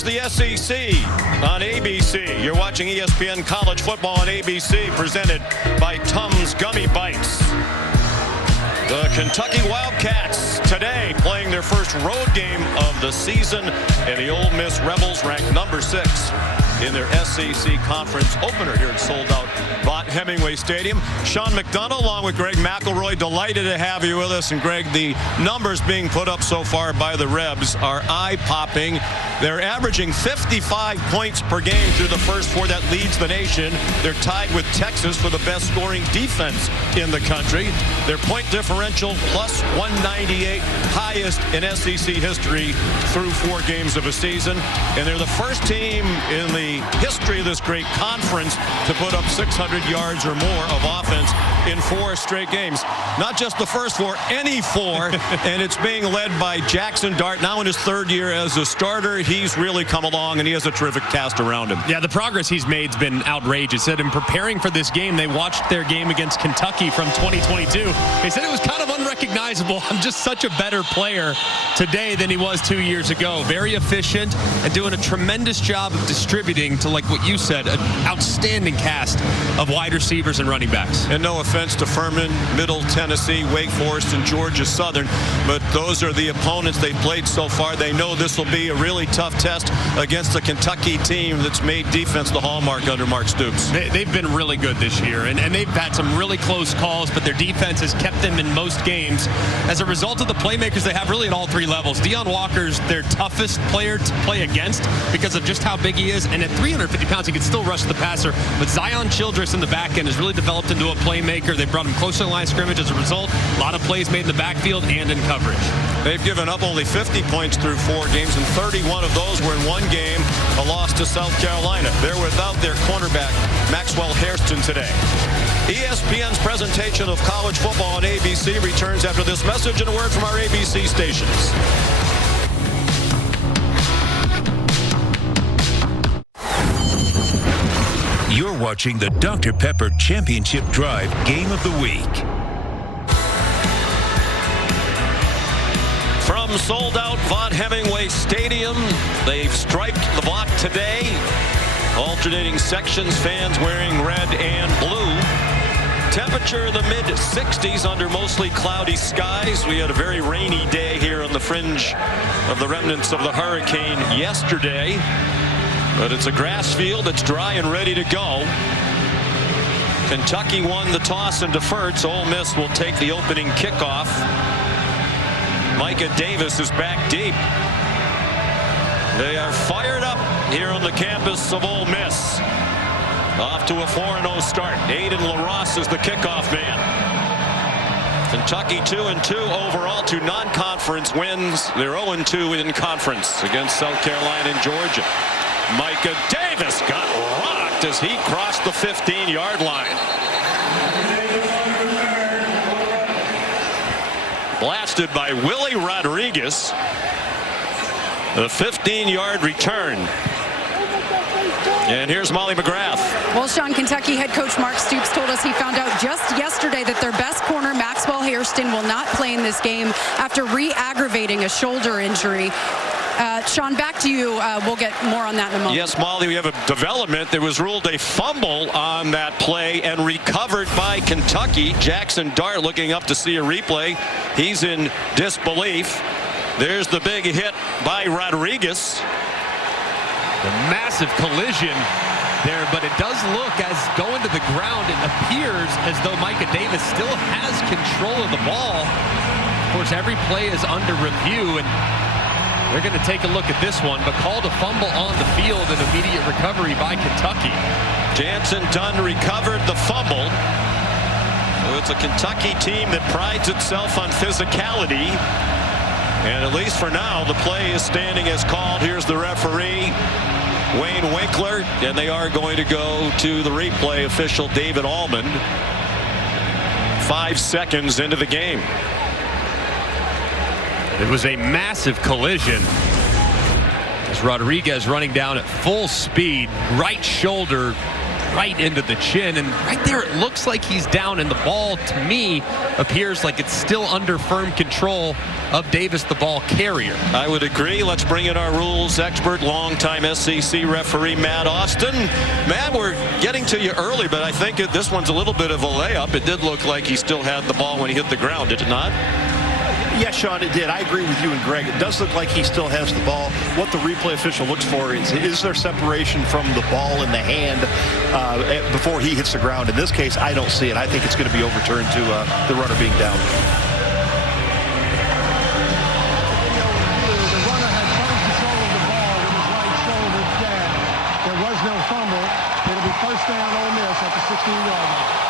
Here's the SEC on ABC. You're watching ESPN College Football on ABC, presented by Tums Gummy Bites. The Kentucky Wildcats today playing their first road game of the season, and the Ole Miss Rebels ranked number 6 in their SEC conference opener here at sold-out Vaught-Hemingway Stadium. Sean McDonough along with Greg McElroy, delighted to have you with us. And Greg, the numbers being put up so far by the Rebs are eye-popping. They're averaging 55 points per game through the first 4. That leads the nation. They're tied with Texas for the best scoring defense in the country. Their point differential plus 198, highest in SEC history through 4 games of a season. And they're the first team in the history of this great conference to put up 600 yards or more of offense in 4 straight games. Not just the first 4, any 4. And it's being led by Jackson Dart, now in his 3rd year as a starter. He's really come along, and he has a terrific cast around him. Yeah, the progress he's made has been outrageous. Said in preparing for this game, they watched their game against Kentucky from 2022. They said it was kind of unrecognizable. I'm just such a better player today than he was 2 years ago. Very efficient and doing a tremendous job of distributing to, like what you said, an outstanding cast of wide receivers and running backs. And no offense to Furman, Middle Tennessee, Wake Forest, and Georgia Southern, but those are the opponents they've played so far. They know this will be a really tough test against the Kentucky team that's made defense the hallmark under Mark Stoops. They've been really good this year, and they've had some really close calls, but their defense has kept them in most games as a result of the playmakers they have really at all 3 levels. Deion Walker's their toughest player to play against because of just how big he is, and at 350 pounds, he can still rush the passer. But Zion Childress in the back end has really developed into a playmaker. They brought him closer to the line of scrimmage as a result. A lot of plays made in the backfield and in coverage. They've given up only 50 points through 4 games, and 31 of those were in 1 game, a loss to South Carolina. They're without their cornerback, Maxwell Hairston, today. ESPN's presentation of college football on ABC returns after this message and a word from our ABC stations. You're watching the Dr. Pepper Championship Drive Game of the Week. From sold-out Vaught-Hemingway Stadium, they've striped the Vaught today. Alternating sections, fans wearing red and blue. Temperature in the mid-60s under mostly cloudy skies. We had a very rainy day here on the fringe of the remnants of the hurricane yesterday. But it's a grass field that's dry and ready to go. Kentucky won the toss and deferred, so Ole Miss will take the opening kickoff. Micah Davis is back deep. They are fired up here on the campus of Ole Miss. Off to a 4-0 start. Aiden LaRosse is the kickoff man. Kentucky 2-2 overall, 2 non-conference wins. They're 0-2 in conference against South Carolina and Georgia. Micah Davis got rocked as he crossed the 15-yard line. Blasted by Willie Rodriguez. The 15-yard return. And here's Molly McGrath. Well, Sean, Kentucky head coach Mark Stoops told us he found out just yesterday that their best corner, Maxwell Hairston, will not play in this game after re-aggravating a shoulder injury. Sean, back to you. We'll get more on that in a moment. Yes, Molly, we have a development. There was ruled a fumble on that play and recovered by Kentucky. Jackson Dart looking up to see a replay. He's in disbelief. There's the big hit by Rodriguez. The massive collision there, but it does look, as going to the ground, it appears as though Micah Davis still has control of the ball. Of course, every play is under review, and they're going to take a look at this one, but called a fumble on the field and immediate recovery by Kentucky. Jansen Dunn recovered the fumble. So it's a Kentucky team that prides itself on physicality. And at least for now, the play is standing as called. Here's the referee, Wayne Winkler, and they are going to go to the replay official, David Allman. 5 seconds into the game. It was a massive collision as Rodriguez running down at full speed, right shoulder right into the chin. And right there, it looks like he's down, and the ball, to me, appears like it's still under firm control of Davis, the ball carrier. I would agree. Let's bring in our rules expert, longtime SEC referee Matt Austin. Matt, we're getting to you early, but I think this one's a little bit of a layup. It did look like he still had the ball when he hit the ground, did it not? Yes, Sean, it did. I agree with you and Greg. It does look like he still has the ball. What the replay official looks for is there separation from the ball in the hand before he hits the ground. In this case, I don't see it. I think it's going to be overturned to the runner being down. The runner had full control of the ball with his right shoulder down. There was no fumble. It'll be first down Ole Miss at the 16-yard line.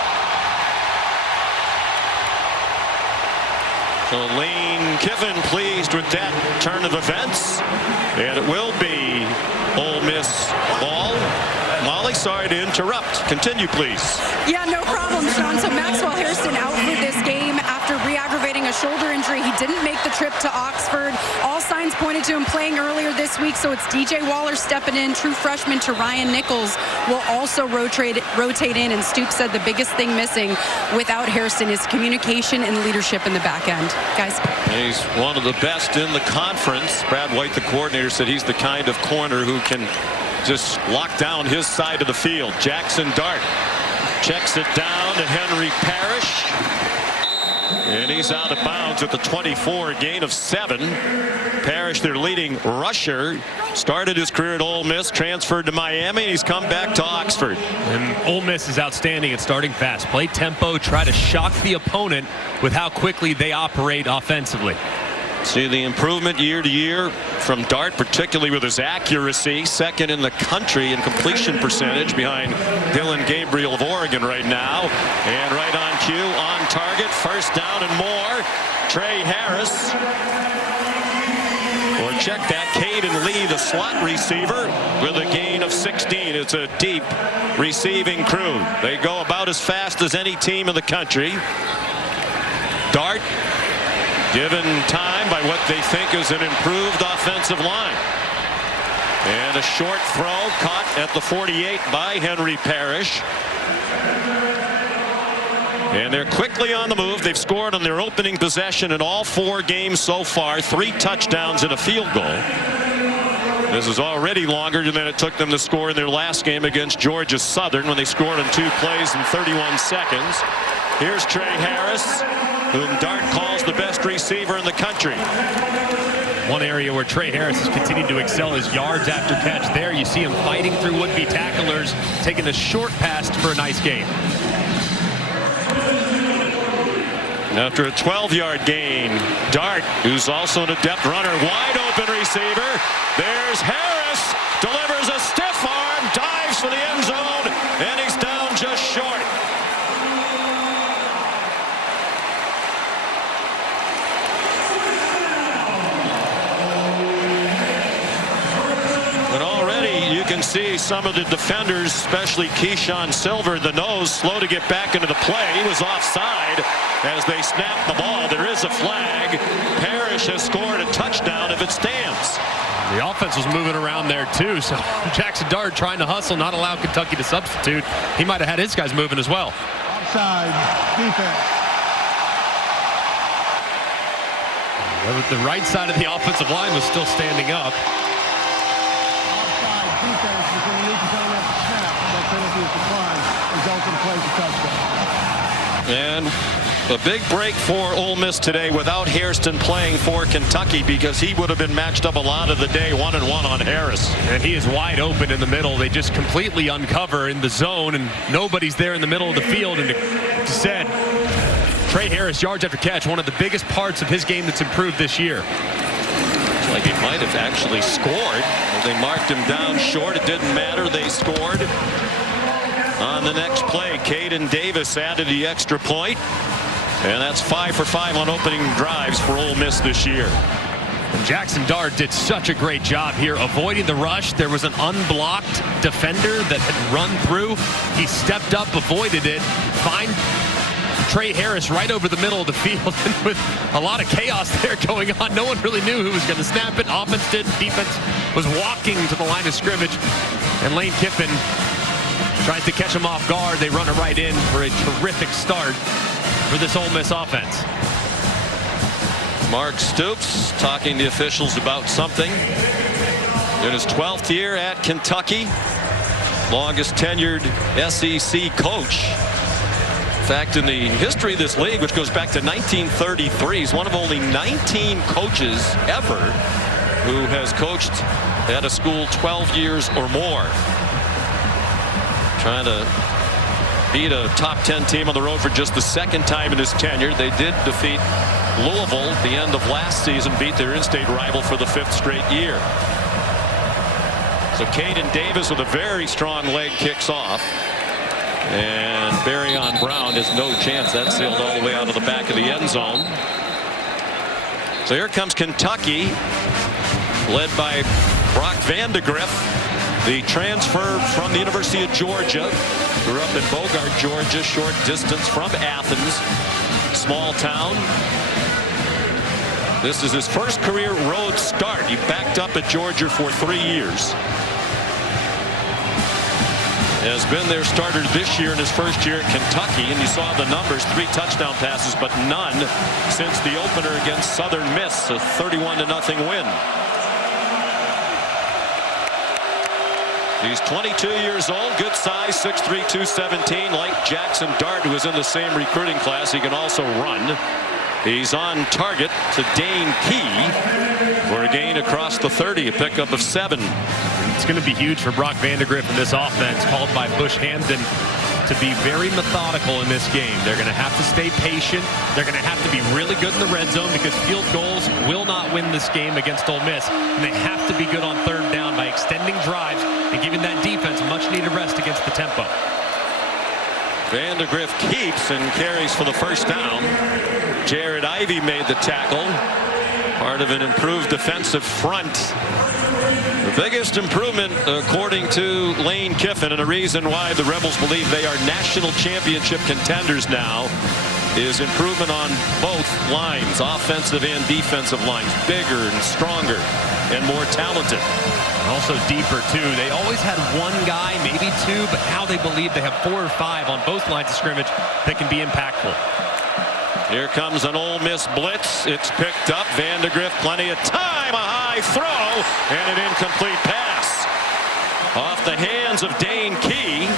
So Lane Kiffin pleased with that turn of events, and it will be Ole Miss ball. Molly, sorry to interrupt. Continue, please. Yeah, no problem, Sean. So Maxwell Hairston out for this game after re-aggravating a shoulder injury. He didn't make the trip to Oxford. All signs pointed to him playing earlier this week, so it's DJ Waller stepping in. True freshman Ryan Nichols will also rotate in, and Stoops said the biggest thing missing without Hairston is communication and leadership in the back end. Guys. He's one of the best in the conference. Brad White, the coordinator, said he's the kind of corner who can just lock down his side of the field. Jackson Dart checks it down to Henry Parrish, and he's out of bounds at the 24, gain of 7. Parrish, their leading rusher, started his career at Ole Miss, transferred to Miami, and he's come back to Oxford. And Ole Miss is outstanding at starting fast. Play tempo, try to shock the opponent with how quickly they operate offensively. See the improvement year to year from Dart, particularly with his accuracy. Second in the country in completion percentage behind Dylan Gabriel of Oregon right now. And right on cue, on target, first down and more. Trey Harris. Or check that, Caden Lee, the slot receiver, with a gain of 16. It's a deep receiving crew. They go about as fast as any team in the country. Dart given time by what they think is an improved offensive line. And a short throw caught at the 48 by Henry Parrish. And they're quickly on the move. They've scored on their opening possession in all 4 games so far. 3 touchdowns and a field goal. This is already longer than it took them to score in their last game against Georgia Southern when they scored on 2 plays in 31 seconds. Here's Trey Harris, whom Dart calls the best receiver in the country. One area where Trey Harris has continued to excel is yards after catch. There you see him fighting through would-be tacklers, taking a short pass for a nice gain. After a 12-yard gain, Dart, who's also an adept runner, wide open receiver. There's Harris, delivers a stiff arm, dives for the end zone, and he's down just short. You can see some of the defenders, especially Keyshawn Silver, the nose, slow to get back into the play. He was offside as they snapped the ball. There is a flag. Parrish has scored a touchdown if it stands. The offense was moving around there too, so Jackson Dart trying to hustle, not allow Kentucky to substitute. He might have had his guys moving as well. Offside defense. The right side of the offensive line was still standing up. And a big break for Ole Miss today without Hairston playing for Kentucky, because he would have been matched up a lot of the day 1-on-1 on Harris. And he is wide open in the middle. They just completely uncover in the zone, and nobody's there in the middle of the field. And it said, Trey Harris, yards after catch, one of the biggest parts of his game that's improved this year. Like he might have actually scored. They marked him down short. It didn't matter. They scored. On the next play, Caden Davis added the extra point. And that's 5 for 5 on opening drives for Ole Miss this year. And Jackson Dart did such a great job here avoiding the rush. There was an unblocked defender that had run through. He stepped up, avoided it, find Trey Harris right over the middle of the field. And with a lot of chaos there going on, no one really knew who was going to snap it. Offense did, defense was walking to the line of scrimmage. And Lane Kiffin Tries to catch him off guard. They run it right in for a terrific start for this Ole Miss offense. Mark Stoops talking to officials about something. In his 12th year at Kentucky, longest tenured SEC coach. In fact, in the history of this league, which goes back to 1933, he's one of only 19 coaches ever who has coached at a school 12 years or more. Trying to beat a top 10 team on the road for just the second time in his tenure. They did defeat Louisville at the end of last season, beat their in-state rival for the 5th straight year. So Caden Davis with a very strong leg kicks off. And Barryon Brown has no chance. That's sailed all the way out of the back of the end zone. So here comes Kentucky, led by Brock Vandegrift, the transfer from the University of Georgia. Grew up in Bogart, Georgia, short distance from Athens, small town. This is his first career road start. He backed up at Georgia for 3 years. Has been their starter this year in his first year at Kentucky, and you saw the numbers, 3 touchdown passes, but none since the opener against Southern Miss, a 31-0 win. He's 22 years old, good size, 6'3", 217. Like Jackson Dart, who was in the same recruiting class, he can also run. He's on target to Dane Key for a gain across the 30, a pickup of 7. It's going to be huge for Brock Vandegrift in this offense, called by Bush Hampton, to be very methodical in this game. They're going to have to stay patient. They're going to have to be really good in the red zone because field goals will not win this game against Ole Miss. And they have to be good on 3rd down by extending drives and giving that defense much needed rest against the tempo. Vandegrift keeps and carries for the first down. Jared Ivey made the tackle. Part of an improved defensive front. The biggest improvement, according to Lane Kiffin, and a reason why the Rebels believe they are national championship contenders now, is improvement on both lines, offensive and defensive lines. Bigger and stronger and more talented. Also deeper, too. They always had one guy, maybe 2, but now they believe they have 4 or 5 on both lines of scrimmage that can be impactful. Here comes an Ole Miss blitz. It's picked up. Vandegrift, plenty of time. A high throw and an incomplete pass. Off the hands of Dane Key.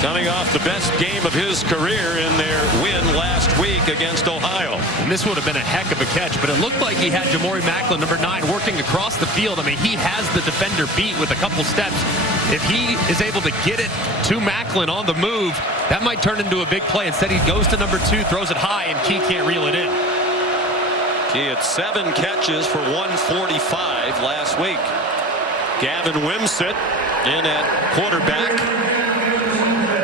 Coming off the best game of his career in their win last week against Ohio. And this would have been a heck of a catch, but it looked like he had Jamori Macklin, number 9, working across the field. I mean, he has the defender beat with a couple steps. If he is able to get it to Macklin on the move, that might turn into a big play. Instead, he goes to number 2, throws it high, and Key can't reel it in. Key had 7 catches for 145 last week. Gavin Wimsett in at quarterback.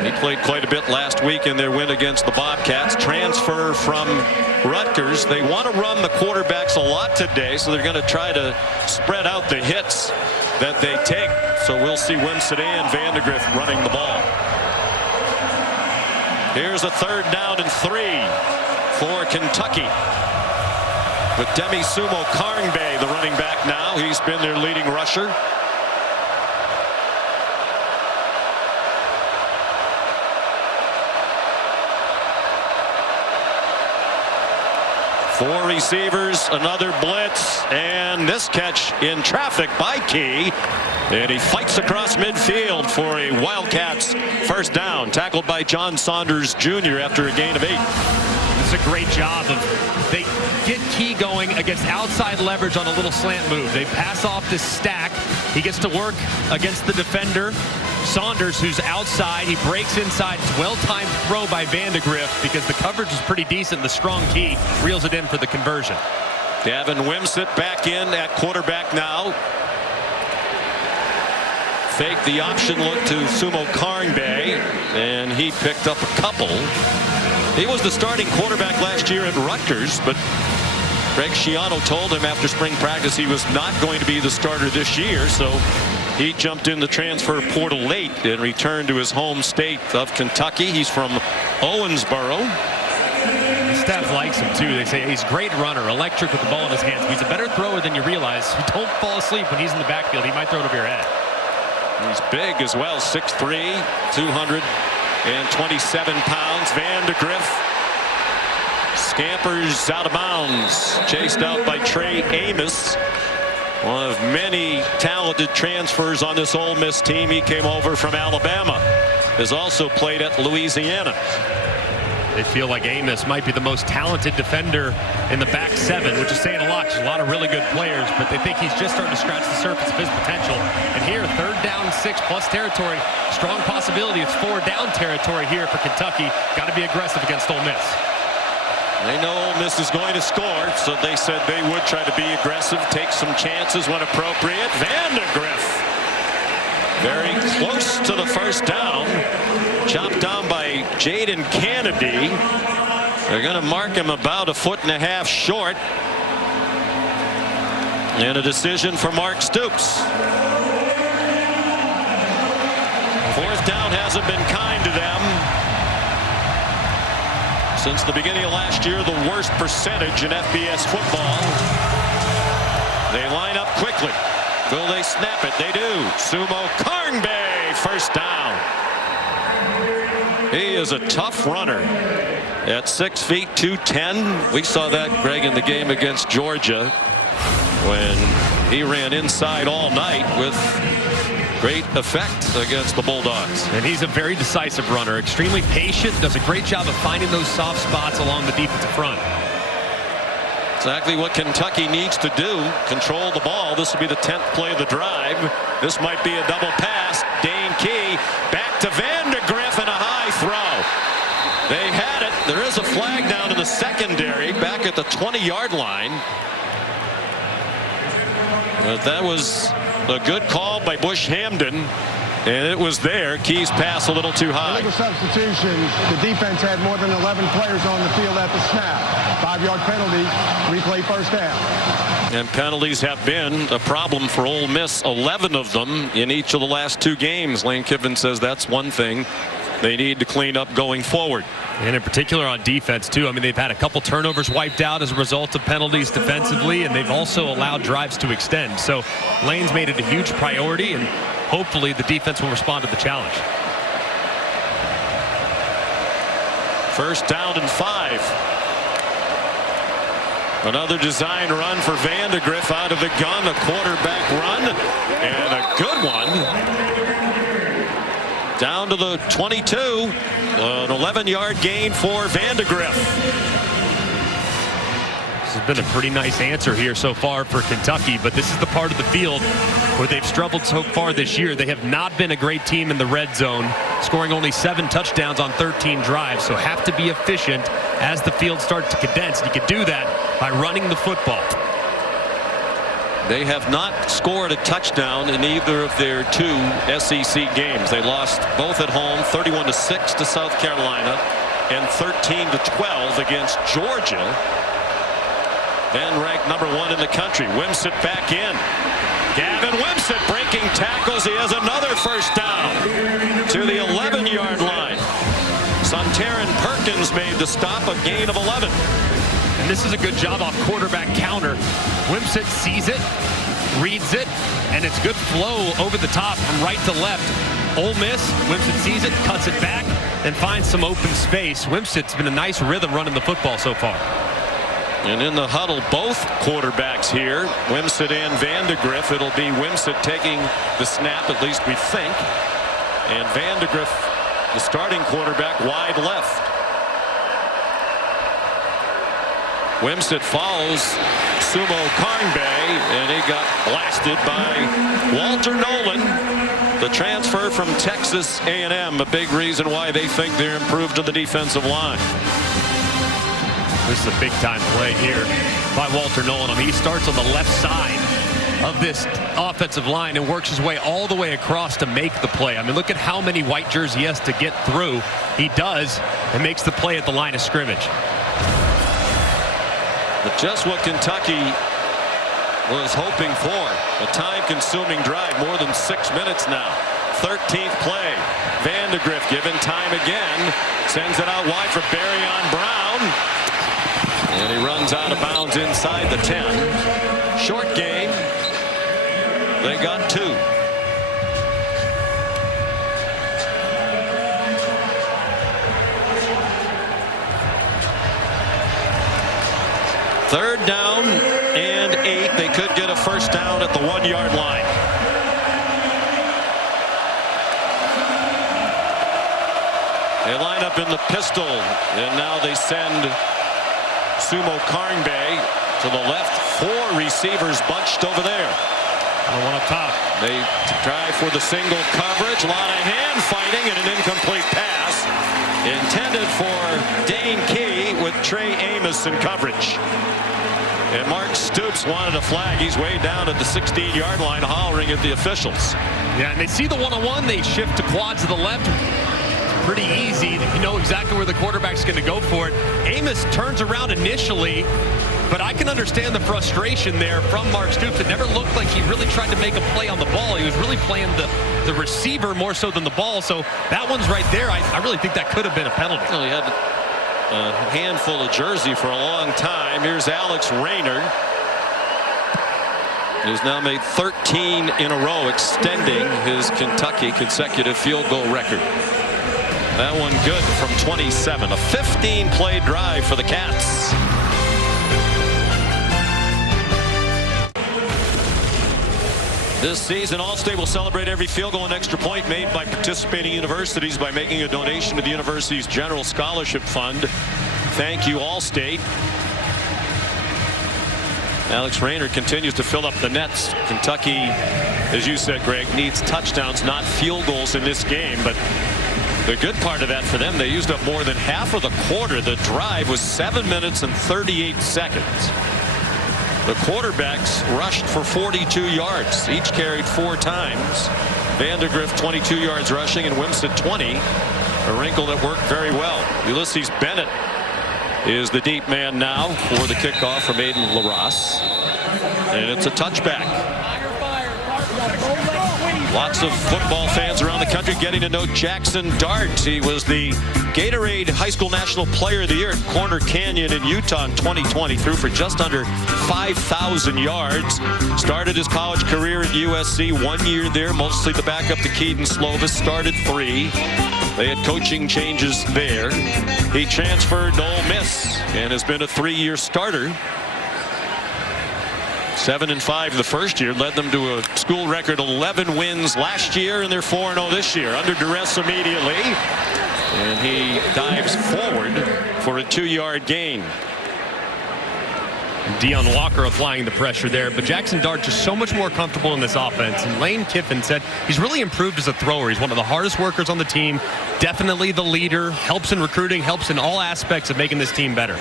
He played quite a bit last week in their win against the Bobcats. Transfer from Rutgers. They want to run the quarterbacks a lot today, so they're going to try to spread out the hits that they take. So we'll see Wimsett and Vandegrift running the ball. Here's a 3rd down and 3 for Kentucky. With Demi Sumo Karngbe, the running back now. He's been their leading rusher. Four receivers, another blitz, and this catch in traffic by Key. And he fights across midfield for a Wildcats first down. Tackled by John Saunders Jr. after a gain of 8. It's a great job of, they get Key going against outside leverage on a little slant move. They pass off this stack. He gets to work against the defender, Saunders, who's outside. He breaks inside. It's well-timed throw by Vandegrift because the coverage is pretty decent. The strong Key reels it in for the conversion. Gavin Wimsett back in at quarterback now. Fake the option look to Sumo Karngbe, and he picked up a couple. He was the starting quarterback last year at Rutgers, but Greg Schiano told him after spring practice he was not going to be the starter this year, so he jumped in the transfer portal late and returned to his home state of Kentucky. He's from Owensboro. The staff likes him too. They say he's a great runner, electric with the ball in his hands. He's a better thrower than you realize. Don't fall asleep when he's in the backfield. He might throw it over your head. He's big as well, 6'3", 227 pounds. Vandegrift scampers out of bounds, chased out by Trey Amos, one of many talented transfers on this Ole Miss team. He came over from Alabama, has also played at Louisiana. They feel like Amos might be the most talented defender in the back seven, which is saying a lot. There's a lot of really good players, but they think he's just starting to scratch the surface of his potential. And here, 3rd down, 6+ territory. Strong possibility. It's 4 down territory here for Kentucky. Got to be aggressive against Ole Miss. They know Ole Miss is going to score, so they said they would try to be aggressive, take some chances when appropriate. Vandegrift very close to the 1st down. Chopped down by Jaden Kennedy. They're going to mark him about 1.5 feet short. And a decision for Mark Stoops. 4th down hasn't been kind to them. Since the beginning of last year, the worst percentage in FBS football. They line up quickly. Will they snap it? They do. Sumo Karngbe, 1st down. He is a tough runner at 6 feet 210. We saw that, Greg, in the game against Georgia when he ran inside all night with great effect against the Bulldogs. And he's a very decisive runner, extremely patient, does a great job of finding those soft spots along the defensive front. Exactly what Kentucky needs to do, control the ball. This will be the 10th play of the drive. This might be a double pass. Dane Key back to Vandegrift and a high throw. They had it. There is a flag down in the secondary back at the 20-yard line. But that was a good call by Bush Hamden, and it was there. Key's pass a little too high. Illegal substitutions. The defense had more than 11 players on the field at the snap. 5-yard penalty, replay 1st down. And penalties have been a problem for Ole Miss, 11 of them in each of the last 2 games. Lane Kiffin says that's one thing they need to clean up going forward. And in particular on defense, too. I mean, they've had a couple turnovers wiped out as a result of penalties defensively, and they've also allowed drives to extend. So Lane's made it a huge priority, and hopefully the defense will respond to the challenge. 1st down and 5. Another design run for Vandegrift out of the gun, a quarterback run, and a good one. Down to the 22, an 11-yard gain for Vandegrift. This has been a pretty nice answer here so far for Kentucky, but this is the part of the field where they've struggled so far this year. They have not been a great team in the red zone, scoring only 7 touchdowns on 13 drives, so have to be efficient as the field starts to condense. You can do that by running the football. They have not scored a touchdown in either of their 2 SEC games. They lost both at home, 31-6 to South Carolina and 13-12 against Georgia. Then ranked number 1 in the country. Wimsatt back in. Gavin Wimsatt breaking tackles. He has another 1st down to the 11-yard line. Sontaran Perkins made the stop, a gain of 11. And this is a good job off quarterback counter. Wimsatt sees it, reads it, and it's good flow over the top from right to left. Ole Miss, Wimsatt sees it, cuts it back, and finds some open space. Wimsatt's been a nice rhythm running the football so far. And in the huddle, both quarterbacks here, Wimsatt and Vandegrift. It'll be Wimsatt taking the snap, at least we think. And Vandegrift, the starting quarterback, wide left. Wimsatt follows Sumo Karngbe, and he got blasted by Walter Nolan, the transfer from Texas A&M. A big reason why they think they're improved to the defensive line. This is a big-time play here by Walter Nolan. I mean, he starts on the left side of this offensive line and works his way all the way across to make the play. I mean, look at how many white jerseys he has to get through. He does, and makes the play at the line of scrimmage. But just what Kentucky was hoping for. A time-consuming drive, more than 6 minutes now. 13th play. Vandegrift given time again. Sends it out wide for Barryon Brown. And he runs out of bounds inside the 10. Short game. They got 2. first down at the 1-yard line. They line up in the pistol, and now they send Sumo Karnbe to the left. 4 receivers bunched over there. One up top. They try for the single coverage. A lot of hand fighting and an incomplete pass intended for Dane Key with Trey Amos in coverage. And Mark Stoops wanted a flag. He's way down at the 16-yard line, hollering at the officials. Yeah, and they see the one-on-one. They shift to quad to the left. Pretty easy. You know exactly where the quarterback's going to go for it. Amos turns around initially, but I can understand the frustration there from Mark Stoops. It never looked like he really tried to make a play on the ball. He was really playing the receiver more so than the ball. So that one's right there. I really think that could have been a penalty. Well, he had a handful of jersey for a long time. Here's Alex Rayner. He's now made 13 in a row, extending his Kentucky consecutive field goal record. That one good from 27. A 15-play drive for the Cats. This season, Allstate will celebrate every field goal and extra point made by participating universities by making a donation to the university's General Scholarship Fund. Thank you, Allstate. Alex Rayner continues to fill up the nets. Kentucky, as you said, Greg, needs touchdowns, not field goals in this game. But the good part of that for them, they used up more than half of the quarter. The drive was 7 minutes and 38 seconds. The quarterbacks rushed for 42 yards. Each carried 4 times. Vandergrift 22 yards rushing and Wimsatt 20. A wrinkle that worked very well. Ulysses Bennett is the deep man now for the kickoff from Aiden LaRosse. And it's a touchback. Lots of football fans around the country getting to know Jackson Dart. He was the Gatorade High School National Player of the Year at Corner Canyon in Utah in 2020. Threw for just under 5,000 yards. Started his college career at USC. 1 year there, mostly the backup to Keaton Slovis. Started 3. They had coaching changes there. He transferred to Ole Miss and has been a 3-year starter. 7-5 the first year, led them to a school record 11 wins last year, and they're 4-0 this year. Under duress immediately, and he dives forward for a 2-yard gain. Deion Walker applying the pressure there, but Jackson Dart just so much more comfortable in this offense. And Lane Kiffin said he's really improved as a thrower. He's one of the hardest workers on the team, definitely the leader, helps in recruiting, helps in all aspects of making this team better.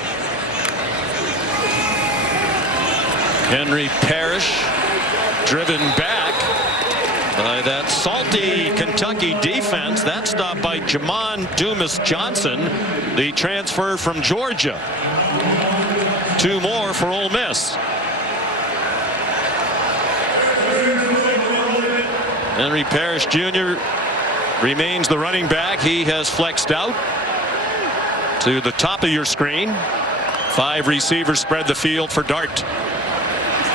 Henry Parrish driven back by that salty Kentucky defense. That stopped by Jamon Dumas Johnson, the transfer from Georgia. 2 more for Ole Miss. Henry Parrish Jr. remains the running back. He has flexed out to the top of your screen. 5 receivers spread the field for Dart.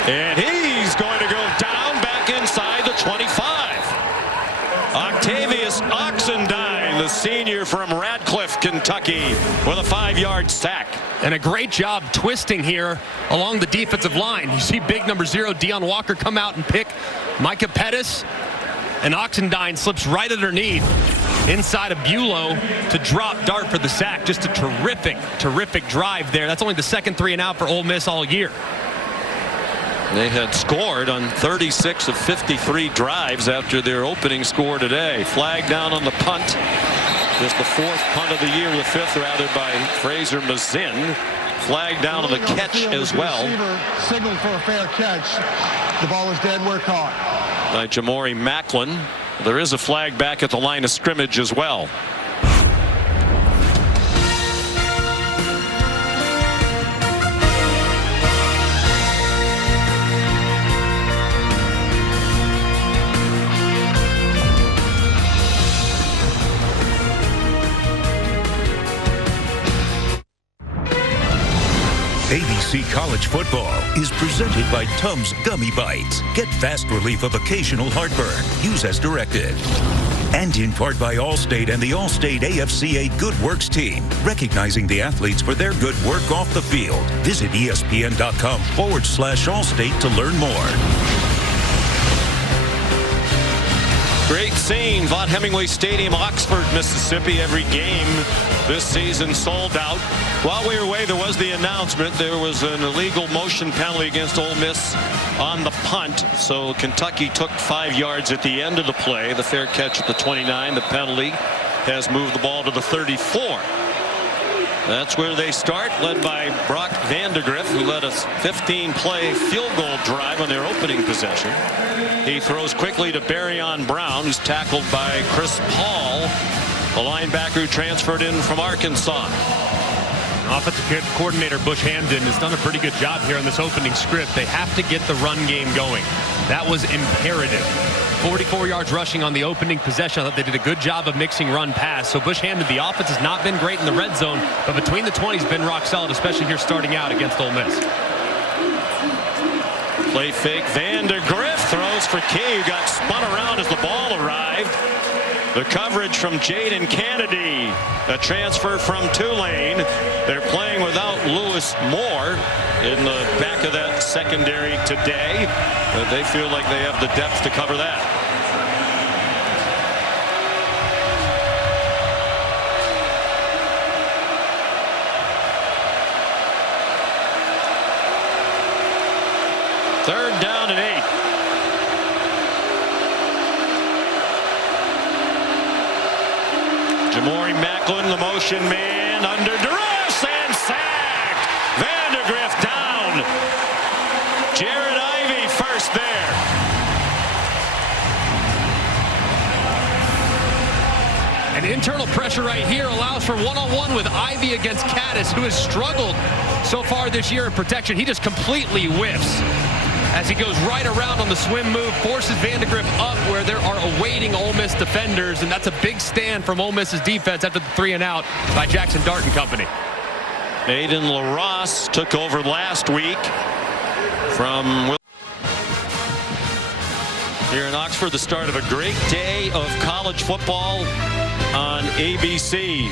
And he's going to go down back inside the 25. Octavius Oxendine, the senior from Radcliffe, Kentucky, with a 5-yard sack. And a great job twisting here along the defensive line. You see big number 0, Deion Walker, come out and pick Micah Pettis. And Oxendine slips right underneath inside of Bulow to drop Dart for the sack. Just a terrific drive there. That's only the second 3 and out for Ole Miss all year. They had scored on 36 of 53 drives after their opening score today. Flag down on the punt. Just the 4th punt of the year, the 5th rather, by Fraser Mazin. Flag down on the catch as well. Signaled for a fair catch. The ball is dead where caught. By Jamori Macklin. There is a flag back at the line of scrimmage as well. ABC College Football is presented by Tums Gummy Bites. Get fast relief of occasional heartburn. Use as directed. And in part by Allstate and the Allstate AFCA Good Works team, recognizing the athletes for their good work off the field. Visit ESPN.com/Allstate to learn more. Great scene, Vaught Hemingway Stadium, Oxford, Mississippi. Every game this season sold out. While we were away, there was the announcement there was an illegal motion penalty against Ole Miss on the punt. So Kentucky took 5 yards at the end of the play. The fair catch at the 29. The penalty has moved the ball to the 34. That's where they start, led by Brock Vandegrift, who led a 15-play field goal drive on their opening possession. He throws quickly to Barryon Brown, who's tackled by Chris Paul, the linebacker who transferred in from Arkansas. Offensive coordinator Bush Hamdan has done a pretty good job here on this opening script. They have to get the run game going. That was imperative. 44 yards rushing on the opening possession. I thought they did a good job of mixing run pass. So Bush Hamdan, the offense has not been great in the red zone, but between the 20s been rock solid, especially here starting out against Ole Miss. Play fake. Vandegrift throws for Key, who got spun around as the ball arrived. The coverage from Jaden Kennedy, a transfer from Tulane. They're playing without Lewis Moore in the back of that secondary today, but they feel like they have the depth to cover that. Third down and 8. Jamori Macklin, the motion man, under duress and sacked. Vandegrift down. Jared Ivey first there. And internal pressure right here allows for one-on-one with Ivey against Caddis, who has struggled so far this year in protection. He just completely whiffs as he goes right around on the swim move, forces Vandegrift up where there are awaiting Ole Miss defenders, and that's a big stand from Ole Miss's defense after the 3 and out by Jackson Dart and company. Aiden LaRosse took over last week from here in Oxford. The start of a great day of college football on ABC.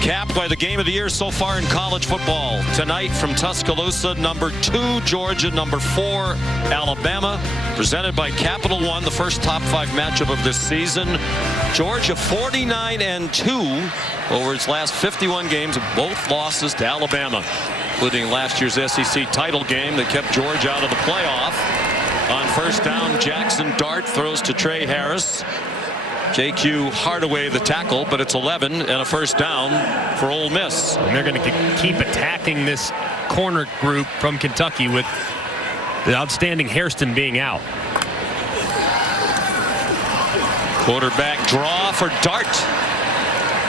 Capped by the game of the year so far in college football. Tonight from Tuscaloosa, number 2 Georgia, number 4 Alabama. Presented by Capital One, the first top 5 matchup of this season. Georgia 49-2 over its last 51 games, both losses to Alabama, including last year's SEC title game that kept Georgia out of the playoff. On first down, Jackson Dart throws to Trey Harris. J.Q. Hardaway the tackle, but it's 11 and a first down for Ole Miss. And they're going to keep attacking this corner group from Kentucky with the outstanding Hairston being out. Quarterback draw for Dart.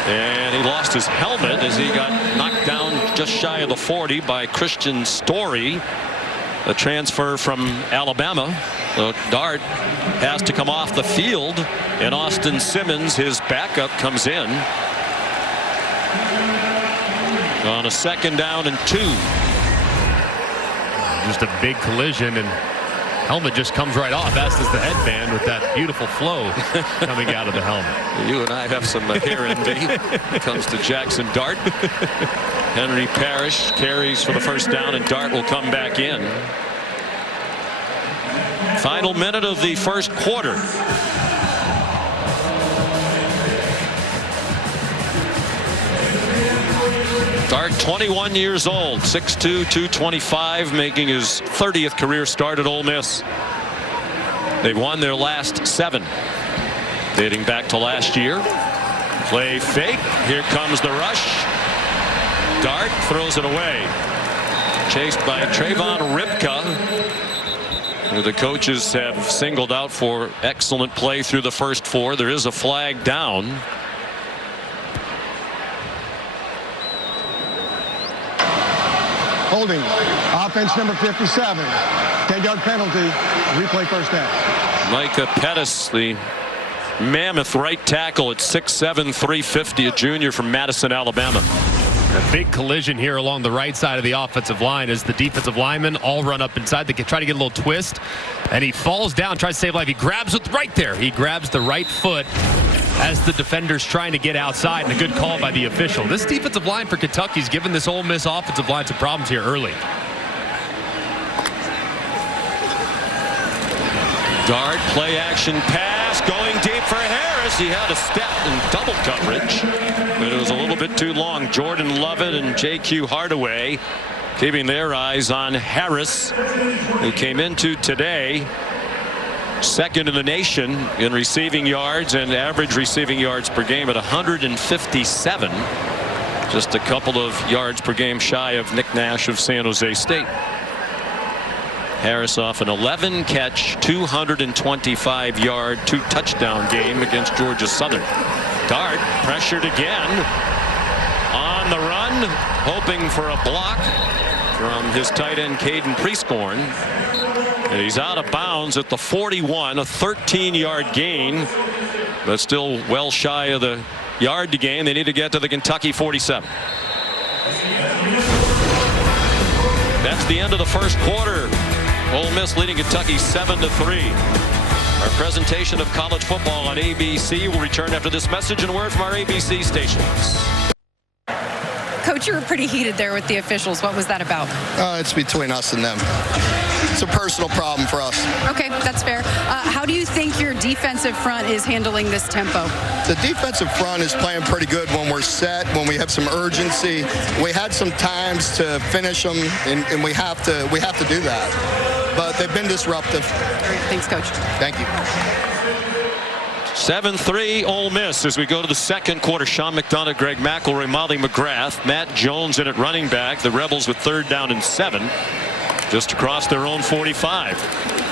And he lost his helmet as he got knocked down just shy of the 40 by Christian Story, a transfer from Alabama. So Dart has to come off the field, and Austin Simmons, his backup, comes in on a 2nd down and 2. Just a big collision, and helmet just comes right off, as does the headband with that beautiful flow coming out of the helmet. You and I have some hair envy when it comes to Jackson Dart. Henry Parrish carries for the first down, and Dart will come back in. Final minute of the first quarter. Dart, 21 years old, 6'2", 225, making his 30th career start at Ole Miss. They've won their last 7, dating back to last year. Play fake. Here comes the rush. Dart throws it away. Chased by Trayvon Ripka, who the coaches have singled out for excellent play through the first 4. There is a flag down. Holding. Offense number 57. 10-yard penalty. Replay first down. Micah Pettis, the mammoth right tackle at 6'7", 350, a junior from Madison, Alabama. A big collision here along the right side of the offensive line as the defensive linemen all run up inside. They try to get a little twist, and he falls down, tries to save life. He grabs it right there. He grabs the right foot as the defender's trying to get outside, and a good call by the official. This defensive line for Kentucky's given this Ole Miss offensive line some problems here early. Dart, play action pass, going deep for Harris. He had a step in double coverage, but it was a little bit too long. Jordan Lovett and J.Q. Hardaway keeping their eyes on Harris, who came into today second in the nation in receiving yards and average receiving yards per game at 157. Just a couple of yards per game shy of Nick Nash of San Jose State. Harris off an 11-catch, 225-yard, 2-touchdown game against Georgia Southern. Dart pressured again on the run, hoping for a block from his tight end Caden Prieskorn. And he's out of bounds at the 41, a 13-yard gain, but still well shy of the yard to gain. They need to get to the Kentucky 47. That's the end of the first quarter. Ole Miss leading Kentucky 7-3. Our presentation of college football on ABC will return after this message and word from our ABC stations. Coach, you were pretty heated there with the officials. What was that about? It's between us and them. It's a personal problem for us. Okay, that's fair. How do you think your defensive front is handling this tempo? The defensive front is playing pretty good when we're set, when we have some urgency. We had some times to finish them, and we have to do that. But they've been disruptive. All right, thanks, Coach. Thank you. 7-3 Ole Miss as we go to the second quarter. Sean McDonough, Greg McElroy, Molly McGrath, Matt Jones in at running back. The Rebels with 3rd down and 7. Just across their own 45.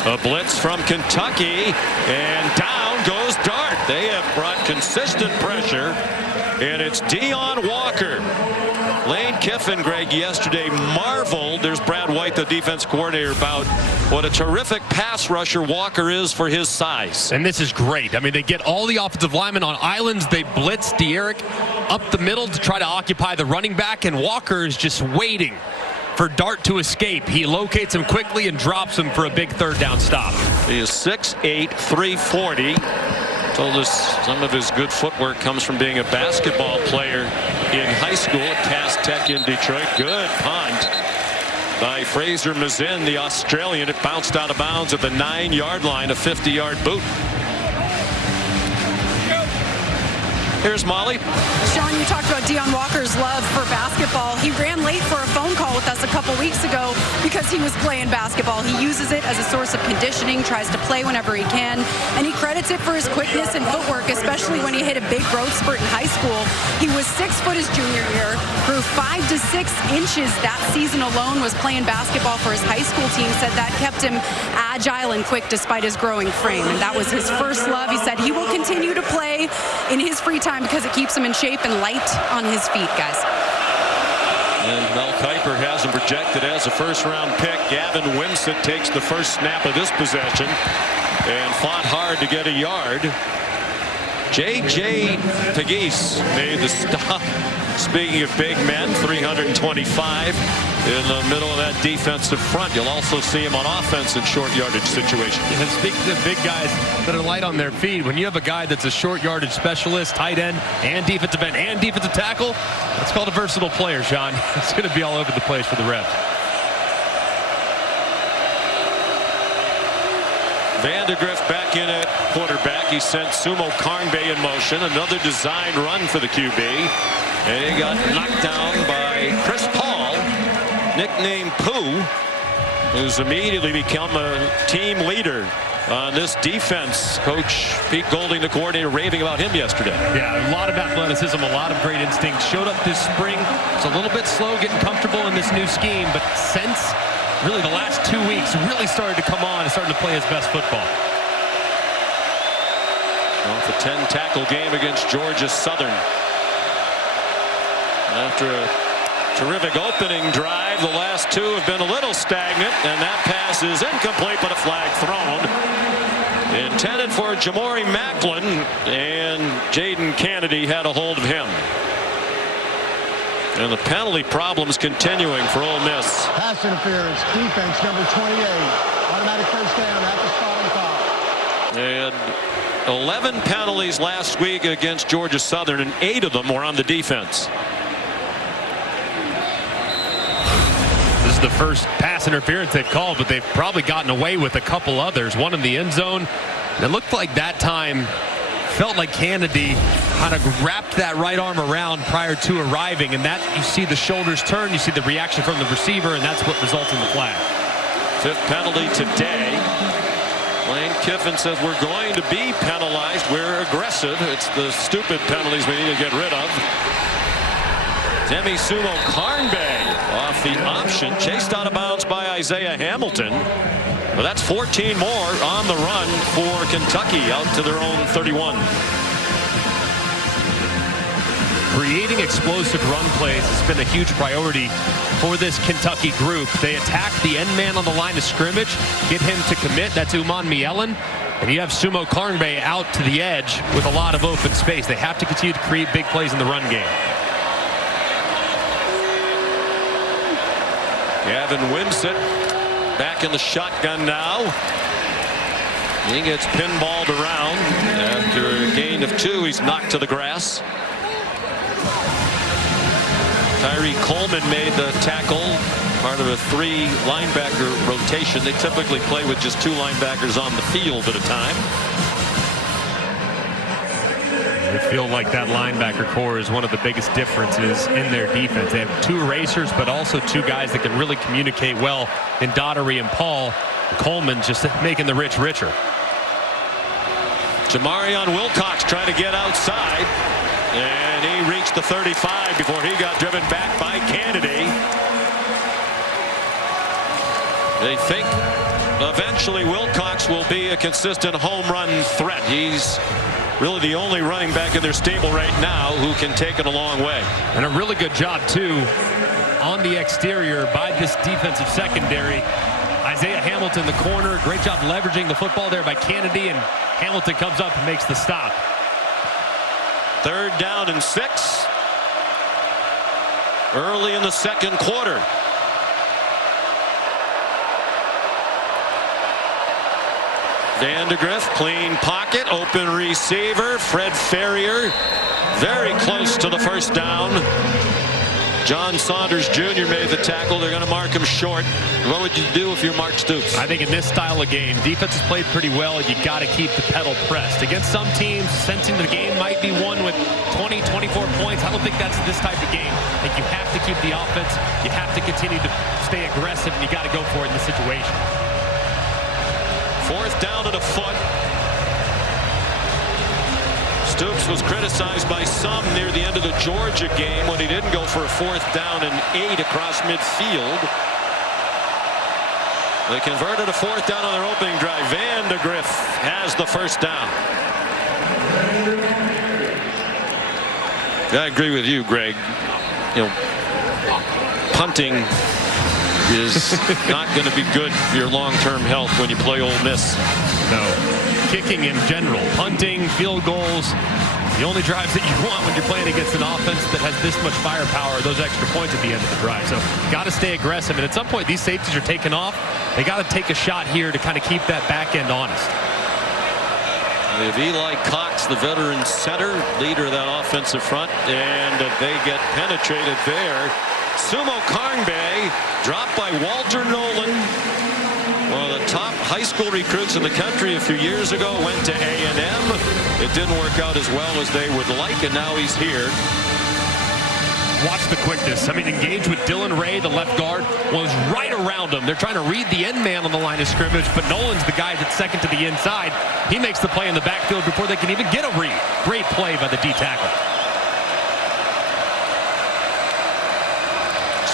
A blitz from Kentucky, and down goes Dart. They have brought consistent pressure, and it's Dion Walker. Lane Kiffin, Greg, yesterday marveled, there's Brad White, the defense coordinator, about what a terrific pass rusher Walker is for his size. And this is great. I mean, they get all the offensive linemen on islands. They blitz De'Eric up the middle to try to occupy the running back, and Walker is just waiting for Dart to escape. He locates him quickly and drops him for a big 3rd down stop. He is 6'8", 340. Told us some of his good footwork comes from being a basketball player in high school at Cass Tech in Detroit. Good punt by Fraser Mazin, the Australian. It bounced out of bounds at the 9-yard line, a 50-yard boot. Here's Molly. Sean, you talked about Dion Walker's love for basketball. He ran late for a phone call with us a couple weeks ago because he was playing basketball. He uses it as a source of conditioning, tries to play whenever he can, and he credits it for his quickness and footwork, especially when he hit a big growth spurt in high school. He was 6 foot his junior year, grew 5 to 6 inches that season alone, was playing basketball for his high school team, said that kept him agile and quick despite his growing frame, and that was his first love. He said he will continue to play in his free time because it keeps him in shape and light on his feet, guys. And Mel Kiper has him projected as a first-round pick. Gavin Wimsatt takes the first snap of this possession and fought hard to get a yard. J.J. Pegues made the stop. Speaking of big men, 325 in the middle of that defensive front. You'll also see him on offense in short yardage situations. And speaking of big guys that are light on their feet, when you have a guy that's a short yardage specialist, tight end, and defensive tackle, that's called a versatile player, Sean. It's going to be all over the place for the Rebs. Vandegrift back in at quarterback. He sent Sumo Karnbe in motion. Another design run for the QB. And he got knocked down by Chris Paul, nicknamed Pooh, who's immediately become a team leader on this defense. Coach Pete Golding, the coordinator, raving about him yesterday. Yeah, a lot of athleticism, a lot of great instincts. Showed up this spring. It's a little bit slow getting comfortable in this new scheme, but since really the last 2 weeks really started to come on and starting to play his best football. Off a 10-tackle game against Georgia Southern. After a terrific opening drive, the last 2 have been a little stagnant, and that pass is incomplete, but a flag thrown. Intended for Jamori Macklin, and Jaden Kennedy had a hold of him. And the penalty problems continuing for Ole Miss. Pass interference, defense number 28. Automatic first down at the spot on foul. And 11 penalties last week against Georgia Southern, and 8 of them were on the defense. This is the first pass interference they've called, but they've probably gotten away with a couple others. One in the end zone. And it looked like that time felt like Kenducky kind of wrapped that right arm around prior to arriving, and that you see the shoulders turn, you see the reaction from the receiver, and that's what results in the flag. 5th penalty today. Lane Kiffin says we're going to be penalized. We're aggressive. It's the stupid penalties we need to get rid of. Demi Sumo Karnbay off the option, chased out of bounds by Isaiah Hamilton. Well, that's 14 more on the run for Kentucky out to their own 31. Creating explosive run plays has been a huge priority for this Kentucky group. They attack the end man on the line of scrimmage, get him to commit. That's Uman Mielen. And you have Sumo Karnbay out to the edge with a lot of open space. They have to continue to create big plays in the run game. Gavin Wimsett back in the shotgun now. He gets pinballed around. After a gain of 2, he's knocked to the grass. Tyree Coleman made the tackle, part of a 3 linebacker rotation. They typically play with just 2 linebackers on the field at a time. They feel like that linebacker core is one of the biggest differences in their defense. They have 2 racers, but also 2 guys that can really communicate well in Daughtery and Paul. Coleman just making the rich richer. Jamarion Wilcox trying to get outside, and he reached the 35 before he got driven back by Kenducky. They think eventually Wilcox will be a consistent home run threat. He's really the only running back in their stable right now who can take it a long way. And a really good job, too, on the exterior by this defensive secondary. Isaiah Hamilton, the corner, great job leveraging the football there by Kenducky, and Hamilton comes up and makes the stop. 3rd down and 6. Early in the 2nd quarter. Vandegrift, clean pocket, open receiver. Fred Ferrier, very close to the 1st down. John Saunders Jr. made the tackle. They're going to mark him short. What would you do if you're Mark Stoops? I think in this style of game, defense has played pretty well. You got to keep the pedal pressed. Against some teams, sensing the game might be won with 20, 24 points. I don't think that's this type of game. I think you have to keep the offense. You have to continue to stay aggressive, and you got to go for it in this situation. 4th down and a foot. Stoops was criticized by some near the end of the Georgia game when he didn't go for a 4th down and 8 across midfield. They converted a 4th down on their opening drive. Vandegrift has the 1st down. I agree with you, Greg. You know, punting is not going to be good for your long-term health when you play Ole Miss. No. Kicking in general, punting, field goals, the only drives that you want when you're playing against an offense that has this much firepower are those extra points at the end of the drive. So got to stay aggressive, and at some point these safeties are taking off. They got to take a shot here to kind of keep that back end honest. They have Eli Cox, the veteran center, leader of that offensive front, and they get penetrated there. Sumo Karnbay dropped by Walter Nolan, one of the top high school recruits in the country a few years ago. Went to A&M. It didn't work out as well as they would like, and now he's here. Watch the quickness. I mean, engaged with Dylan Ray, the left guard, was right around him. They're trying to read the end man on the line of scrimmage, but Nolan's the guy that's second to the inside. He makes the play in the backfield before they can even get a read. Great play by the D tackle.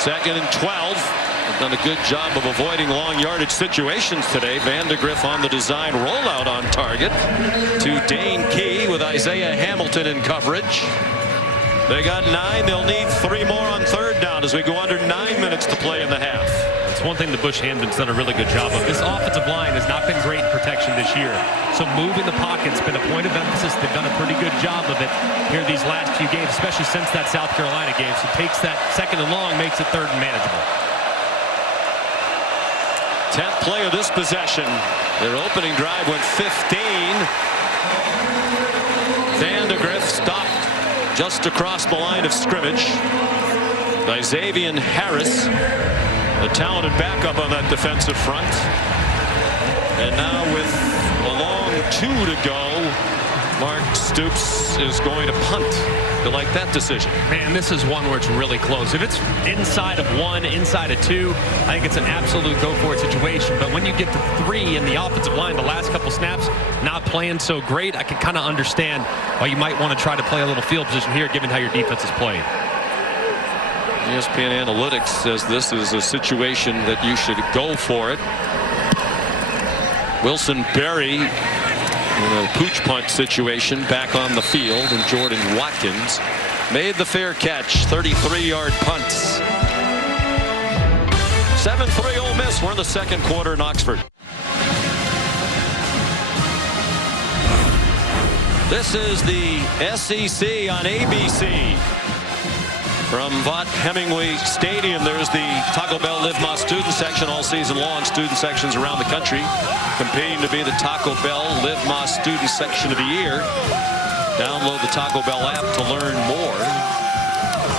2nd and 12. They've done a good job of avoiding long yardage situations today. Vandegrift on the design rollout on target to Dane Key with Isaiah Hamilton in coverage. They got 9. They'll need 3 more on 3rd down as we go under 9 minutes to play in the half. It's one thing the Bush Hamden's done a really good job of. This offensive line has not been great in protection this year. So moving the pocket's been a point of emphasis. They've done a pretty good job of it here these last few games, especially since that South Carolina game. So takes that 2nd and long, makes it 3rd and manageable. 10th play of this possession. Their opening drive went 15. Vandegrift stopped just across the line of scrimmage by Xavier Harris, the talented backup on that defensive front. And now with a long 2 to go, Mark Stoops is going to punt. You like that decision? Man, this is one where it's really close. If it's inside of 1, inside of 2, I think it's an absolute go-for-it situation. But when you get to 3 in the offensive line, the last couple snaps not playing so great, I can kind of understand why you might want to try to play a little field position here, given how your defense is playing. ESPN Analytics says this is a situation that you should go for it. Wilson Berry in a pooch punt situation back on the field, and Jordan Watkins made the fair catch. 33-yard punt. 7-3 Ole Miss. We're in the second quarter in Oxford. This is the SEC on ABC. From Vaught Hemingway Stadium, there's the Taco Bell Live Más student section all season long. Student sections around the country competing to be the Taco Bell Live Más student section of the year. Download the Taco Bell app to learn more.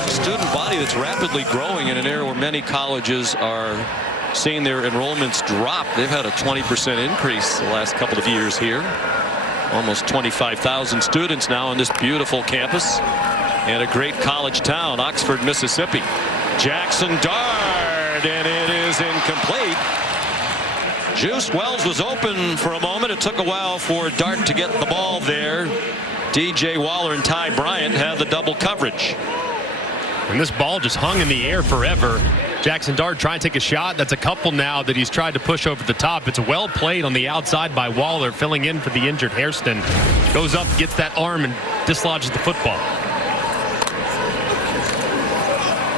A student body that's rapidly growing in an era where many colleges are seeing their enrollments drop. They've had a 20% increase the last couple of years here. Almost 25,000 students now on this beautiful campus. And a great college town, Oxford, Mississippi. Jackson Dart, and it is incomplete. Juice Wells was open for a moment. It took a while for Dart to get the ball there. DJ Waller and Ty Bryant had the double coverage. And this ball just hung in the air forever. Jackson Dart trying to take a shot. That's a couple now that he's tried to push over the top. It's well played on the outside by Waller, filling in for the injured Hairston. Goes up, gets that arm, and dislodges the football.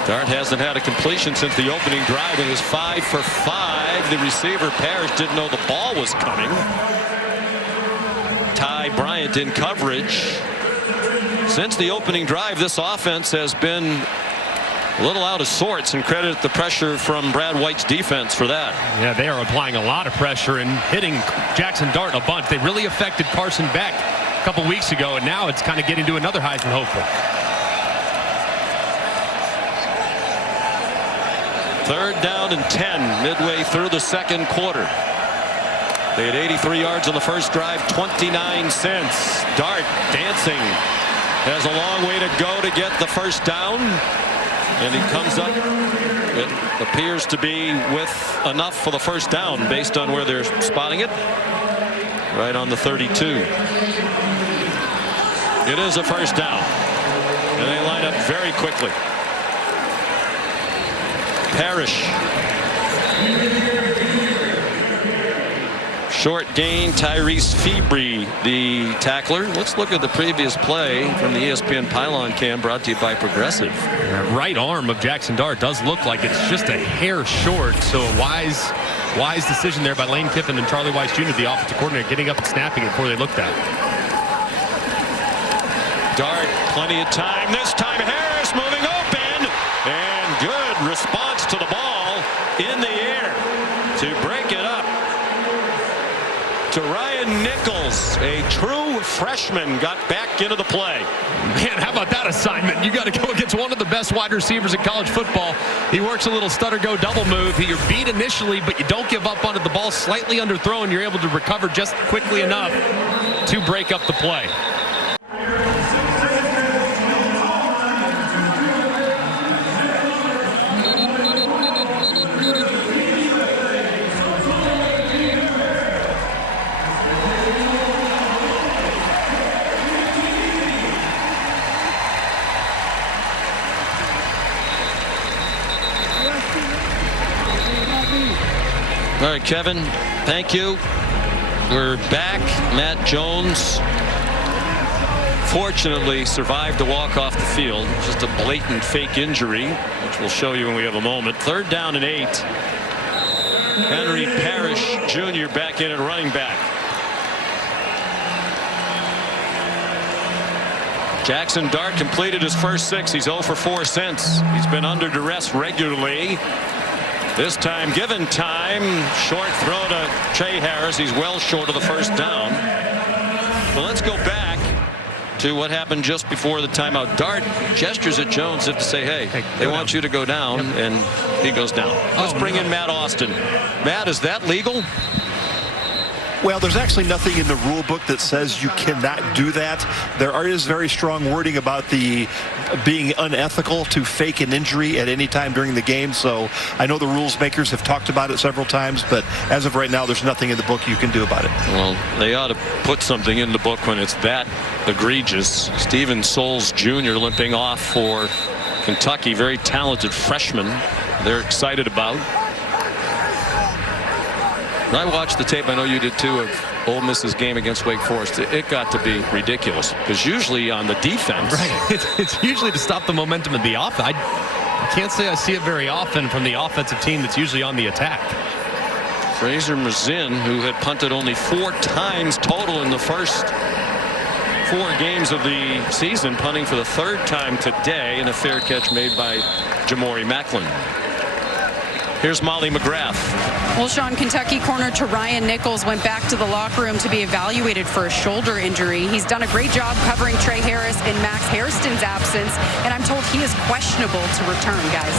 Dart hasn't had a completion since the opening drive. It was 5 for 5. The receiver, Parrish, didn't know the ball was coming. Ty Bryant in coverage. Since the opening drive, this offense has been a little out of sorts, and credit the pressure from Brad White's defense for that. Yeah, they are applying a lot of pressure and hitting Jackson Dart a bunch. They really affected Carson Beck a couple weeks ago, and now it's kind of getting to another Heisman hopeful. 3rd down and 10 midway through the second quarter. They had 83 yards on the first drive, 29 cents. Dart dancing. Has a long way to go to get the first down. And he comes up, it appears to be with enough for the first down based on where they're spotting it. Right on the 32. It is a first down. And they line up very quickly. Parrish. Short gain, Tyrese Febrey, the tackler. Let's look at the previous play from the ESPN Pylon Cam, brought to you by Progressive. That right arm of Jackson Dart does look like it's just a hair short, so a wise decision there by Lane Kiffin and Charlie Weiss Jr., the offensive coordinator, getting up and snapping it before they looked at it. Dart, plenty of time. This time Harris moving open, and good response to the ball in the air to break it up. To Ryan Nichols, a true freshman, got back into the play. Man, how about that assignment? You got to go against one of the best wide receivers in college football. He works a little stutter-go double move. You're beat initially, but you don't give up onto the ball, slightly underthrown. You're able to recover just quickly enough to break up the play. All right, Kevin, thank you. We're back. Matt Jones fortunately survived to walk off the field. Just a blatant fake injury, which we'll show you when we have a moment. 3rd down and 8. Henry Parrish Jr. back in at running back. Jackson Dart completed his first 6. He's 0 for 4 since. He's been under duress regularly. This time given time. Short throw to Trey Harris. He's well short of the first down. Well, let's go back to what happened just before the timeout. Dart gestures at Jones as if to say, hey, they want you to go down, and he goes down. Let's bring in Matt Austin. Matt, is that legal? Well, there's actually nothing in the rule book that says you cannot do that. There is very strong wording about the being unethical to fake an injury at any time during the game. So I know the rules makers have talked about it several times, but as of right now, there's nothing in the book you can do about it. Well, they ought to put something in the book when it's that egregious. Steven Souls Jr. limping off for Kentucky. Very talented freshman. They're excited about. I watched the tape, I know you did too, of Ole Miss's game against Wake Forest. It got to be ridiculous because usually on the defense. Right. It's usually to stop the momentum of the offense. I can't say I see it very often from the offensive team that's usually on the attack. Fraser Mazin, who had punted only 4 times total in the first 4 games of the season, punting for the 3rd time today, and a fair catch made by Jamori Macklin. Here's Molly McGrath. Well, Sean, Kentucky corner to Ryan Nichols went back to the locker room to be evaluated for a shoulder injury. He's done a great job covering Trey Harris in Max Hairston's absence, and I'm told he is questionable to return, guys.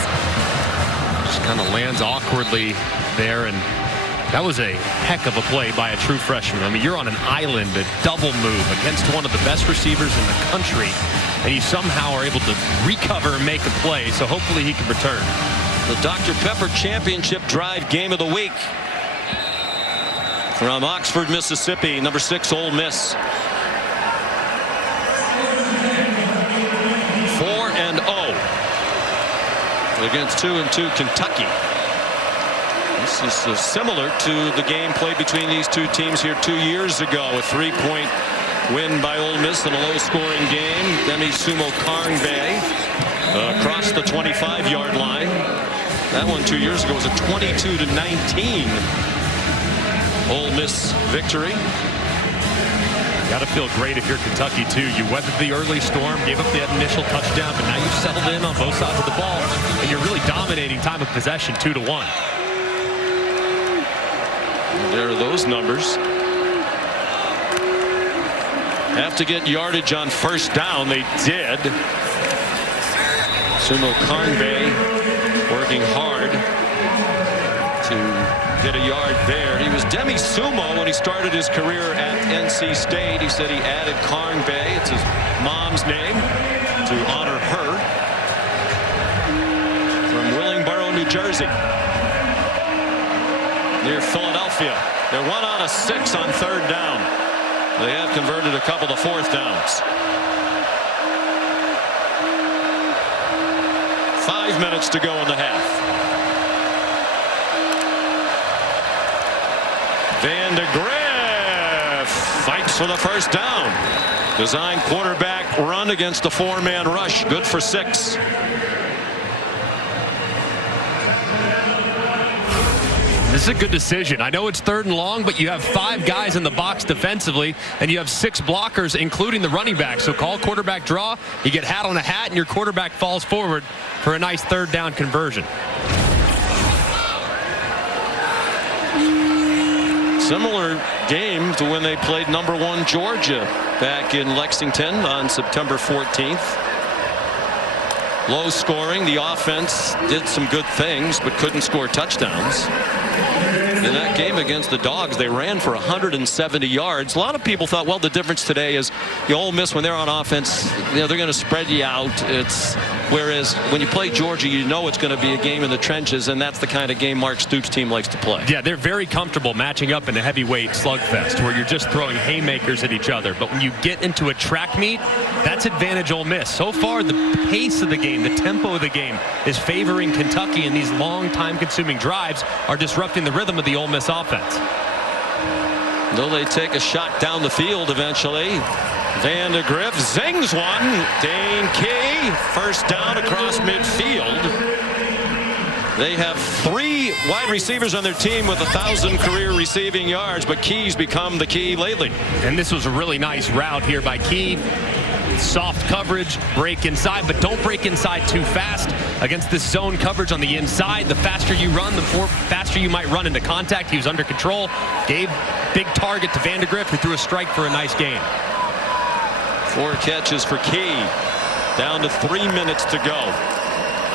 Just kind of lands awkwardly there, and that was a heck of a play by a true freshman. I mean, you're on an island, a double move against one of the best receivers in the country, and you somehow are able to recover and make a play, so hopefully he can return. The Dr. Pepper Championship Drive Game of the Week from Oxford, Mississippi, number 6 Ole Miss. 4-0 against 2-2 Kentucky. This is similar to the game played between these two teams here 2 years ago. A 3-point win by Ole Miss in a low-scoring game. Demi Sumo Karngbae across the 25-yard line. That one 2 years ago was a 22-19 Ole Miss victory. Got to feel great if you're Kentucky too. You weathered the early storm, gave up that initial touchdown, but now you've settled in on both sides of the ball, and you're really dominating time of possession 2-1. There are those numbers. Have to get yardage on first down. They did. Sumo Karngbae working hard to get a yard there. He was Demi Sumo when he started his career at NC State. He said he added Karngbae, it's his mom's name, to honor her. From Willingboro, New Jersey, near Philadelphia. They're 1 out of 6 on 3rd down. They have converted a couple of 4th downs. 5 minutes to go in the half. Van de Graaff fights for the first down. Design quarterback run against the 4-man rush. Good for 6. This is a good decision. I know it's 3rd and long, but you have 5 guys in the box defensively, and you have 6 blockers, including the running back. So call quarterback draw. You get hat on a hat, and your quarterback falls forward for a nice 3rd down conversion. Similar game to when they played number 1 Georgia back in Lexington on September 14th. Low scoring. The offense did some good things, but couldn't score touchdowns. In that game against the Dogs, they ran for 170 yards. A lot of people thought, well, the difference today is the Ole Miss, when they're on offense, they're going to spread you out. Whereas when you play Georgia, you know it's going to be a game in the trenches, and that's the kind of game Mark Stoops' team likes to play. Yeah, they're very comfortable matching up in a heavyweight slugfest where you're just throwing haymakers at each other. But when you get into a track meet, that's advantage Ole Miss. So far, the pace of the game, the tempo of the game is favoring Kentucky, and these long time-consuming drives are disrupting the rhythm of the Ole Miss offense. Will they take a shot down the field eventually? Van de Graaff zings one. Dane Key, first down across midfield. They have 3 wide receivers on their team with 1,000 career receiving yards, but Key's become the key lately. And this was a really nice route here by Key. soft coverage, break inside, but don't break inside too fast. Against this zone coverage on the inside, the faster you run, the faster you might run into contact. He was under control, gave big target to Vandegrift, who threw a strike for a nice gain. 4 catches for Key. Down to 3 minutes to go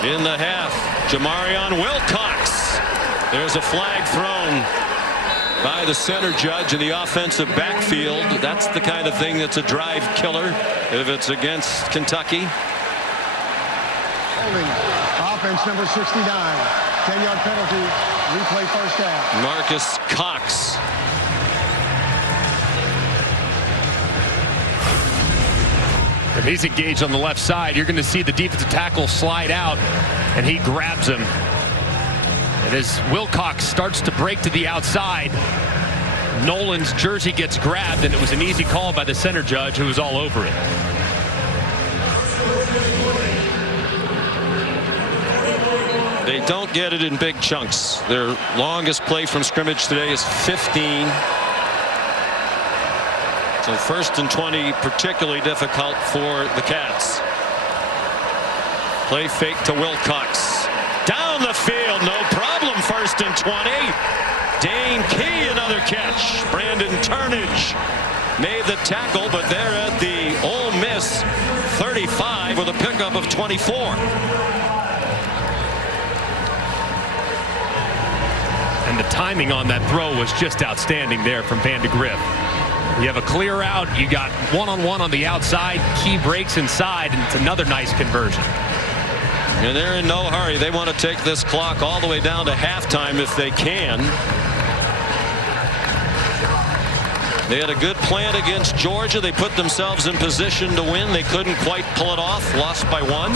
in the half. Jamarion Wilcox. There's a flag thrown by the center judge in the offensive backfield. That's the kind of thing that's a drive killer if it's against Kentucky. Holding offense number 69. 10-yard penalty. Replay first down. Marcus Cox. If he's engaged on the left side, you're going to see the defensive tackle slide out, and he grabs him. And as Wilcox starts to break to the outside, Nolan's jersey gets grabbed, and it was an easy call by the center judge, who was all over it. They don't get it in big chunks. Their longest play from scrimmage today is 15. So 1st and 20, particularly difficult for the Cats. Play fake to Wilcox. Down the field, no problem. 1st and 20. Dane Key, another catch. Brandon Turnage made the tackle, but they're at the Ole Miss 35 with a pickup of 24. And the timing on that throw was just outstanding there from Vandegrift. You have a clear out, you got one-on-one on the outside, Key breaks inside, and it's another nice conversion. And they're in no hurry. They want to take this clock all the way down to halftime if they can. They had a good plan against Georgia. They put themselves in position to win. They couldn't quite pull it off. Lost by 1.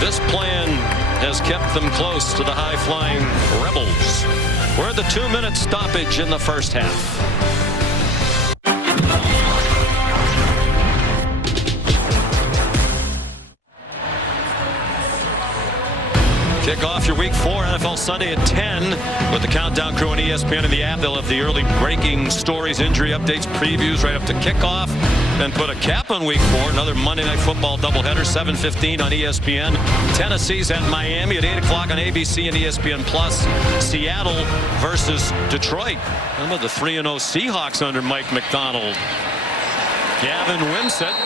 This plan has kept them close to the high-flying Rebels. We're at the 2-minute stoppage in the first half. Kick off your Week 4 NFL Sunday at 10 with the Countdown crew on ESPN and the app. They'll have the early breaking stories, injury updates, previews right up to kickoff. Then put a cap on Week 4. Another Monday Night Football doubleheader, 7:15 on ESPN. Tennessee's at Miami at 8 o'clock on ABC and ESPN Plus. Seattle versus Detroit. How about the 3-0 Seahawks under Mike McDonald? Gavin Wimsatt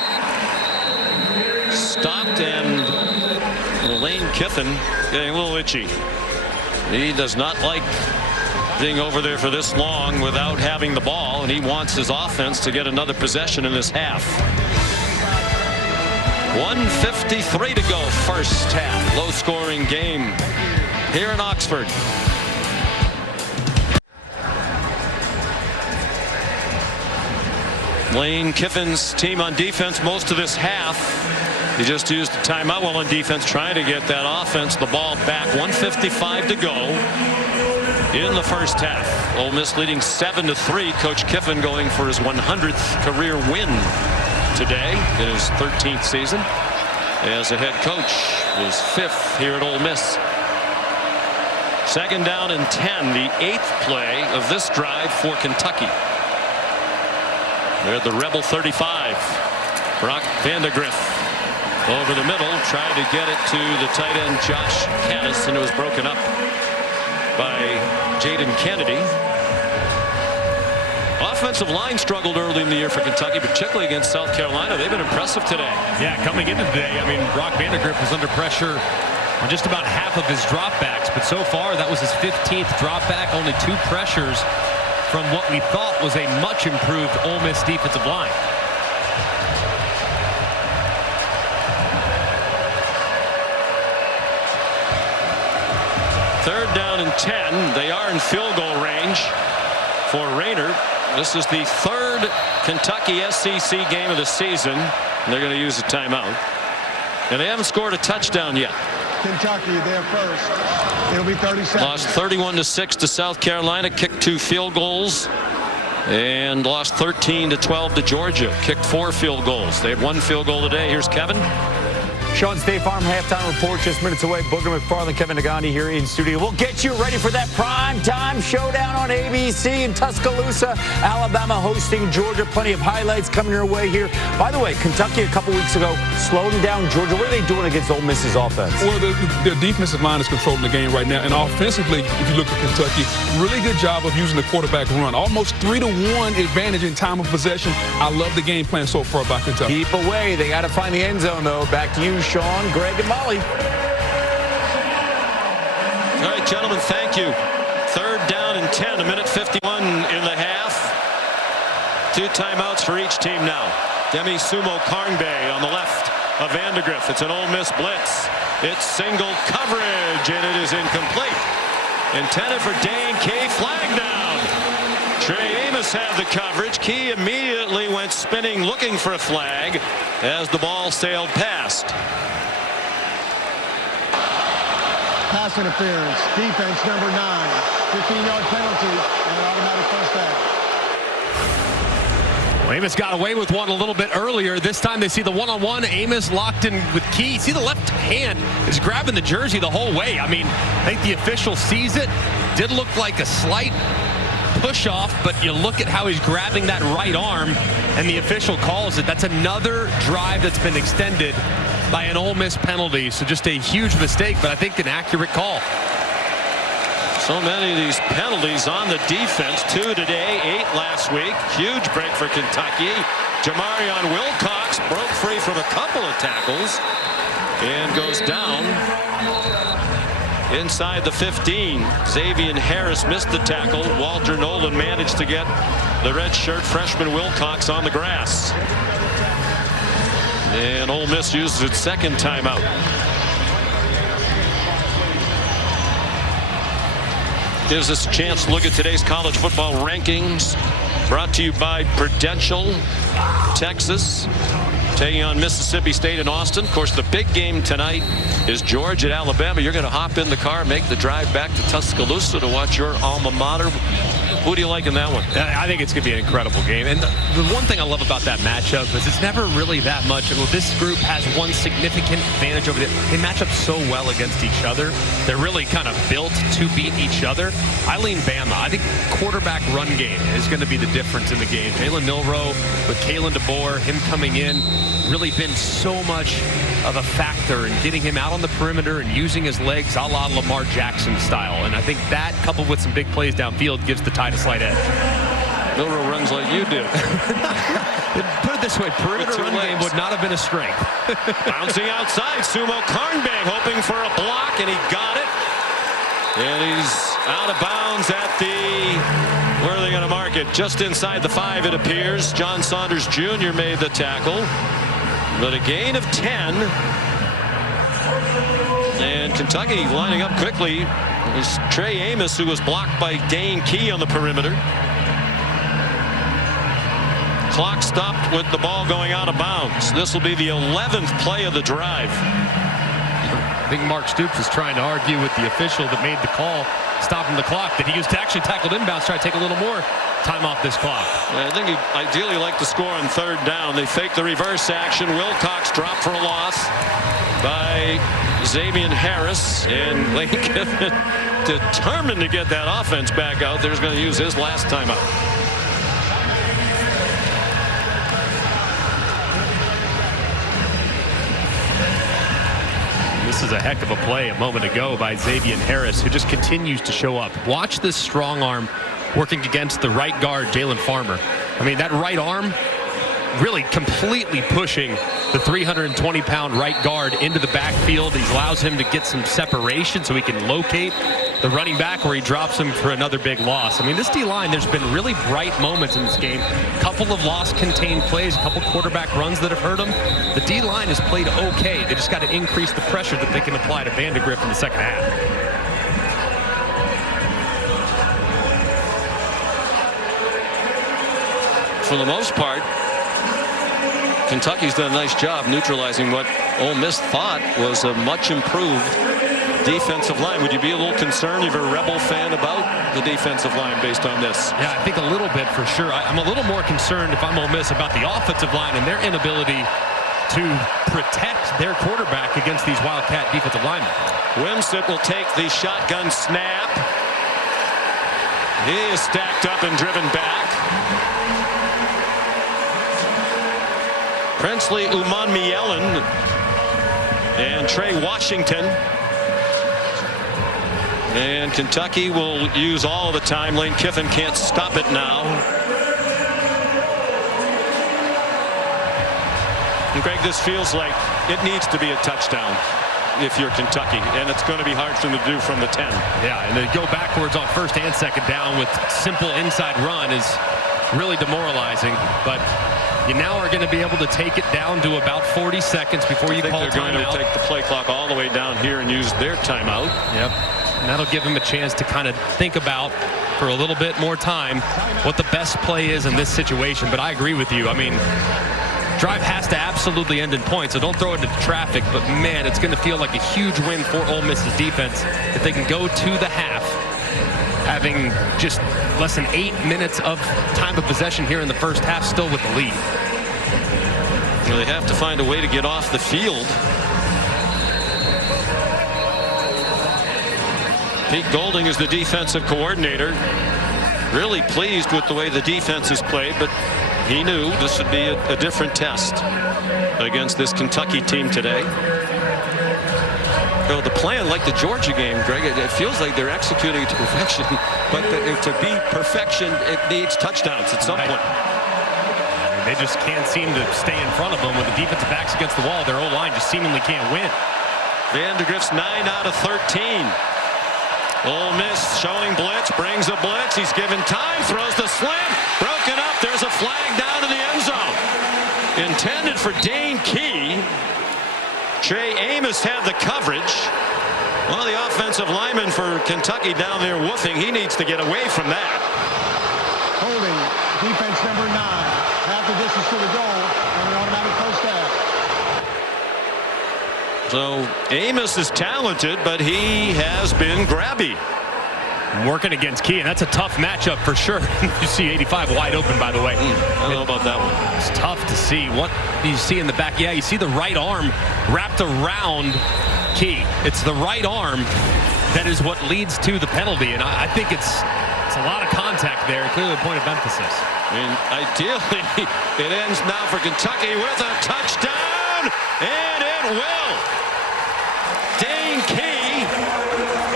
stopped, and Lane Kiffin getting a little itchy. He does not like being over there for this long without having the ball, and he wants his offense to get another possession in this half. 1:53 to go, first half. Low scoring game here in Oxford. Lane Kiffin's team on defense most of this half. He just used the timeout while on defense, trying to get that offense the ball back. 1:55 to go in the first half. Ole Miss leading 7-3. Coach Kiffin going for his 100th career win today in his 13th season as a head coach. His 5th here at Ole Miss. 2nd down and 10, the 8th play of this drive for Kentucky. They're at the Rebel 35. Brock Vandegrift over the middle, tried to get it to the tight end Josh Caddis, and it was broken up by Jaden Kennedy. Offensive line struggled early in the year for Kentucky, particularly against South Carolina. They've been impressive today. Yeah, coming into today, I mean, Brock Vandegrift was under pressure on just about half of his dropbacks, but so far that was his 15th dropback, only 2 pressures from what we thought was a much improved Ole Miss defensive line. Third down and 10. They are in field goal range for Rayner. This is the 3rd Kentucky SEC game of the season. They're going to use a timeout. And they haven't scored a touchdown yet. Kentucky there first. It'll be 30 seconds. Lost 31-6 to South Carolina. Kicked 2 field goals. And lost 13-12 to Georgia. Kicked 4 field goals. They had 1 field goal today. Here's Kevin. Sean, State Farm halftime report just minutes away. Booger McFarland, Kevin Nagandi here in studio. We'll get you ready for that prime time showdown on ABC in Tuscaloosa. Alabama hosting Georgia. Plenty of highlights coming your way here. By the way, Kentucky a couple weeks ago slowing down Georgia. What are they doing against Ole Miss's offense? Well, their defensive line is controlling the game right now. And offensively, if you look at Kentucky, really good job of using the quarterback run. Almost 3-1 advantage in time of possession. I love the game plan so far by Kentucky. Keep away. They got to find the end zone, though. Back to you, Sean, Greg, and Molly. All right, gentlemen, thank you. 3rd down and 10, 1:51 in the half. 2 timeouts for each team now. Demi Sumo Karngbe on the left of Vandegrift. It's an Ole Miss blitz. It's single coverage, and it is incomplete. Intended for Dane Key. Flag down. Trey Amos had the coverage. Key immediately went spinning, looking for a flag as the ball sailed past. Pass interference. Defense number 9. 15-yard penalty and an automatic first down. Well, Amos got away with one a little bit earlier. This time they see the one-on-one. Amos locked in with Key. See the left hand is grabbing the jersey the whole way. I mean, I think the official sees it. Did look like a slight push off, but you look at how he's grabbing that right arm, and the official calls it. That's another drive that's been extended by an Ole Miss penalty. So just a huge mistake, but I think an accurate call. So many of these penalties on the defense. 2 today, 8 last week. Huge break for Kentucky. Jamarion Wilcox broke free from a couple of tackles and goes down inside the 15. Xavier Harris missed the tackle. Walter Nolan managed to get the redshirt freshman Wilcox on the grass. And Ole Miss uses its 2nd timeout. Gives us a chance to look at today's college football rankings. Brought to you by Prudential, Texas, taking on Mississippi State in Austin. Of course, the big game tonight is Georgia at Alabama. You're going to hop in the car, make the drive back to Tuscaloosa to watch your alma mater. Who do you like in that one? I think it's going to be an incredible game. And the one thing I love about that matchup is it's never really that much. Well, this group has one significant advantage over the other. They match up so well against each other. They're really kind of built to beat each other. I lean Bama. I think quarterback run game is going to be the difference in the game. Jalen Milroe with Kalen DeBoer, him coming in, really been so much of a factor in getting him out on the perimeter and using his legs a la Lamar Jackson style. And I think that, coupled with some big plays downfield, gives the Tide a slight edge. Milroe runs like you do. Put it this way, perimeter run game would not have been a strength. Bouncing outside, Sumo Karngbe hoping for a block, and he got it. And he's out of bounds at the, where are they going to mark it? Just inside the 5, it appears. John Saunders Jr. made the tackle. But a gain of 10. And Kentucky lining up quickly is Trey Amos, who was blocked by Dane Key on the perimeter. Clock stopped with the ball going out of bounds. This will be the 11th play of the drive. I think Mark Stoops is trying to argue with the official that made the call, stopping the clock, that he was actually tackled inbounds, trying to take a little more time off this clock. I think he'd ideally like to score on 3rd down. They fake the reverse action. Wilcox dropped for a loss by Xavier Harris, and Lane Kiffin, determined to get that offense back out there, is going to use his last timeout. This is a heck of a play a moment ago by Xavier Harris, who just continues to show up. Watch this strong arm working against the right guard, Jalen Farmer. I mean, that right arm really completely pushing the 320-pound right guard into the backfield. He allows him to get some separation so he can locate the running back where he drops him for another big loss. I mean, this D-line, there's been really bright moments in this game. A couple of loss-contained plays, a couple quarterback runs that have hurt them. The D-line has played okay. They just got to increase the pressure that they can apply to Vandegrift in the 2nd half. For the most part, Kentucky's done a nice job neutralizing what Ole Miss thought was a much improved defensive line. Would you be a little concerned if you're a Rebel fan about the defensive line based on this? Yeah, I think a little bit for sure. I'm a little more concerned if I'm Ole Miss about the offensive line and their inability to protect their quarterback against these Wildcat defensive linemen. Wimsett will take the shotgun snap. He is stacked up and driven back. Princely Umanmielen and Trey Washington. And Kentucky will use all of the time. Lane Kiffin can't stop it now. And Greg, this feels like it needs to be a touchdown if you're Kentucky, and it's going to be hard for them to do from the 10. Yeah, and to go backwards on first and second down with simple inside run is really demoralizing. But you now are going to be able to take it down to about 40 seconds before you call timeout. They're going to take the play clock all the way down here and use their timeout. Yep. And that'll give him a chance to kind of think about for a little bit more time what the best play is in this situation. But I agree with you. I mean, drive has to absolutely end in points, so don't throw it into traffic. But, man, it's going to feel like a huge win for Ole Miss's defense if they can go to the half, having just less than 8 minutes of time of possession here in the first half, still with the lead. Well, they have to find a way to get off the field. Pete Golding is the defensive coordinator. Really pleased with the way the defense has played, but he knew this would be a different test against this Kentucky team today. So the plan, like the Georgia game, Greg, it feels like they're executing it to perfection, but to be perfection, it needs touchdowns at some point. They just can't seem to stay in front of them. With the defensive backs against the wall, their O-line just seemingly can't win. Vandegrift's 9 out of 13. Ole Miss showing blitz, brings a blitz. He's given time, throws the slant, broken up. There's a flag down to the end zone. Intended for Dane Key. Trey Amos had the coverage. Well, the offensive lineman for Kentucky down there woofing. He needs to get away from that. Holding defense number 9. Half the distance to the goal and an automatic post out. So Amos is talented, but he has been grabby. Working against Key, and that's a tough matchup for sure. You see 85 wide open, by the way. I don't know about that one. It's tough to see. What do you see in the back? Yeah, you see the right arm wrapped around Key. It's the right arm that is what leads to the penalty, and I think it's a lot of contact there. Clearly a point of emphasis. I mean, ideally, it ends now for Kentucky with a touchdown, and it will. Dane Key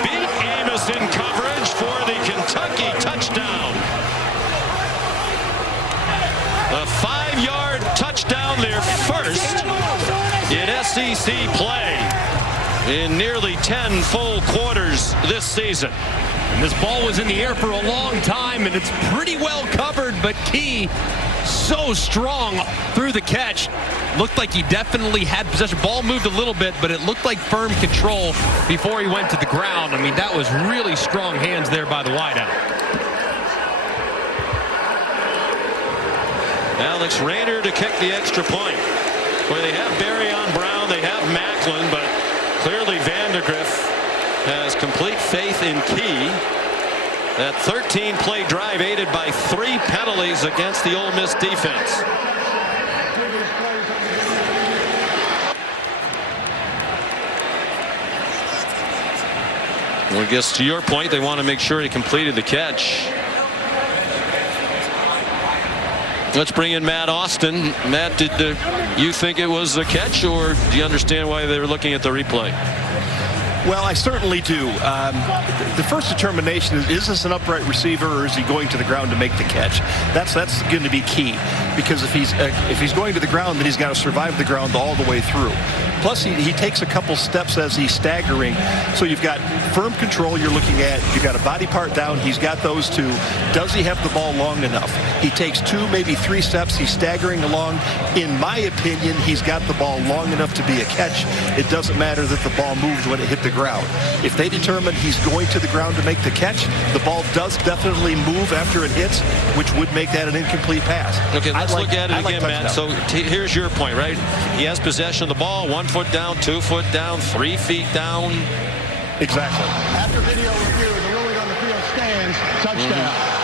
beat Amos in coverage for the Kentucky touchdown. A 5-yard touchdown, their first in SEC play in nearly 10 full quarters this season. And this ball was in the air for a long time, and it's pretty well covered, but Key so strong through the catch. Looked like he definitely had possession. Ball moved a little bit, but it looked like firm control before he went to the ground. I mean, that was really strong hands there by the wideout. Alex Rayner to kick the extra point. Where they have Barry on Brown, they have Macklin, but clearly Vandegrift has complete faith in Key. That 13-play drive aided by 3 penalties against the Ole Miss defense. Well, I guess to your point, they want to make sure he completed the catch. Let's bring in Matt Austin. Matt, did you think it was a catch, or do you understand why they were looking at the replay? Well, I certainly do. The first determination is this an upright receiver, or is he going to the ground to make the catch? That's going to be key, because if he's going to the ground, then he's got to survive the ground all the way through. Plus, he takes a couple steps as he's staggering. So you've got firm control you're looking at. You've got a body part down. He's got those 2. Does he have the ball long enough? He takes 2, maybe 3 steps. He's staggering along. In my opinion, he's got the ball long enough to be a catch. It doesn't matter that the ball moved when it hit the ground. If they determine he's going to the ground to make the catch, the ball does definitely move after it hits, which would make that an incomplete pass. Okay, let's look at it again, Matt. So here's your point, right? He has possession of the ball, 1 foot down, 2 foot down, 3 feet down. Exactly. After video review, the ruling on the field stands. Touchdown.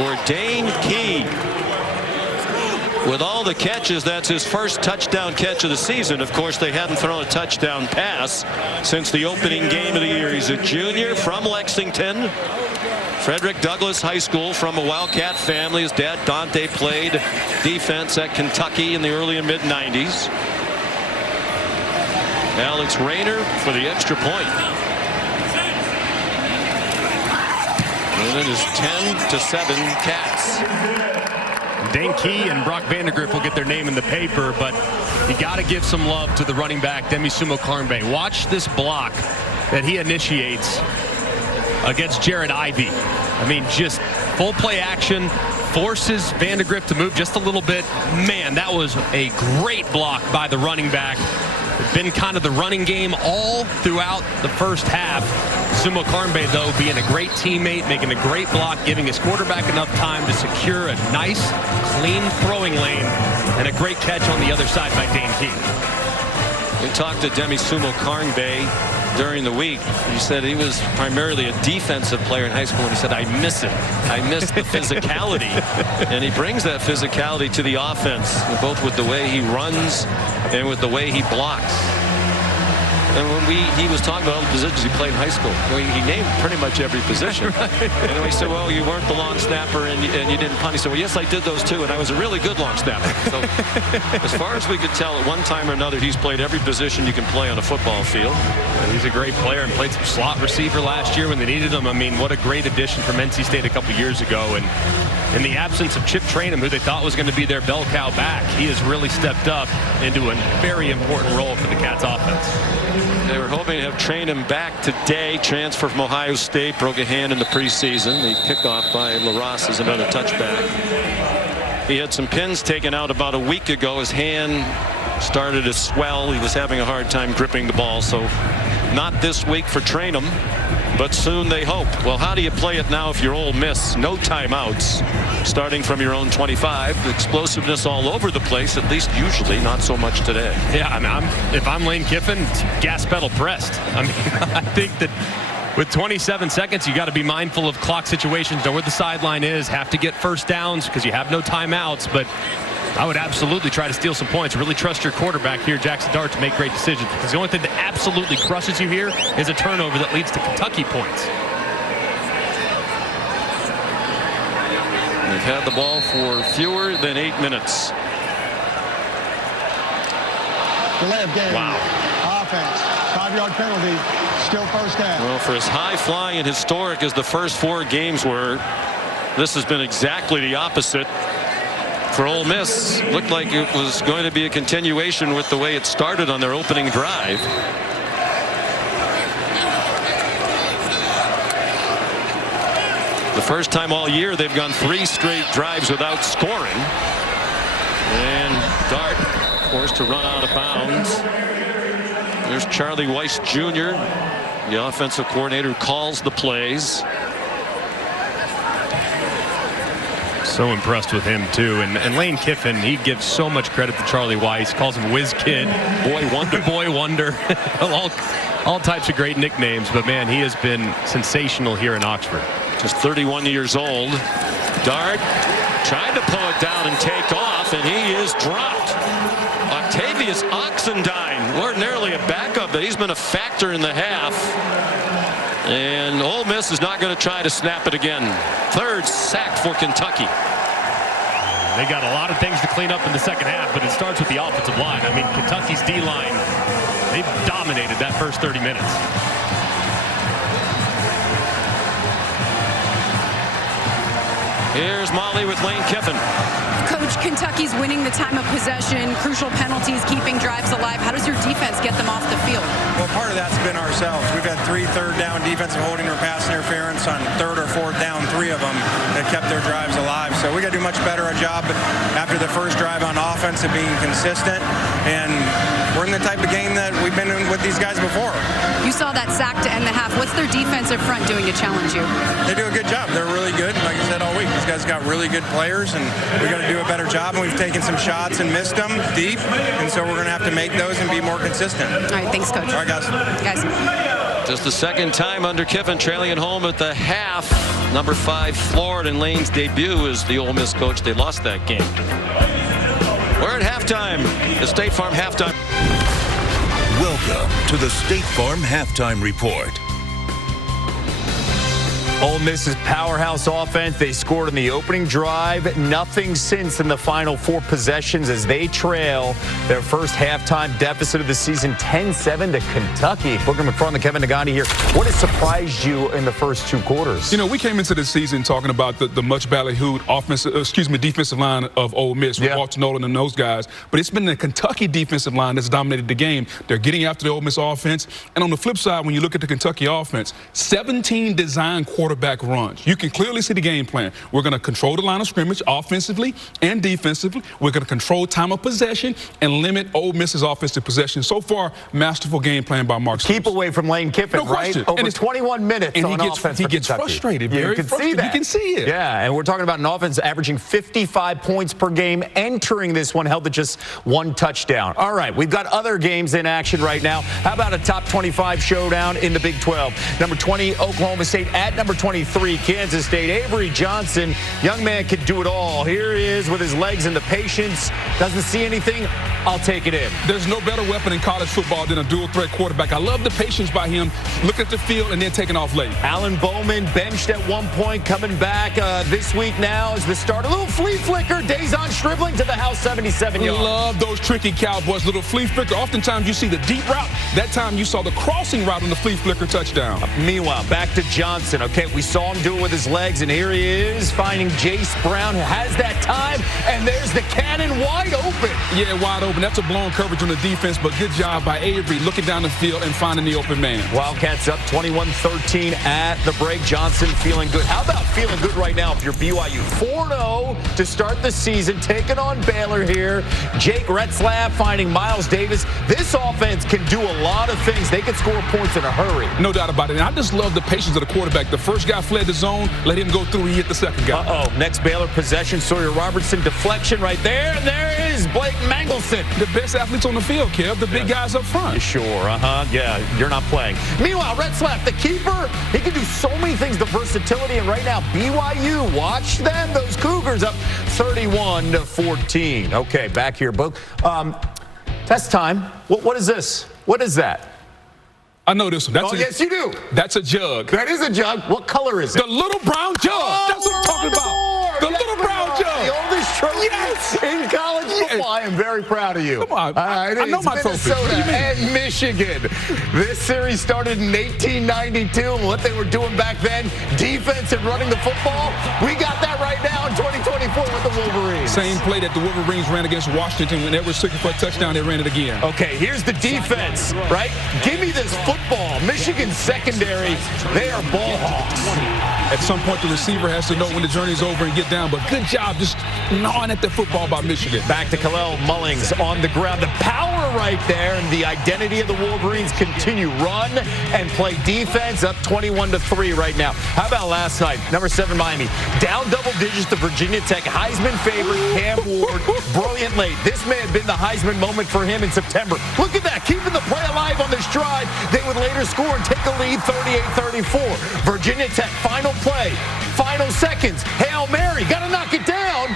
for Dane Key. With all the catches, that's his first touchdown catch of the season. Of course, they hadn't thrown a touchdown pass since the opening game of the year. He's a junior from Lexington, Frederick Douglass High School, from a Wildcat family. His dad, Dante, played defense at Kentucky in the early and mid-90s. Alex Rayner for the extra point. And it is 10-7 Cats. Dane Key and Brock Vandegrift will get their name in the paper, but you got to give some love to the running back, Demisumo Karnbe. Watch this block that he initiates against Jared Ivey. I mean, just full play action, forces Vandegrift to move just a little bit. Man, that was a great block by the running back. It's been kind of the running game all throughout the first half. Sumo Karnbe, though, being a great teammate, making a great block, giving his quarterback enough time to secure a nice, clean throwing lane, and a great catch on the other side by Dane Key. We talked to Demisumo Karnbe during the week. He said he was primarily a defensive player in high school, and he said, I miss it. I miss the physicality. And he brings that physicality to the offense, both with the way he runs and with the way he blocks. And when he was talking about all the positions he played in high school, he named pretty much every position. And then we said, well, you weren't the long snapper and you didn't punt. He said, well, yes, I did those too, and I was a really good long snapper. So as far as we could tell, at one time or another, he's played every position you can play on a football field. And he's a great player and played some slot receiver last year when they needed him. I mean, what a great addition from NC State a couple years ago. And in the absence of Chip Trainum, who they thought was going to be their bell cow back, he has really stepped up into a very important role for the Cats offense. They were hoping to have Trainum back today. Transfer from Ohio State, broke a hand in the preseason. The kickoff by LaRosse is another touchback. He had some pins taken out about a week ago. His hand started to swell. He was having a hard time gripping the ball. So not this week for Trainum, but soon they hope. Well, how do you play it now if you're Ole Miss? No timeouts. Starting from your own 25. The explosiveness all over the place, at least usually, not so much today. Yeah, I mean, if I'm Lane Kiffin, gas pedal pressed. I mean, I think that with 27 seconds, you got to be mindful of clock situations, know where the sideline is, have to get first downs because you have no timeouts. But I would absolutely try to steal some points. Really trust your quarterback here, Jackson Dart, to make great decisions, because the only thing that absolutely crushes you here is a turnover that leads to Kentucky points. They've had the ball for fewer than 8 minutes. Delay of game. Wow. Offense. 5-yard penalty. Still first down. Well, for as high-flying and historic as the first 4 games were, this has been exactly the opposite. For Ole Miss, looked like it was going to be a continuation with the way it started on their opening drive. The first time all year they've gone 3 straight drives without scoring. And Dart forced to run out of bounds. There's Charlie Weiss Jr., the offensive coordinator who calls the plays. So impressed with him, too. And Lane Kiffin, he gives so much credit to Charlie Weiss. Calls him Whiz Kid, Boy Wonder, Boy Wonder. all types of great nicknames. But, man, he has been sensational here in Oxford. Just 31 years old. Dart tried to pull it down and take off, and he is dropped. Octavius Oxendine, ordinarily a backup, but he's been a factor in the half. And Ole Miss is not going to try to snap it again. 3rd sack for Kentucky. They got a lot of things to clean up in the second half, but it starts with the offensive line. I mean, Kentucky's D-line, they've dominated that first 30 minutes. Here's Molly with Lane Kiffin. Coach, Kentucky's winning the time of possession, crucial penalties, keeping drives alive. How does your defense get them off the field? Well, part of that's been ourselves. We've had 3 third-down defensive holding or pass interference on 3rd or 4th down, 3 of them that kept their drives alive. So we got to do much better a job after the first drive on offense of being consistent. And we're in the type of game that we've been in with these guys before. You saw that sack to end the half. What's their defensive front doing to challenge you? They do a good job. They're really good. Like I said all week, these guys got really good players, and we got to do a better job. And we've taken some shots and missed them deep, and so we're going to have to make those and be more consistent. All right, thanks, Coach. All right, guys. Just the second time under Kiffin, trailing at home at the half. Number 5, Florida, in Lane's debut as the Ole Miss coach. They lost that game. We're at halftime. The State Farm halftime. Welcome to the State Farm Halftime Report. Ole Miss's powerhouse offense. They scored in the opening drive. Nothing since in the final 4 possessions as they trail their first halftime deficit of the season, 10-7 to Kentucky. Booker McFarland, Kevin Nagandi here. What has surprised you in the first 2 quarters? You know, we came into the season talking about the much ballyhooed defensive line of Ole Miss with Walter Nolan and those guys. But it's been the Kentucky defensive line that's dominated the game. They're getting after the Ole Miss offense. And on the flip side, when you look at the Kentucky offense, 17 design quarterbacks runs. You can clearly see the game plan. We're going to control the line of scrimmage offensively and defensively. We're going to control time of possession and limit Ole Miss's offensive possession. So far, masterful game plan by Mark Stoops. Keep away from Lane Kiffin, no right? Over 21 minutes and on offense. He gets frustrated. Yeah, you can see that. You can see it. Yeah, and we're talking about an offense averaging 55 points per game, entering this one, held to just 1 touchdown. All right, we've got other games in action right now. How about a top 25 showdown in the Big 12? Number 20, Oklahoma State at number 23, Kansas State. Avery Johnson, young man can do it all. Here he is with his legs and the patience. Doesn't see anything. I'll take it in. There's no better weapon in college football than a dual-threat quarterback. I love the patience by him, looking at the field and then taking off late. Alan Bowman benched at one point, coming back this week now as the start. A little flea flicker. Dazon Stribling to the house, 77 yards. Love those tricky Cowboys, little flea flicker. Oftentimes you see the deep route. That time you saw the crossing route on the flea flicker touchdown. Meanwhile, back to Johnson. Okay, we saw him do it with his legs, and here he is finding Jace Brown, who has that time, and there's the cannon wide open. Yeah, wide open. That's a blown coverage on the defense, but good job by Avery looking down the field and finding the open man. Wildcats up 21-13 at the break. Johnson feeling good. How about feeling good right now if you're BYU? 4-0 to start the season, taking on Baylor here. Jake Retzlaff finding Miles Davis. This offense can do a lot of things. They can score points in a hurry. No doubt about it. And I just love the patience of the quarterback. The first guy fled the zone, let him go through, he hit the second guy. Next Baylor possession, Sawyer Robertson deflection right there, and there is Blake Mangelson. The best athletes on the field, Kev, the big guys up front. Sure, yeah, you're not playing. Meanwhile, Retzlaff, the keeper, he can do so many things, the versatility, and right now, BYU, watch them, those Cougars up 31-14. Okay, back here, Book. Test time. What is this? What is that? I know this one. Yes, you do. That's a jug. That is a jug. What color is it? The little brown jug. That's what I'm talking about. The little brown jug. The oldest trophy in college football. I am very proud of you. Come on. I know my trophy. Minnesota and Michigan. This series started in 1892, and what they were doing back then, defense and running the football, we got that right now in 2024 with the Wolverines. Same play that the Wolverines ran against Washington when they were seeking for a touchdown, they ran it again. Okay, here's the defense, right? Give me this football. Michigan's secondary, they are ball hawks. At some point, the receiver has to know when the journey's over and get down, but good job just gnawing at the football by Michigan. Back to Kalel Mullings on the ground. The power right there, and the identity of the Wolverines continue run and play defense, up 21-3 right now. How about last night? Number 7 Miami down double digits to Virginia Tech. Heisman favorite Cam Ward, brilliant late. This may have been the Heisman moment for him in September. Look at that, keeping the play alive on this drive. They would later score and take a lead 38-34. Virginia Tech, final play, final seconds. Hail Mary, got to knock it down.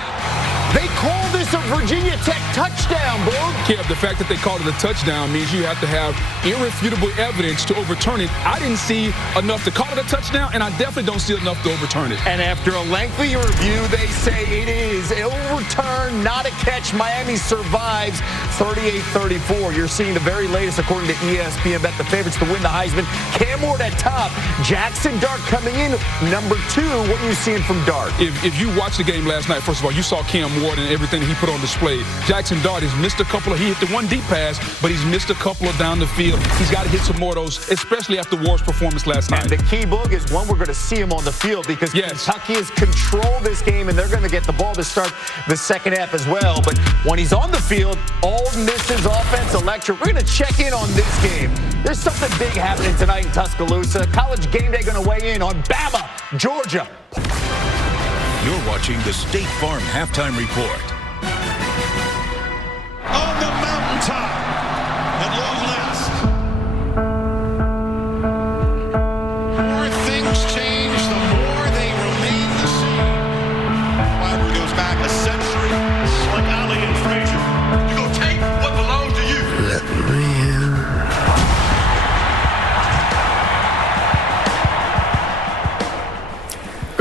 They call this a Virginia Tech touchdown, bro. Kev, the fact that they called it a touchdown means you have to have irrefutable evidence to overturn it. I didn't see enough to call it a touchdown, and I definitely don't see enough to overturn it. And after a lengthy review, they say it is overturned, not a catch. Miami survives 38-34. You're seeing the very latest, according to ESPN, bet the favorites to win the Heisman. Cam Ward at top. Jackson Dart coming in number 2. What are you seeing from Dart? If you watched the game last night, first of all, you saw Cam Ward and everything that he put on display. Jackson Dart has missed a couple of, he hit the one deep pass, but he's missed a couple of down the field. He's got to hit some more of those, especially after Ward's performance last night. And the key, Boog, is when we're going to see him on the field because Kentucky has controlled this game, and they're going to get the ball to start the second half as well. But when he's on the field, Ole Miss's offense electric. We're going to check in on this game. There's something big happening tonight in Tuscaloosa. College Game Day going to weigh in on Bama, Georgia. You're watching the State Farm Halftime Report. On the mountaintop, at long last.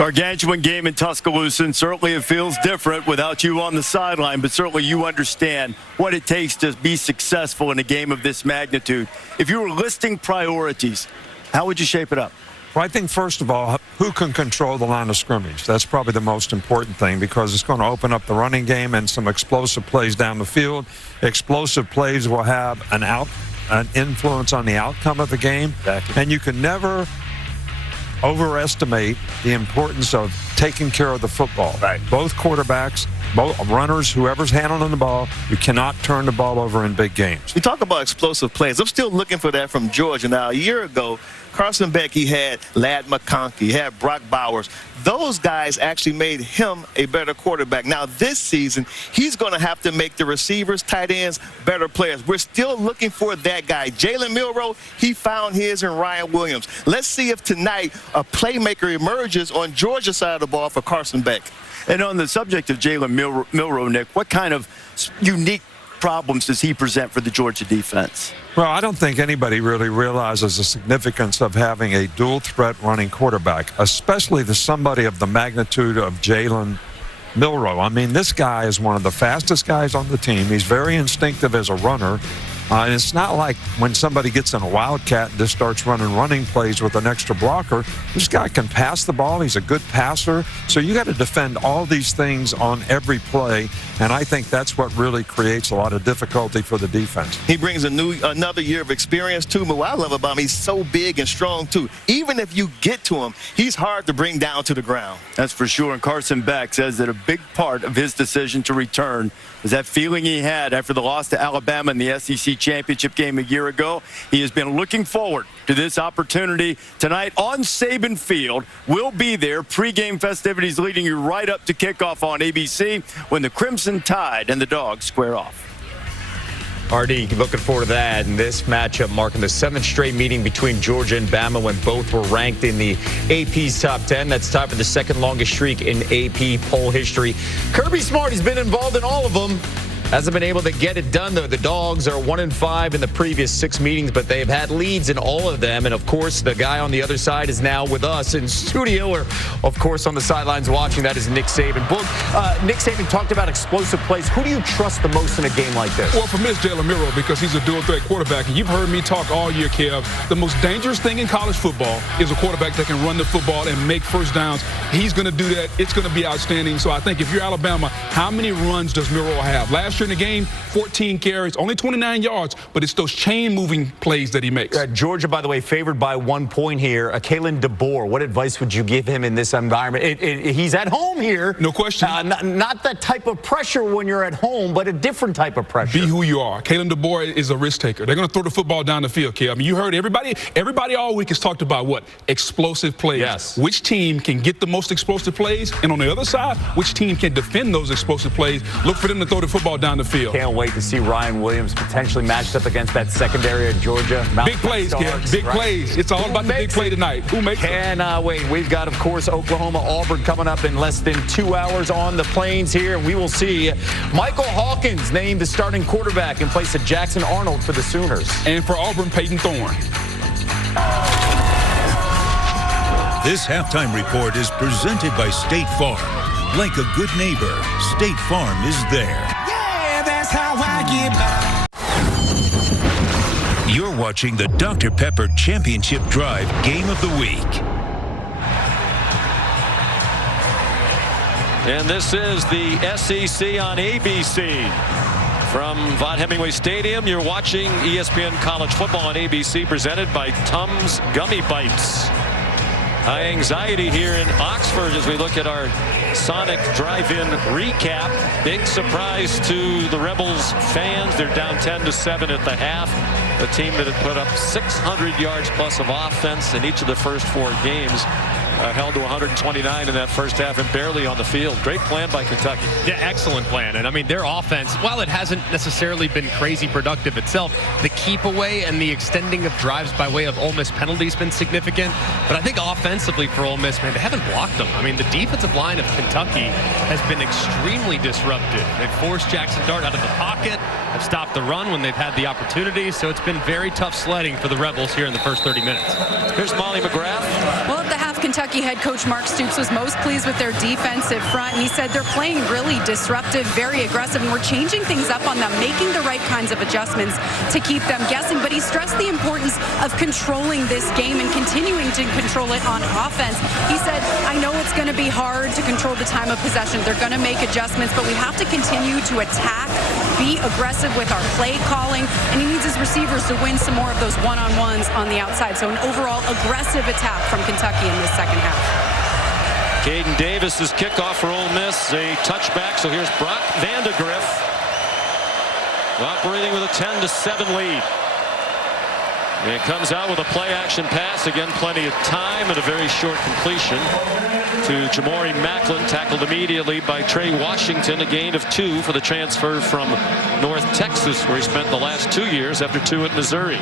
Gargantuan game in Tuscaloosa, and certainly it feels different without you on the sideline, but certainly you understand what it takes to be successful in a game of this magnitude. If you were listing priorities, how would you shape it up? Well, I think, first of all, who can control the line of scrimmage? That's probably the most important thing, because it's going to open up the running game and some explosive plays down the field. Explosive plays will have an influence on the outcome of the game. Exactly. And you can never overestimate the importance of taking care of the football. Right. Both quarterbacks, both runners, whoever's handling the ball, you cannot turn the ball over in big games. We talk about explosive plays. I'm still looking for that from Georgia. Now, a year ago, Carson Beck, he had Ladd McConkey, he had Brock Bowers. Those guys actually made him a better quarterback. Now, this season, he's going to have to make the receivers, tight ends, better players. We're still looking for that guy. Jalen Milroe, he found his in Ryan Williams. Let's see if tonight a playmaker emerges on Georgia's side of the ball for Carson Beck. And on the subject of Jalen Milroe, Nick, what kind of unique problems does he present for the Georgia defense? Well, I don't think anybody really realizes the significance of having a dual-threat running quarterback, especially somebody of the magnitude of Jalen Milroe. I mean, this guy is one of the fastest guys on the team. He's very instinctive as a runner. And it's not like when somebody gets in a Wildcat and just starts running plays with an extra blocker. This guy can pass the ball. He's a good passer. So you got to defend all these things on every play. And I think that's what really creates a lot of difficulty for the defense. He brings another year of experience, too. But what I love about him, he's so big and strong, too. Even if you get to him, he's hard to bring down to the ground. That's for sure. And Carson Beck says that a big part of his decision to return was that feeling he had after the loss to Alabama in the SEC championship game a year ago. He has been looking forward to this opportunity tonight on Saban Field. We'll be there. Pre-game festivities leading you right up to kickoff on ABC when the Crimson Tide and the Dogs square off. RD, looking forward to that. And this matchup marking the 7th straight meeting between Georgia and Bama when both were ranked in the AP's top 10. That's tied for the second longest streak in AP poll history. Kirby Smart has been involved in all of them. Hasn't been able to get it done, though. The Dogs are 1-5 in the previous 6 meetings, but they've had leads in all of them. And, of course, the guy on the other side is now with us in studio, or, of course, on the sidelines watching. That is Nick Saban. Book, Nick Saban talked about explosive plays. Who do you trust the most in a game like this? Well, for me, it's Jalen Milroe, because he's a dual-threat quarterback. And you've heard me talk all year, Kev. The most dangerous thing in college football is a quarterback that can run the football and make first downs. He's going to do that. It's going to be outstanding. So I think if you're Alabama, how many runs does Milroe have? Last year in the game, 14 carries, only 29 yards, but it's those chain-moving plays that he makes. Georgia, by the way, favored by 1 point here. Kalen DeBoer, what advice would you give him in this environment? He's at home here. No question. Not that type of pressure when you're at home, but a different type of pressure. Be who you are. Kalen DeBoer is a risk taker. They're going to throw the football down the field, Kev. I mean, you heard everybody all week has talked about what? Explosive plays. Yes. Which team can get the most explosive plays? And on the other side, which team can defend those explosive plays? Look for them to throw the football down the field. Can't wait to see Ryan Williams potentially matched up against that secondary of Georgia. Big plays, Kev. Big plays. It's all about the big play tonight. Who makes it? Cannot wait. We've got, of course, Oklahoma-Auburn coming up in less than 2 hours on the plains here. And we will see Michael Hawkins named the starting quarterback in place of Jackson Arnold for the Sooners. And for Auburn, Peyton Thorne. This halftime report is presented by State Farm. Like a good neighbor, State Farm is there. How I get by. You're watching the Dr. Pepper Championship Drive Game of the Week. And this is the SEC on ABC. From Vaught Hemingway Stadium, you're watching ESPN College Football on ABC, presented by Tums Gummy Bites. High anxiety here in Oxford as we look at our Sonic Drive-In recap. Big surprise to the Rebels fans. They're down 10-7 at the half. A team that had put up 600 yards plus of offense in each of the first 4 games. Held to 129 in that first half and barely on the field. Great plan by Kentucky. Yeah, excellent plan. And I mean, their offense, while it hasn't necessarily been crazy productive itself, the keep away and the extending of drives by way of Ole Miss penalties been significant. But I think offensively for Ole Miss, man, they haven't blocked them. I mean, the defensive line of Kentucky has been extremely disruptive. They've forced Jackson Dart out of the pocket, have stopped the run when they've had the opportunity. So it's been very tough sledding for the Rebels here in the first 30 minutes. Here's Molly McGrath. Well, at the half, Kentucky Kentucky head coach Mark Stoops was most pleased with their defensive front. He said they're playing really disruptive, very aggressive, and we're changing things up on them, making the right kinds of adjustments to keep them guessing. But he stressed the importance of controlling this game and continuing to control it on offense. He said, I know it's going to be hard to control the time of possession. They're going to make adjustments, but we have to continue to attack, be aggressive with our play calling, and he needs his receivers to win some more of those one-on-ones on the outside. So an overall aggressive attack from Kentucky in this second half. Caden Davis's kickoff for Ole Miss, a touchback. So here's Brock Vandegrift operating with a 10-7 lead. And it comes out with a play-action pass. Again, plenty of time and a very short completion to Jamori Macklin, tackled immediately by Trey Washington, a gain of 2 for the transfer from North Texas, where he spent the last 2 years after 2 at Missouri.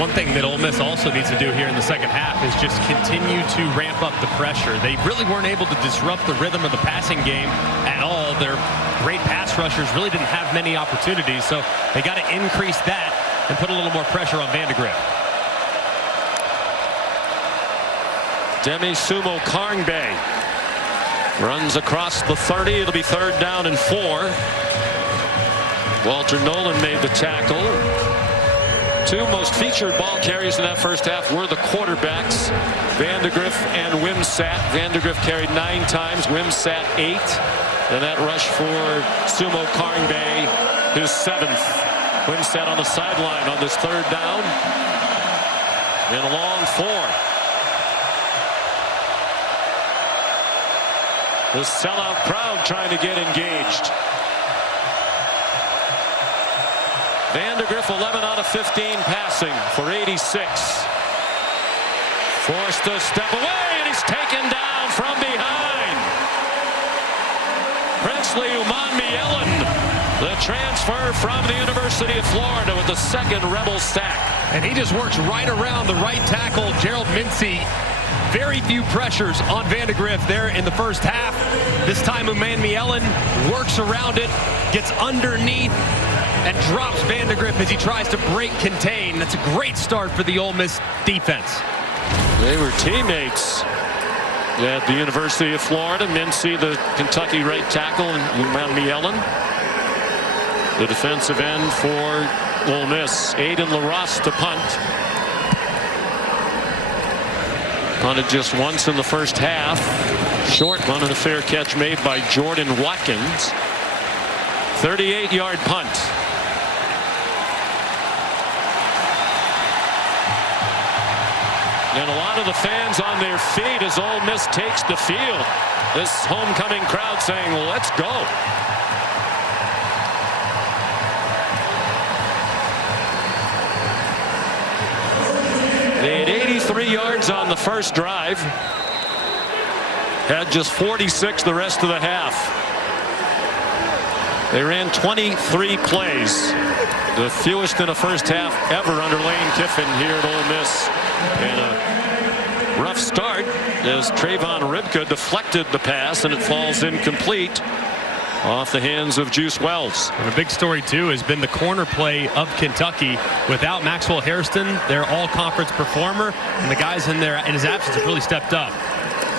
One thing that Ole Miss also needs to do here in the second half is just continue to ramp up the pressure. They really weren't able to disrupt the rhythm of the passing game at all. Their great pass rushers really didn't have many opportunities, so they got to increase that and put a little more pressure on Vandegrift. Demi Sumo Karngbe runs across the 30. It'll be 3rd down and 4. Walter Nolan made the tackle. 2 most featured ball carriers in that first half were the quarterbacks, Vandegrift and Wimsatt. Vandegrift carried 9 times, Wimsatt 8. And that rush for Sumo Karngbe, his 7th. Wimsatt on the sideline on this 3rd down. And a long 4. The sellout crowd trying to get engaged. Vandegrift 11 out of 15 passing for 86. Forced to step away, and he's taken down from behind. Princely Umanmielen, the transfer from the University of Florida, with the 2nd Rebel sack. And he just works right around the right tackle, Gerald Mincy. Very few pressures on Vandegrift there in the first half. This time Umanmielen works around it, gets underneath, and drops Vandegrift as he tries to break contain. That's a great start for the Ole Miss defense. They were teammates at the University of Florida. Mincy, the Kentucky right tackle, and Umanmielen, the defensive end for Ole Miss. Aiden LaRosse to punt. Punted just once in the first half. Short one and a fair catch made by Jordan Watkins. 38-yard punt. And a lot of the fans on their feet as Ole Miss takes the field. This homecoming crowd saying, well, let's go. They had 83 yards on the first drive. Had just 46 the rest of the half. They ran 23 plays. The fewest in a first half ever under Lane Kiffin here at Ole Miss. And a rough start as Trayvon Ribka deflected the pass, and it falls incomplete off the hands of Juice Wells. And a big story, too, has been the corner play of Kentucky. Without Maxwell Hairston, their all-conference performer, and the guys in his absence have really stepped up.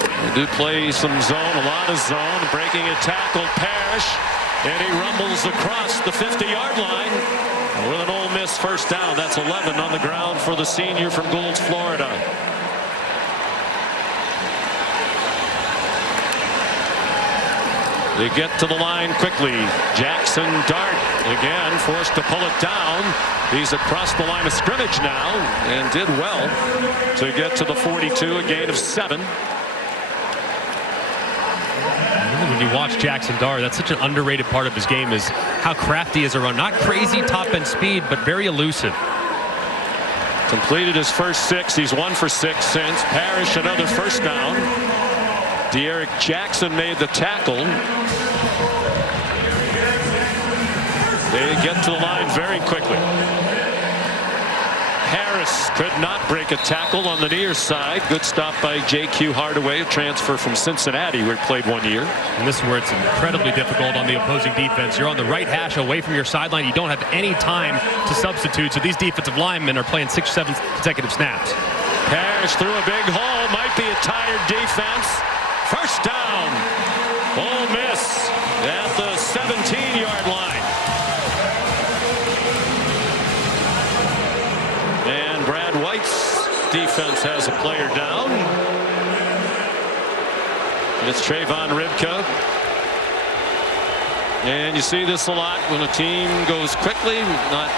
They do play some zone, a lot of zone. Breaking a tackle, Parrish, and he rumbles across the 50-yard line with an Ole Miss first down. That's 11 on the ground for the senior from Goulds, Florida. They get to the line quickly. Jackson Dart again forced to pull it down. He's across the line of scrimmage now and did well to get to the 42, a gain of 7. When you watch Jackson Dart, that's such an underrated part of his game, is how crafty he is around. Not crazy top-end speed, but very elusive. Completed his first 6. He's 1 for 6 since. Parrish another first down. De'Eric Jackson made the tackle. They get to the line very quickly. Harris could not break a tackle on the near side. Good stop by J.Q. Hardaway, a transfer from Cincinnati, where he played 1 year. And this is where it's incredibly difficult on the opposing defense. You're on the right hash away from your sideline. You don't have any time to substitute. So these defensive linemen are playing 6 or 7 consecutive snaps. Parrish through a big hole. Might might be a tired defense. First down. Ole Miss at the 17-yard line. And Brad White's defense has a player down. It's Trayvon Ribka. And you see this a lot when a team goes quickly, not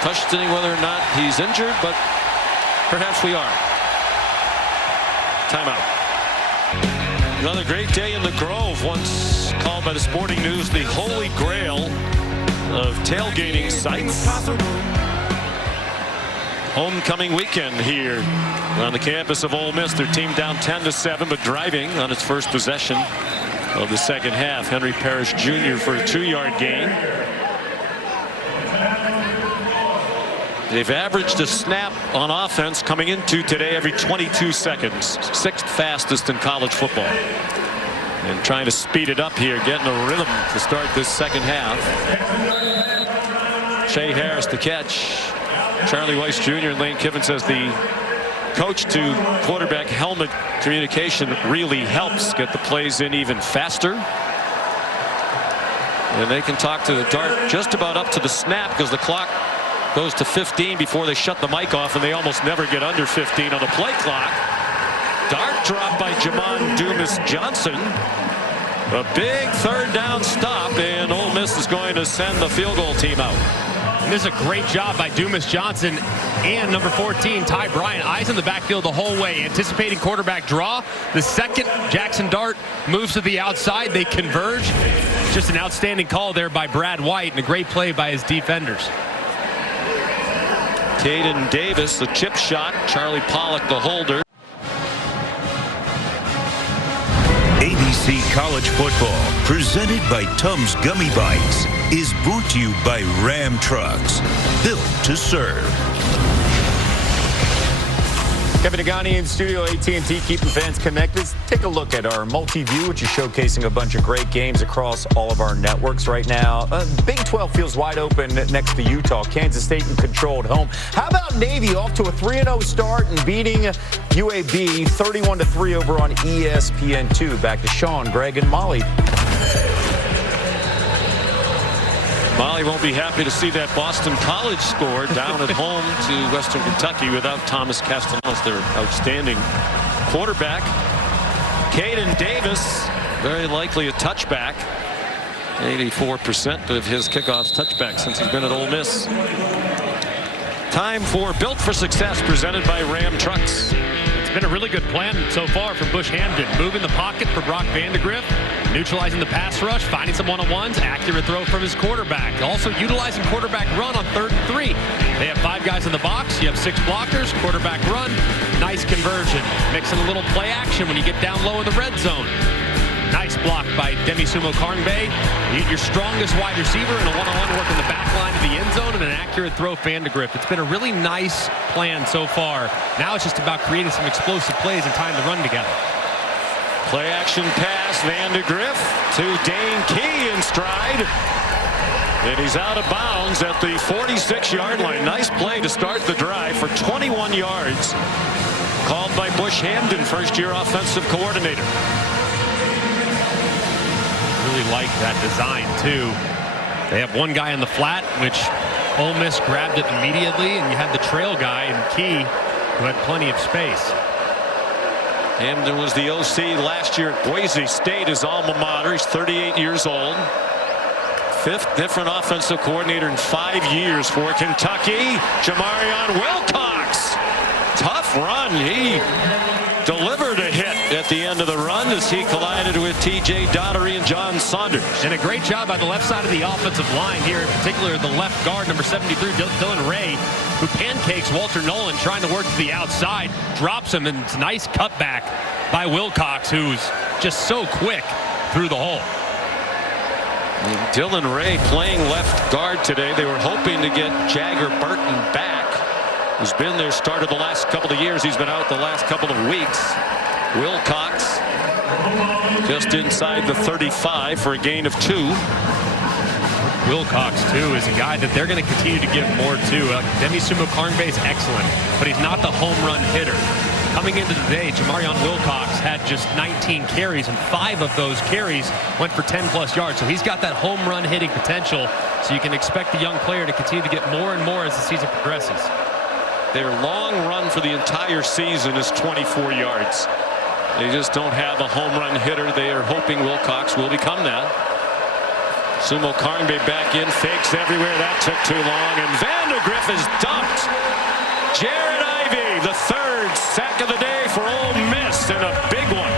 questioning whether or not he's injured, but perhaps we are. Timeout. Another great day in the Grove, once called by the Sporting News the Holy Grail of tailgating sites. Homecoming weekend here on the campus of Ole Miss. Their team down 10-7, but driving on its first possession of the second half. Henry Parrish Jr. for a 2-yard gain. They've averaged a snap on offense coming into today every 22 seconds. 6th fastest in college football. And trying to speed it up here, getting a rhythm to start this second half. Shea Harris the catch. Charlie Weiss Jr. and Lane Kiffin says the coach to quarterback helmet communication really helps get the plays in even faster. And they can talk to the Dart just about up to the snap because the clock goes to 15 before they shut the mic off, and they almost never get under 15 on the play clock. Dart dropped by Jamon Dumas-Johnson. A big third down stop, and Ole Miss is going to send the field goal team out. And this is a great job by Dumas-Johnson and number 14, Ty Bryant. Eyes in the backfield the whole way, anticipating quarterback draw. The second Jackson Dart moves to the outside, they converge. Just an outstanding call there by Brad White and a great play by his defenders. Caden Davis, the chip shot. Charlie Pollock, the holder. ABC College Football, presented by Tums Gummy Bites, is brought to you by Ram Trucks, built to serve. Kevin Nagani in studio, AT&T, keeping fans connected. Let's take a look at our multi-view, which is showcasing a bunch of great games across all of our networks right now. Big 12 feels wide open next to Utah. Kansas State in control at home. How about Navy off to a 3-0 start and beating UAB 31-3 over on ESPN2? Back to Sean, Greg, and Molly. Molly won't be happy to see that Boston College score down at home to Western Kentucky without Thomas Castellanos, their outstanding quarterback. Caden Davis, very likely a touchback. 84% of his kickoffs touchback since he's been at Ole Miss. Time for Built for Success, presented by Ram Trucks. It's been a really good plan so far from Bush Hamden. Moving the pocket for Brock Vandegrift, neutralizing the pass rush, finding some one-on-ones, accurate throw from his quarterback. Also utilizing quarterback run on 3rd and 3. They have 5 guys in the box. You have 6 blockers, quarterback run, nice conversion. Mixing a little play action when you get down low in the red zone. Nice block by Demisumo Karngbe. You get your strongest wide receiver in a one-on-one work in the back line of the end zone and an accurate throw for Vandegrift. It's been a really nice plan so far. Now it's just about creating some explosive plays and tying the run together. Play action pass, Vandegrift to Dane Key in stride. And he's out of bounds at the 46-yard line. Nice play to start the drive for 21 yards. Called by Bush Hamden, first-year offensive coordinator. Really like that design too. They have one guy in the flat, which Ole Miss grabbed it immediately, and you had the trail guy in Key who had plenty of space. Hamden was the OC last year at Boise State, his alma mater. He's 38 years old. 5th different offensive coordinator in 5 years for Kentucky. Jamarion Wilcox. Tough run. He delivered a hit at the end of the run as he collided with T.J. Daugherty and John Saunders. And a great job by the left side of the offensive line here, in particular the left guard, number 73, Dylan Ray, who pancakes Walter Nolan trying to work to the outside, drops him, and it's a nice cutback by Wilcox, who's just so quick through the hole. Dylan Ray playing left guard today. They were hoping to get Jagger Burton back, who's been their starter the last couple of years. He's been out the last couple of weeks. Wilcox just inside the 35 for a gain of 2. Wilcox, too, is a guy that they're going to continue to give more to. Demisumo Karngbe is excellent, but he's not the home run hitter. Coming into today, Jamarion Wilcox had just 19 carries, and 5 of those carries went for 10-plus yards. So he's got that home run hitting potential, so you can expect the young player to continue to get more and more as the season progresses. Their long run for the entire season is 24 yards. They just don't have a home run hitter. They are hoping Wilcox will become that. Sumo Karngbe back in, fakes everywhere. That took too long, and Vandegrift is dumped. Jared Ivey, the 3rd sack of the day for Ole Miss, and a big one.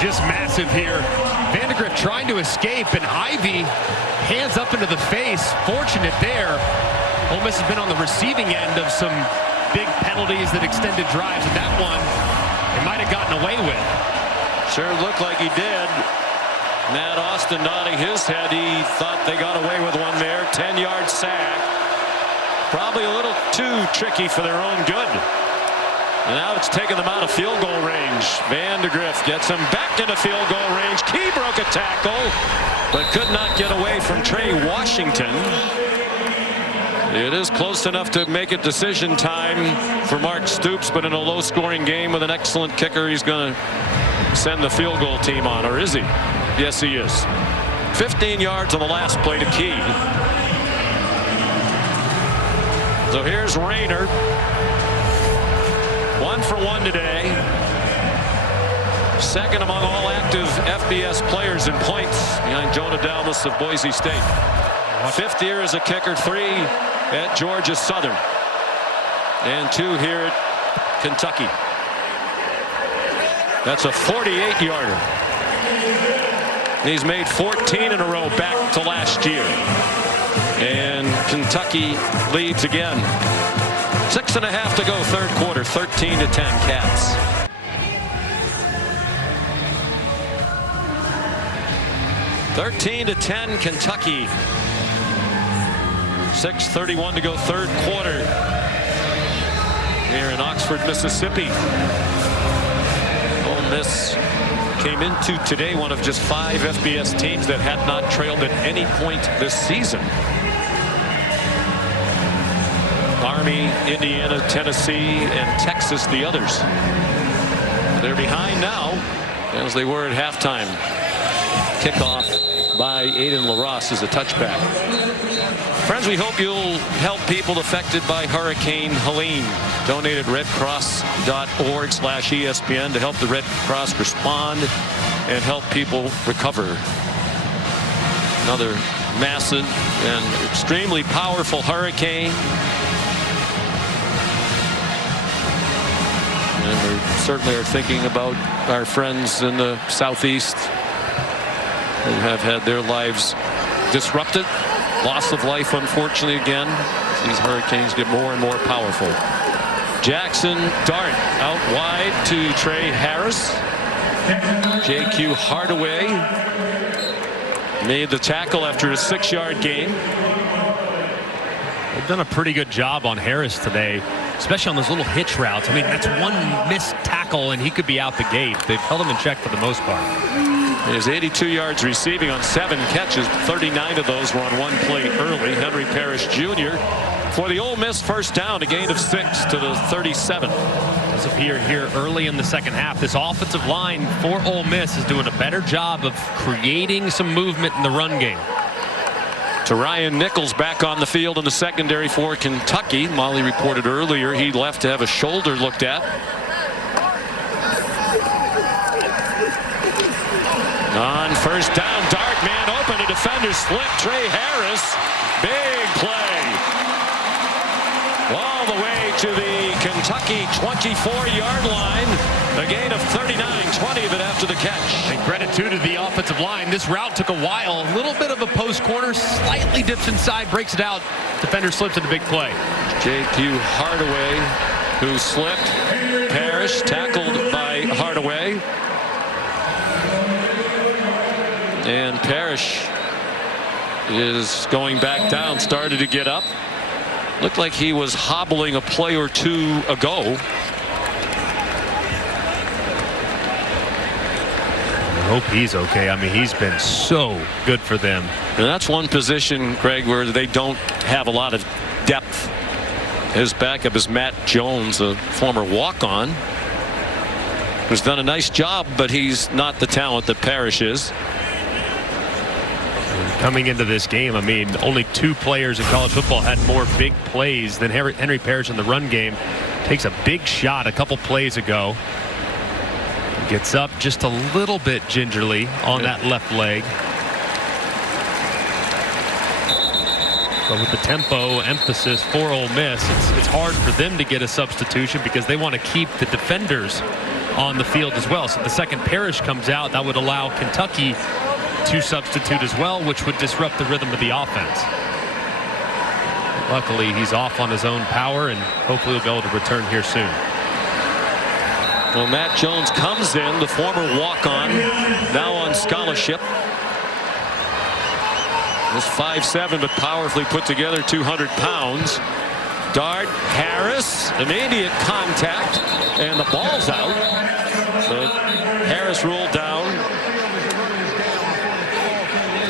Just massive here. Vandegrift trying to escape, and Ivey hands up into the face. Fortunate there. Ole Miss has been on the receiving end of some big penalties that extended drives, and that one they might have gotten away with. Sure looked like he did. Matt Austin nodding his head. He thought they got away with one there. 10-yard sack. Probably a little too tricky for their own good. And now it's taken them out of field goal range. Vandegrift gets him back into field goal range. Key broke a tackle, but could not get away from Trey Washington. It is close enough to make it decision time for Mark Stoops, but in a low-scoring game with an excellent kicker, he's going to send the field goal team on, or is he? Yes, he is. 15 yards on the last play to Key. So here's Rayner. 1 for 1 today. 2nd among all active FBS players in points, behind Jonah Dalmas of Boise State. 5th year as a kicker, 3 at Georgia Southern, and 2 here at Kentucky. That's a 48-yarder. He's made 14 in a row back to last year. And Kentucky leads again. 6.5 to go, 3rd quarter, 13-10 Cats. (13-10) Kentucky. 6:31 to go, 3rd quarter here in Oxford, Mississippi. Ole Miss came into today one of just 5 FBS teams that had not trailed at any point this season. Army, Indiana, Tennessee, and Texas the others. They're behind now as they were at halftime. Kickoff by Aiden LaRosse is a touchback. Friends, we hope you'll help people affected by Hurricane Helene. Donate at redcross.org/ESPN to help the Red Cross respond and help people recover. Another massive and extremely powerful hurricane. And we certainly are thinking about our friends in the southeast who have had their lives disrupted. Loss of life, unfortunately, again. These hurricanes get more and more powerful. Jackson Dart out wide to Trey Harris. J.Q. Hardaway made the tackle after a 6-yard gain. They've done a pretty good job on Harris today, especially on those little hitch routes. I mean, that's one missed tackle, and he could be out the gate. They've held him in check for the most part. He has 82 yards receiving on 7 catches. 39 of those were on 1 play early. Henry Parrish Jr. for the Ole Miss first down, a gain of 6 to the 37. This appear here early in the second half. This offensive line for Ole Miss is doing a better job of creating some movement in the run game. To Ryan Nichols back on the field in the secondary for Kentucky. Molly reported earlier he left to have a shoulder looked at. On first down, Dart, man open, a defender slipped. Trey Harris, big play. All the way to the Kentucky 24-yard line. A gain of 39, 20 of it after the catch. And credit to the offensive line. This route took a while. A little bit of a post corner, slightly dips inside, breaks it out. Defender slips at a big play. J.Q. Hardaway, who slipped. Parrish tackled by Hardaway. And Parrish is going back down, started to get up. Looked like he was hobbling a play or two ago. I hope he's okay. I mean, he's been so good for them. And that's one position, Greg, where they don't have a lot of depth His backup is Matt Jones, a former walk-on, who's done a nice job, but he's not the talent that Parrish is. Coming into this game, I mean, only 2 players in college football had more big plays than Henry Parrish in the run game. Takes a big shot a couple plays ago. Gets up just a little bit gingerly on that left leg. But with the tempo emphasis for Ole Miss, it's hard for them to get a substitution because they want to keep the defenders on the field as well. So if the second Parrish comes out, that would allow Kentucky to substitute as well, which would disrupt the rhythm of the offense. Luckily, he's off on his own power, and hopefully he'll be able to return here soon. Well, Matt Jones comes in, the former walk-on, now on scholarship. He's 5'7", but powerfully put together, 200 pounds. Dart, Harris, immediate contact, and the ball's out. But Harris ruled down.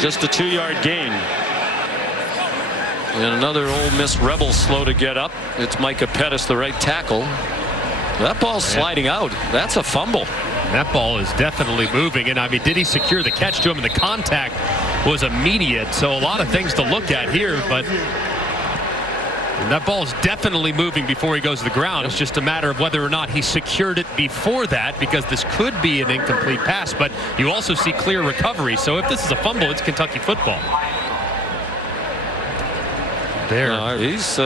Just a 2-yard gain. And another Ole Miss Rebel slow to get up. It's Micah Pettis, the right tackle. That ball's sliding out. That's a fumble. That ball is definitely moving, and I mean, did he secure the catch to him? And the contact was immediate, so a lot of things to look at here, but that ball is definitely moving before he goes to the ground. It's just a matter of whether or not he secured it before that, because this could be an incomplete pass, but you also see clear recovery. So if this is a fumble, it's Kentucky football. There. He's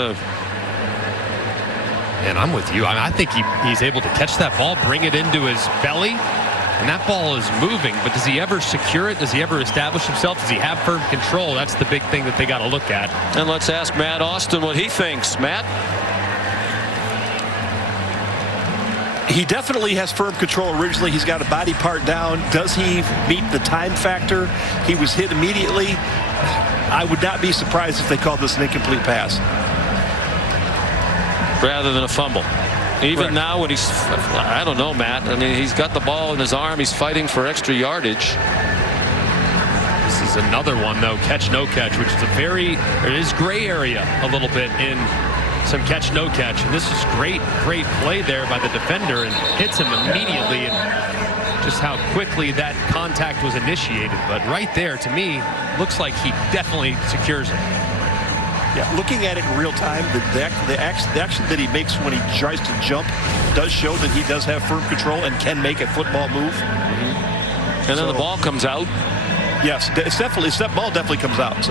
and I'm with you. I think he's able to catch that ball, bring it into his belly, and that ball is moving. But does he ever secure it? Does he ever establish himself? Does he have firm control? That's the big thing that they got to look at. And let's ask Matt Austin what he thinks. Matt? He definitely has firm control. Originally, he's got a body part down. Does he meet the time factor? He was hit immediately. I would not be surprised if they called this an incomplete pass. Rather than a fumble. Even now when he's, I don't know, Matt. I mean, he's got the ball in his arm. He's fighting for extra yardage. This is another one, though, catch, no catch, which is it is gray area a little bit in some catch, no catch. And this is great play there by the defender, and hits him immediately, and just how quickly that contact was initiated. But right there, to me, looks like he definitely secures it. Yeah, looking at it in real time, the action that he makes when he tries to jump does show that he does have firm control and can make a football move. And then the ball comes out. Yes, it's definitely, that ball definitely comes out.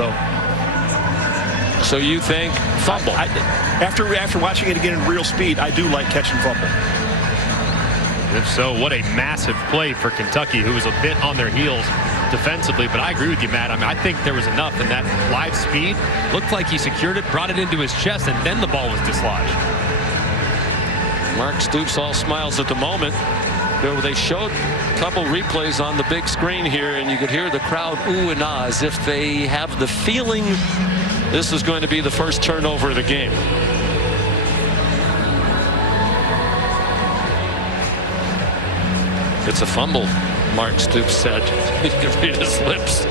So you think fumble? After watching it again in real speed, I do like catch and fumble. If so, what a massive play for Kentucky, who was a bit on their heels defensively. But I agree with you, Matt. I mean, I think there was enough in that live speed. Looked like he secured it, brought it into his chest, and then the ball was dislodged. Mark Stoops all smiles at the moment. They showed a couple replays on the big screen here, and you could hear the crowd ooh and ah as if they have the feeling this is going to be the first turnover of the game. It's a fumble, Mark Stoops said. You can read his lips.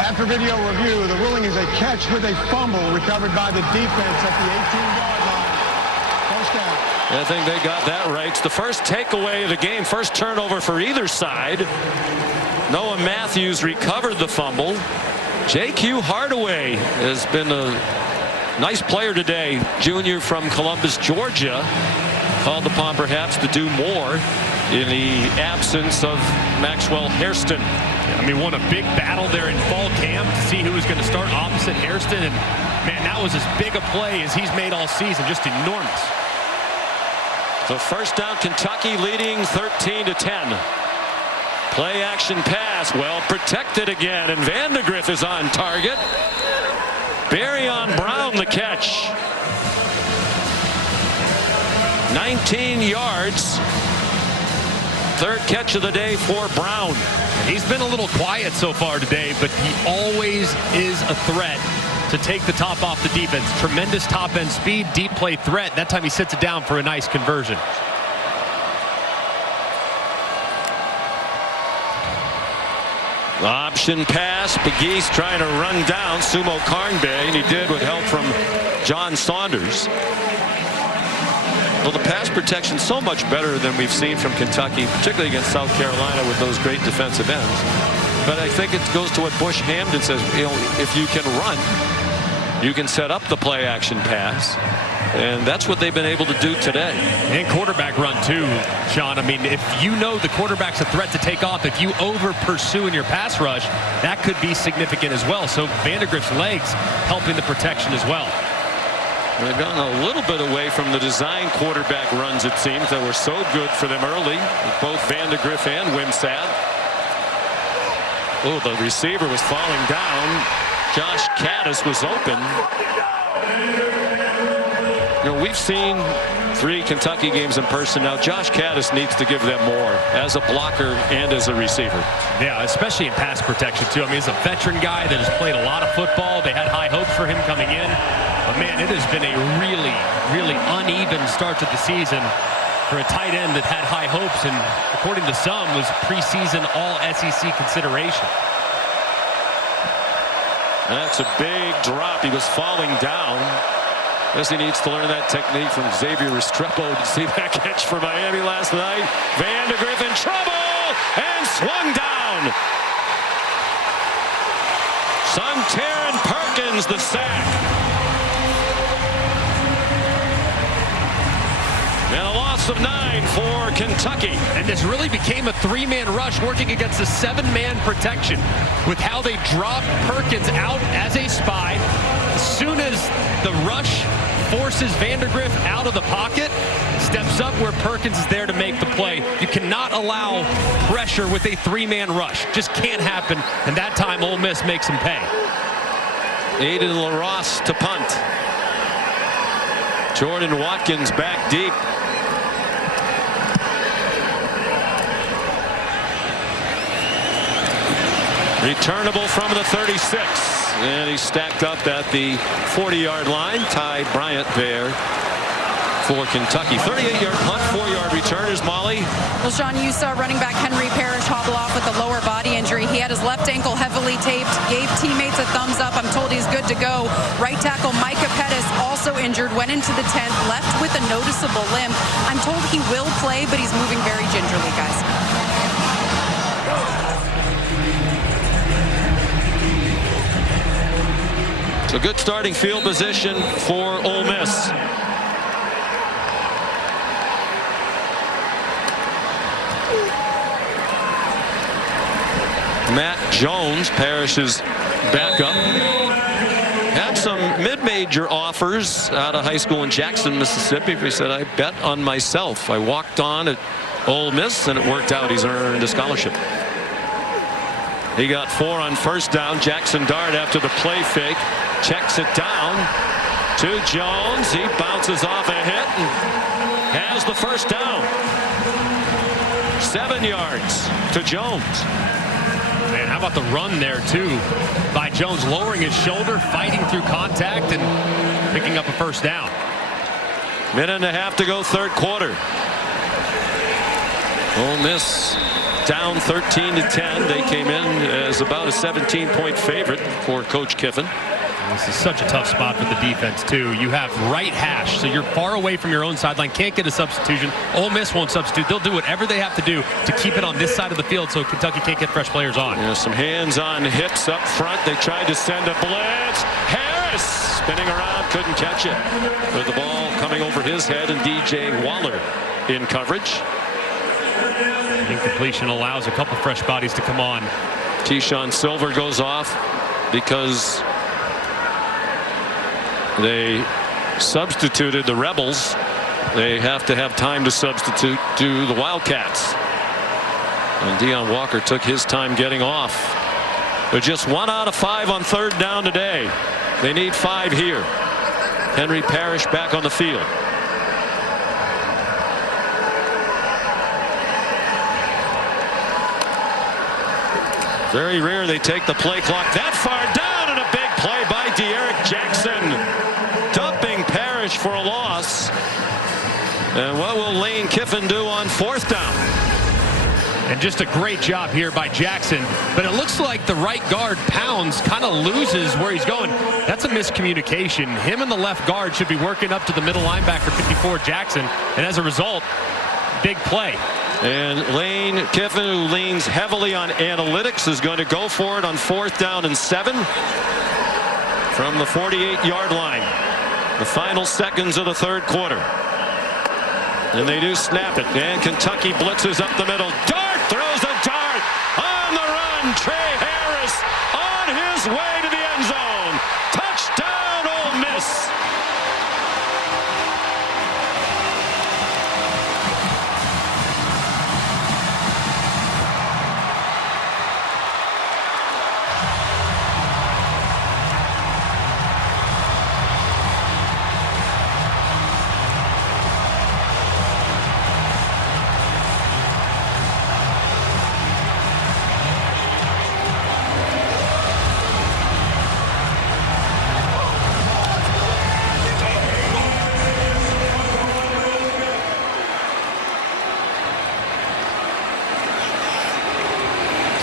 After video review, the ruling is a catch with a fumble recovered by the defense at the 18-yard line. First down. I think they got that right. It's the first takeaway of the game, first turnover for either side. Noah Matthews recovered the fumble. J.Q. Hardaway has been a nice player today, junior from Columbus, Georgia, called upon perhaps to do more in the absence of Maxwell Hairston. I mean, won a big battle there in fall camp to see who was going to start opposite Hairston, and man, that was as big a play as he's made all season, just enormous. So first down, Kentucky leading 13-10. Play action pass, well protected again, and Vandegrift is on target. Barryon Brown the catch. 19 yards. Third catch of the day for Brown. He's been a little quiet so far today, but he always is a threat to take the top off the defense. Tremendous top end speed, deep play threat. That time he sits it down for a nice conversion. Option pass. Pegues trying to run down Sumo Karnbay, and he did with help from John Saunders. Well, the pass protection so much better than we've seen from Kentucky, particularly against South Carolina with those great defensive ends. But I think it goes to what Bush Hamden says. You know, if you can run, you can set up the play action pass. And that's what they've been able to do today. And quarterback run too, Sean. I mean, if you know the quarterback's a threat to take off, if you over pursue in your pass rush, that could be significant as well. So Vandegrift's legs helping the protection as well. They've gotten a little bit away from the design quarterback runs, it seems, that were so good for them early, with both Vandegrift and Wimsatt. Oh, the receiver was falling down. Josh Caddis was open. You know, we've seen 3 Kentucky games in person now. Josh Caddis needs to give them more as a blocker and as a receiver. Yeah, especially in pass protection too. I mean, he's a veteran guy that has played a lot of football. They had high hopes for him coming in. But man, it has been a really, really uneven start to the season for a tight end that had high hopes and, according to some, was preseason all SEC consideration. That's a big drop. He was falling down. Guess he needs to learn that technique from Xavier Restrepo. To see that catch for Miami last night. Vandegrift in trouble and swung down. Suntarine Perkins the sack. And a loss of 9 for Kentucky. And this really became a 3-man rush working against a 7-man protection with how they dropped Perkins out as a spy. As soon as the rush forces Vandegrift out of the pocket, steps up where Perkins is there to make the play. You cannot allow pressure with a 3-man rush. Just can't happen. And that time Ole Miss makes him pay. Aiden LaRosse to punt. Jordan Watkins back deep. Returnable from the 36. And he's stacked up at the 40-yard line. Ty Bryant there for Kentucky. 38-yard punt, 4-yard return is Molly. Well, Sean, you saw running back Henry Parrish hobble off with a lower body injury. He had his left ankle heavily taped, gave teammates a thumbs up. I'm told he's good to go. Right tackle Micah Pettis also injured, went into the tent, left with a noticeable limp. I'm told he will play, but he's moving very gingerly, guys. A good starting field position for Ole Miss. Matt Jones, Parrish's backup, had some mid-major offers out of high school in Jackson, Mississippi. He said, I bet on myself. I walked on at Ole Miss, and it worked out. He's earned a scholarship. He got 4 on first down. Jackson Dart after the play fake. Checks it down to Jones. He bounces off a hit and has the first down. 7 yards to Jones. Man, how about the run there, too, by Jones, lowering his shoulder, fighting through contact, and picking up a first down. Minute and a half to go, third quarter. Ole Miss down 13-10. They came in as about a 17-point favorite for Coach Kiffin. This is such a tough spot for the defense, too. You have right hash, so you're far away from your own sideline. Can't get a substitution. Ole Miss won't substitute. They'll do whatever they have to do to keep it on this side of the field so Kentucky can't get fresh players on. Yeah, some hands on hips up front. They tried to send a blitz. Harris spinning around, couldn't catch it. With the ball coming over his head, and DJ Waller in coverage. Incompletion allows a couple fresh bodies to come on. Keyshawn Silver goes off because they substituted the Rebels. They have to have time to substitute to the Wildcats. And Deion Walker took his time getting off. They're just 1 out of 5 on third down today. They need 5 here. Henry Parrish back on the field. Very rare they take the play clock that far down, and a big play by De'Eric Jackson, dumping Parrish for a loss. And what will Lane Kiffin do on fourth down? And just a great job here by Jackson. But it looks like the right guard, Pounds, kind of loses where he's going. That's a miscommunication. Him and the left guard should be working up to the middle linebacker, 54, Jackson. And as a result, big play. And Lane Kiffin, who leans heavily on analytics, is going to go for it on 4th down and 7 from the 48-yard line. The final seconds of the 3rd quarter. And they do snap it. And Kentucky blitzes up the middle. Dart throws a dart on the run. Trey Harris on his way to the end zone. Touchdown, Ole Miss.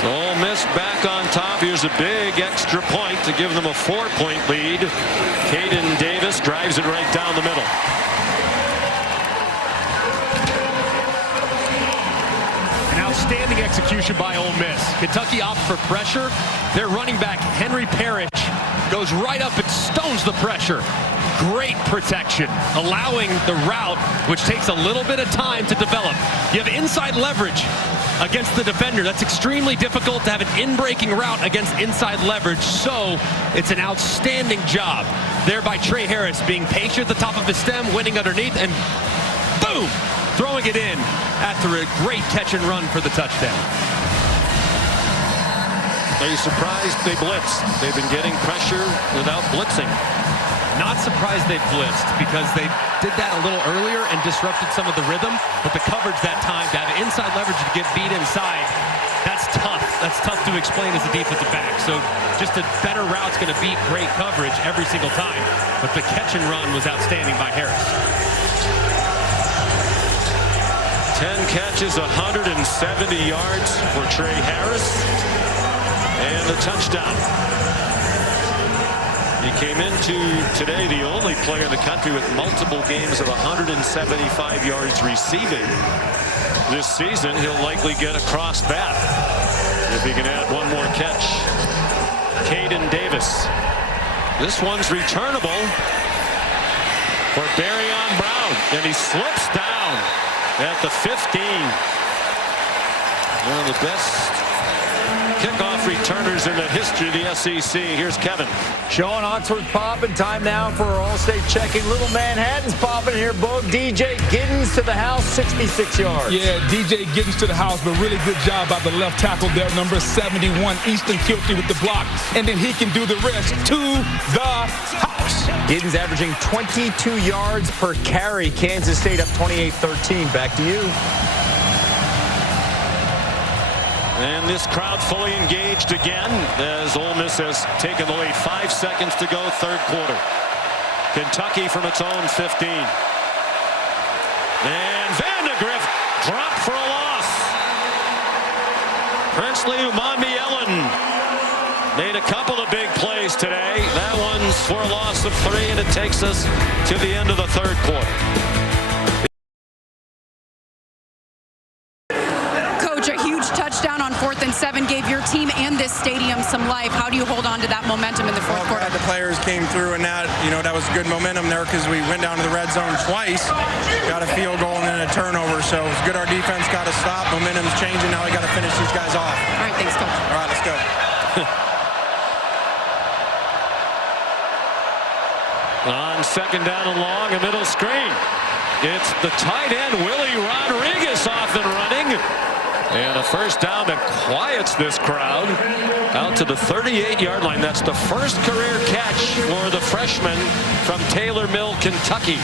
Ole Miss back on top. Here's a big extra point to give them a 4-point lead. Caden Davis drives it right down the middle. An outstanding execution by Ole Miss. Kentucky opts for pressure. Their running back, Henry Parrish, goes right up and stones the pressure. Great protection, allowing the route, which takes a little bit of time to develop. You have inside leverage against the defender. That's extremely difficult to have an in-breaking route against inside leverage, so it's an outstanding job there by Trey Harris, being patient at the top of his stem, winning underneath, and boom, throwing it in after a great catch and run for the touchdown. Are you surprised they blitzed? They've been getting pressure without blitzing. Not surprised they blitzed, because they did that a little earlier and disrupted some of the rhythm, but the coverage that time, to have inside leverage to get beat inside, that's tough. That's tough to explain as a defensive back. So just a better route's going to beat great coverage every single time, but the catch and run was outstanding by Harris. 10 catches, 170 yards for Trey Harris, and a touchdown. He came into today the only player in the country with multiple games of 175 yards receiving. This season, he'll likely get across that if he can add one more catch. Caden Davis. This one's returnable for Barryon Brown, and he slips down at the 15. One of the best kickoff returners in the history of the SEC. Here's Kevin. Sean Oxford popping. Time now for our All-State checking. Little Manhattan's popping here, Boog. DJ Giddens to the house, 66 yards. Yeah, DJ Giddens to the house, but really good job by the left tackle there, number 71, Easton Kilty with the block, and then he can do the rest to the house. Giddens averaging 22 yards per carry. Kansas State up 28-13. Back to you. And this crowd fully engaged again as Ole Miss has taken the lead. 5 seconds to go, 3rd quarter. Kentucky from its own 15. And Vandegrift dropped for a loss. Princely Umanmielen made a couple of big plays today. That one's for a loss of 3, and it takes us to the end of the 3rd quarter. Touchdown on 4th and 7 gave your team and this stadium some life. How do you hold on to that momentum in the 4th quarter? The players came through, and that was good momentum there, because we went down to the red zone twice, got a field goal and then a turnover. So it's good our defense got to stop. Momentum's changing. Now we got to finish these guys off. All right, thanks, Coach. All right, let's go. On 2nd down and long, a middle screen. It's the tight end, Willie Rodriguez, off and running. And a 1st down that quiets this crowd out to the 38-yard line. That's the first career catch for the freshman from Taylor Mill, Kentucky.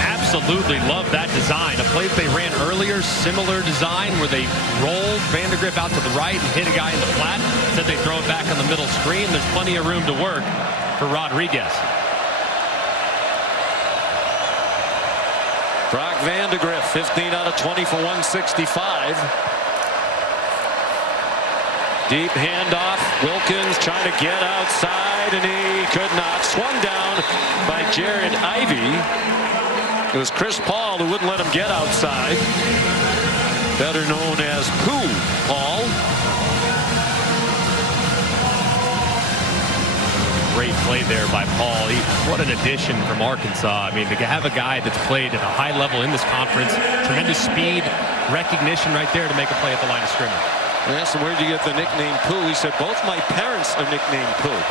Absolutely love that design. A play they ran earlier, similar design, where they rolled Vandegrift out to the right and hit a guy in the flat. Said they throw it back on the middle screen. There's plenty of room to work for Rodriguez. Brock Vandegrift, 15 out of 20 for 165. Deep handoff. Wilkins trying to get outside, and he could not. Swung down by Jared Ivey. It was Chris Paul who wouldn't let him get outside. Better known as Pooh Paul. Great play there by Paul. What an addition from Arkansas. I mean, to have a guy that's played at a high level in this conference, tremendous speed, recognition right there to make a play at the line of scrimmage. I asked him, where'd you get the nickname Pooh? He said, both my parents are nicknamed Pooh.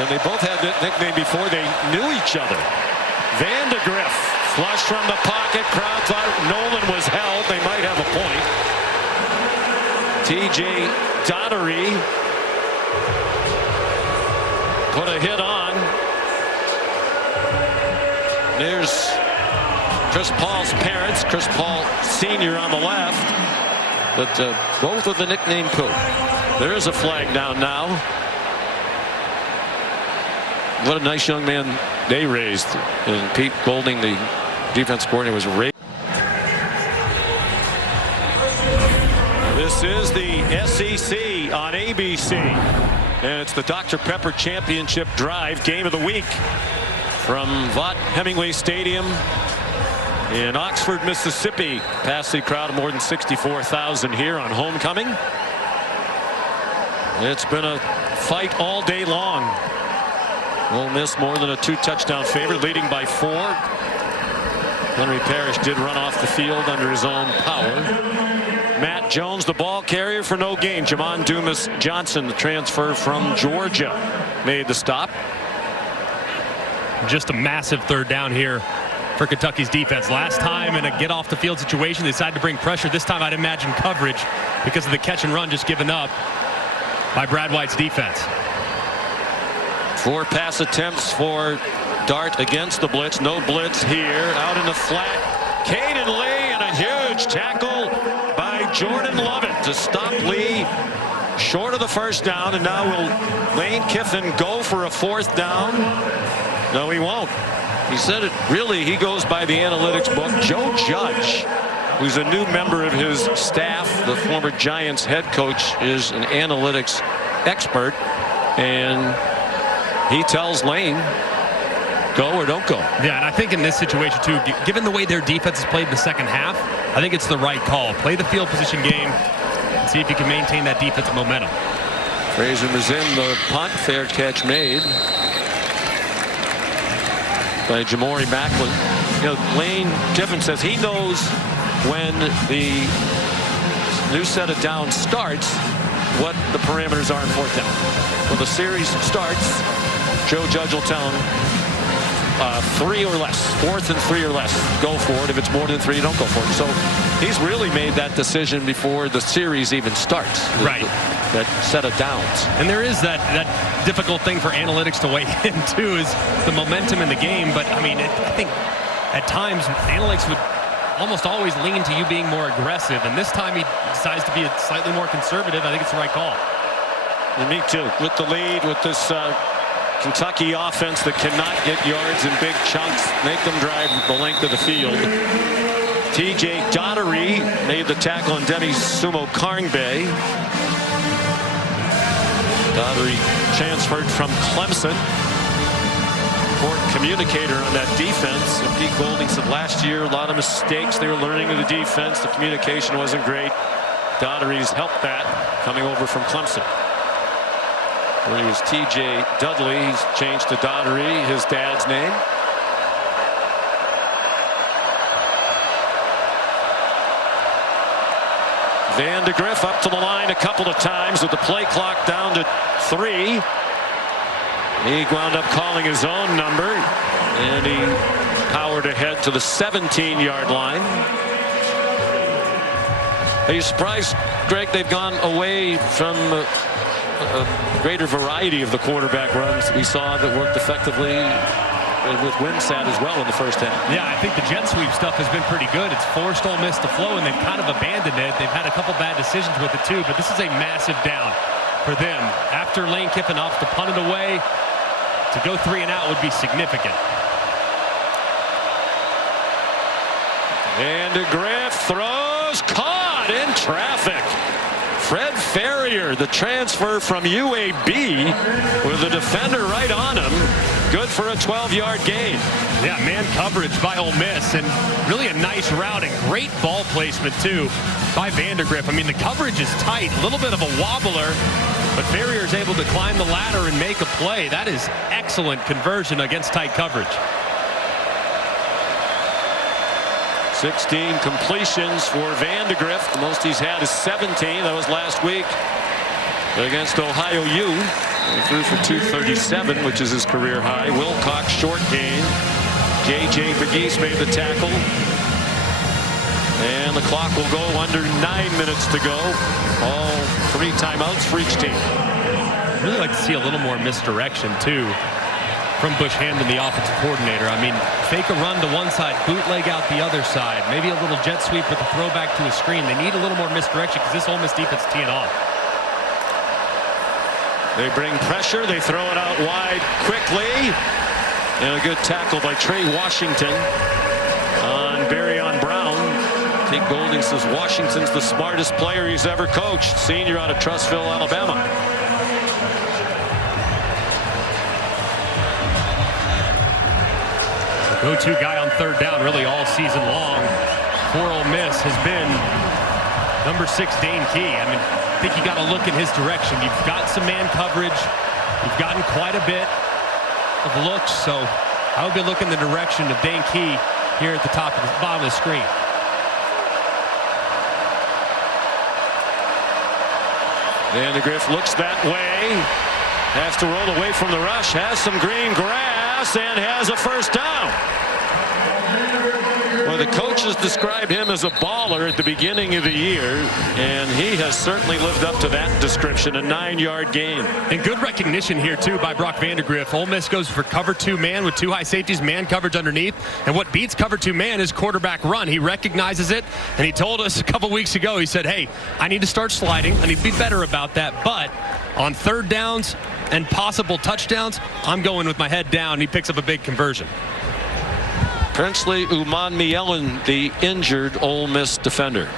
And they both had that nickname before they knew each other. Vandegrift, flush from the pocket. Crowd thought Nolan was held. They might have a point. TJ Dottery put a hit on. There's Chris Paul's parents, Chris Paul Sr. on the left, but both with the nickname Pooh. There is a flag down now. What a nice young man they raised. And Pete Golding, the defense coordinator, was raised. This is the SEC on ABC. And it's the Dr. Pepper Championship Drive game of the week from Vaught Hemingway Stadium in Oxford, Mississippi. Capacity crowd of more than 64,000 here on homecoming. It's been a fight all day long. Ole Miss more than a 2-touchdown favorite, leading by 4. Henry Parrish did run off the field under his own power. Matt Jones, the ball carrier for no gain. Jamon Dumas Johnson, the transfer from Georgia, made the stop. Just a massive third down here for Kentucky's defense. Last time in a get off the field situation, they decided to bring pressure. This time I'd imagine coverage because of the catch and run just given up by Brad White's defense. 4 pass attempts for Dart against the blitz. No blitz here. Out in the flat. Caden Lee, and a huge tackle by Jordan Lovett to stop Lee short of the first down. And now will Lane Kiffin go for a 4th down? No, he won't. He said it really, he goes by the analytics book. Joe Judge, who's a new member of his staff, the former Giants head coach, is an analytics expert. And he tells Lane, go or don't go. Yeah, and I think in this situation, too, given the way their defense has played in the second half, I think it's the right call. Play the field position game and see if you can maintain that defensive momentum. Fraser was in the punt. Fair catch made by Jamori Macklin. You know, Lane Kiffin says he knows when the new set of downs starts what the parameters are in 4th down. When the series starts, Joe Judge will tell him 3 or less, 4th and 3 or less, go for it. If it's more than 3, you don't go for it. So he's really made that decision before the series even starts. Right. That set of downs. And there is that difficult thing for analytics to weigh in too, is the momentum in the game. But I mean, I think at times analytics would almost always lean to you being more aggressive. And this time he decides to be slightly more conservative. I think it's the right call. And me too. With the lead, with this Kentucky offense that cannot get yards in big chunks, make them drive the length of the field. TJ Dottery made the tackle on Demi Sumo Karngbe. Dottery transferred from Clemson. Important communicator on that defense. And Pete Golding said last year, a lot of mistakes. They were learning of the defense. The communication wasn't great. Dottery's helped that coming over from Clemson. Where he was TJ Dudley. He's changed to Dottery, his dad's name. Vandegrift up to the line a couple of times with the play clock down to 3. He wound up calling his own number, and he powered ahead to the 17-yard line. Are you surprised, Greg, they've gone away from a greater variety of the quarterback runs we saw that worked effectively with Winsat as well in the first half? Yeah, I think the jet sweep stuff has been pretty good. It's forced Ole Miss to flow, and they've kind of abandoned it. They've had a couple bad decisions with it too, but this is a massive down for them. After Lane Kiffin opts to punt it away, to go 3 and out would be significant. Vandegrift throws, caught in traffic. Fred Ferrier, the transfer from UAB, with the defender right on him. Good for a 12-yard gain. Yeah, man coverage by Ole Miss, and really a nice route and great ball placement, too, by Vandegrift. I mean, the coverage is tight, a little bit of a wobbler, but Ferrier is able to climb the ladder and make a play. That is excellent conversion against tight coverage. 16 completions for Vandegrift. The most he's had is 17. That was last week against Ohio U. He threw for 237, which is his career high. Wilcox, short gain. J.J. Pegues made the tackle. And the clock will go under 9 minutes to go. All 3 timeouts for each team. I'd really like to see a little more misdirection, too, from Bush Hamdan, the offensive coordinator. I mean, fake a run to one side, bootleg out the other side. Maybe a little jet sweep with a throwback to a screen. They need a little more misdirection because this Ole Miss defense is teeing off. They bring pressure. They throw it out wide quickly. And a good tackle by Trey Washington on Barryon Brown. Pete Golding says Washington's the smartest player he's ever coached. Senior out of Trussville, Alabama. Go-to guy on third down really all season long for Ole Miss has been number 6, Dane Key. I mean, I think you got to look in his direction. You've got some man coverage. You've gotten quite a bit of looks, so I would be looking in the direction of Dane Key here at the bottom of the screen. Vandegrift looks that way. Has to roll away from the rush. Has some green grass and has a first down. Well, the coaches described him as a baller at the beginning of the year, and he has certainly lived up to that description. A 9-yard gain. And good recognition here, too, by Brock Vandegrift. Ole Miss goes for cover 2 man with 2 high safeties, man coverage underneath. And what beats cover 2 man is quarterback run. He recognizes it, and he told us a couple weeks ago, he said, hey, I need to start sliding. I need to be better about that. But on third downs and possible touchdowns, I'm going with my head down. And he picks up a big conversion. Princely Umanmielen, the injured Ole Miss defender.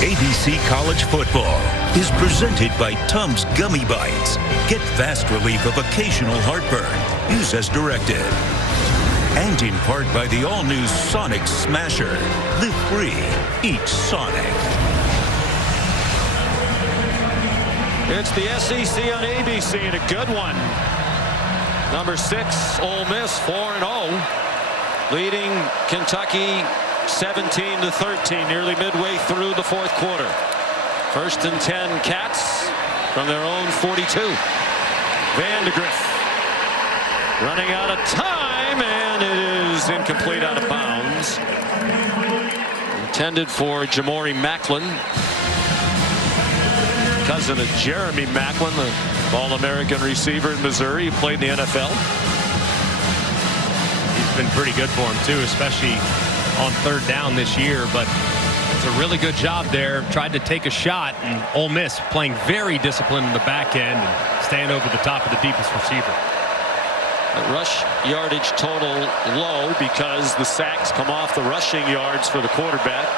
ABC College Football is presented by Tums Gummy Bites. Get fast relief of occasional heartburn. Use as directed. And in part by the all-new Sonic Smasher. Live free. Eat Sonic. It's the SEC on ABC, and a good one. Number 6, Ole Miss, 4-0, leading Kentucky 17-13, nearly midway through the fourth quarter. 1st and 10 Cats from their own 42. Vandegrift running out of time, and it is incomplete, out of bounds. Intended for Jamori Macklin, cousin of Jeremy Macklin, the All-American receiver in Missouri, who played in the NFL. He's been pretty good for him, too, especially on third down this year. But it's a really good job there. Tried to take a shot, and Ole Miss playing very disciplined in the back end and staying over the top of the deepest receiver. The rush yardage total low because the sacks come off the rushing yards for the quarterback.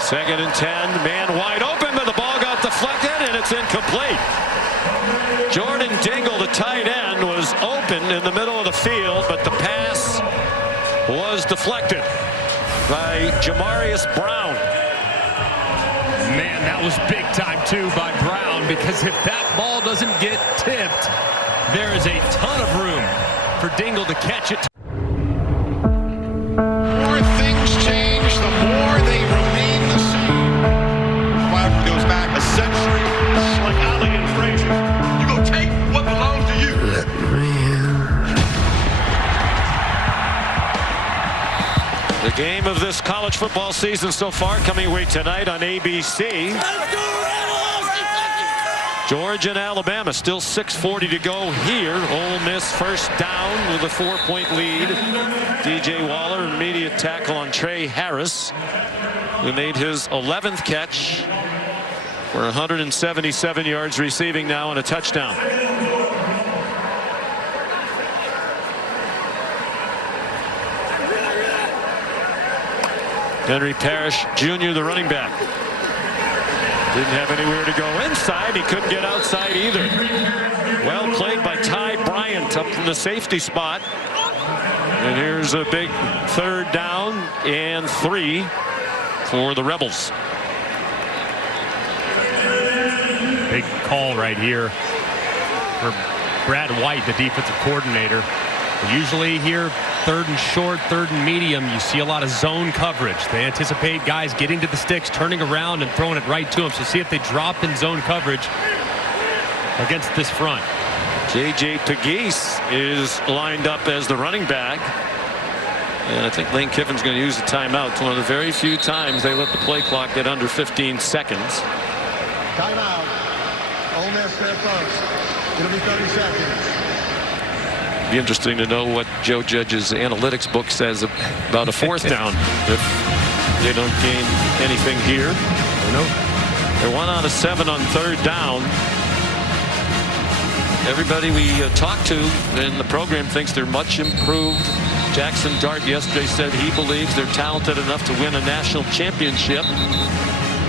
2nd and 10, man wide open, but the ball got deflected and it's incomplete. Jordan Dingle, the tight end, was open in the middle of the field, but the pass was deflected by Jamarius Brown. Man, that was big time too by Brown, because if that ball doesn't get tipped, there is a ton of room for Dingle to catch it. The more things change, the more they remain the same. Wilder goes back a century, like Ali and Frazier. You go take what belongs to you. Let me in. The game of this college football season so far coming away tonight on ABC. Georgia and Alabama, still 6:40 to go here. Ole Miss first down with a 4-point lead. DJ Waller, immediate tackle on Trey Harris, who made his 11th catch for 177 yards receiving now and a touchdown. Henry Parrish Jr., the running back. Didn't have anywhere to go inside. He couldn't get outside either. Well played by Ty Bryant up from the safety spot. And here's a big 3rd down and 3 for the Rebels. Big call right here for Brad White, the defensive coordinator. Usually here, 3rd and short, 3rd and medium, you see a lot of zone coverage. They anticipate guys getting to the sticks, turning around and throwing it right to them. So see if they drop in zone coverage against this front. J.J. Pegues is lined up as the running back. And I think Lane Kiffin's going to use the timeout. It's one of the very few times they let the play clock get under 15 seconds. Timeout. Ole Miss there first. It'll be 30 seconds. Be interesting to know what Joe Judge's analytics book says about a 4th down if they don't gain anything here. They're 1 out of 7 on 3rd down. Everybody we talked to in the program thinks they're much improved. Jackson Dart yesterday said he believes they're talented enough to win a national championship.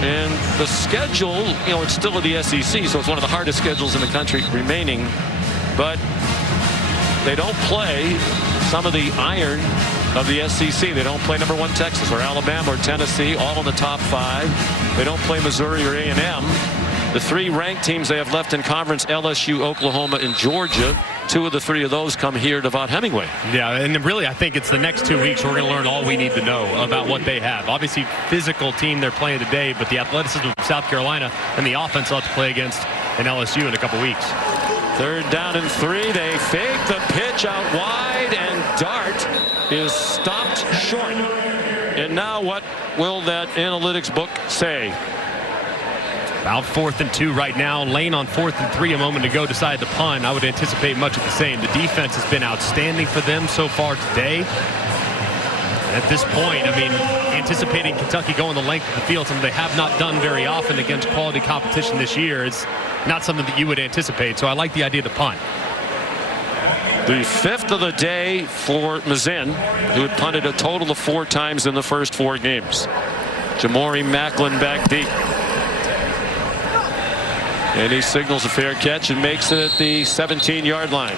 And the schedule, it's still of the SEC, so it's one of the hardest schedules in the country remaining. But they don't play some of the iron of the SEC. They don't play number 1 Texas or Alabama or Tennessee, all in the top 5. They don't play Missouri or A&M. The 3 ranked teams they have left in conference, LSU, Oklahoma, and Georgia. 2 of the 3 of those come here to Vaught-Hemingway. Yeah, and really I think it's the next 2 weeks we're going to learn all we need to know about what they have. Obviously, physical team they're playing today, but the athleticism of South Carolina and the offense they'll have to play against in LSU in a couple weeks. 3rd down and 3. They fake the pitch out wide, and Dart is stopped short. And now what will that analytics book say? About 4th and 2 right now. Lane on 4th and 3 a moment ago decided to punt. I would anticipate much of the same. The defense has been outstanding for them so far today. At this point, I mean, anticipating Kentucky going the length of the field, something they have not done very often against quality competition this year, is not something that you would anticipate. So I like the idea of the punt. The 5th of the day for Mazin, who had punted a total of 4 times in the first 4 games. Jamori Macklin back deep. And he signals a fair catch and makes it at the 17-yard line.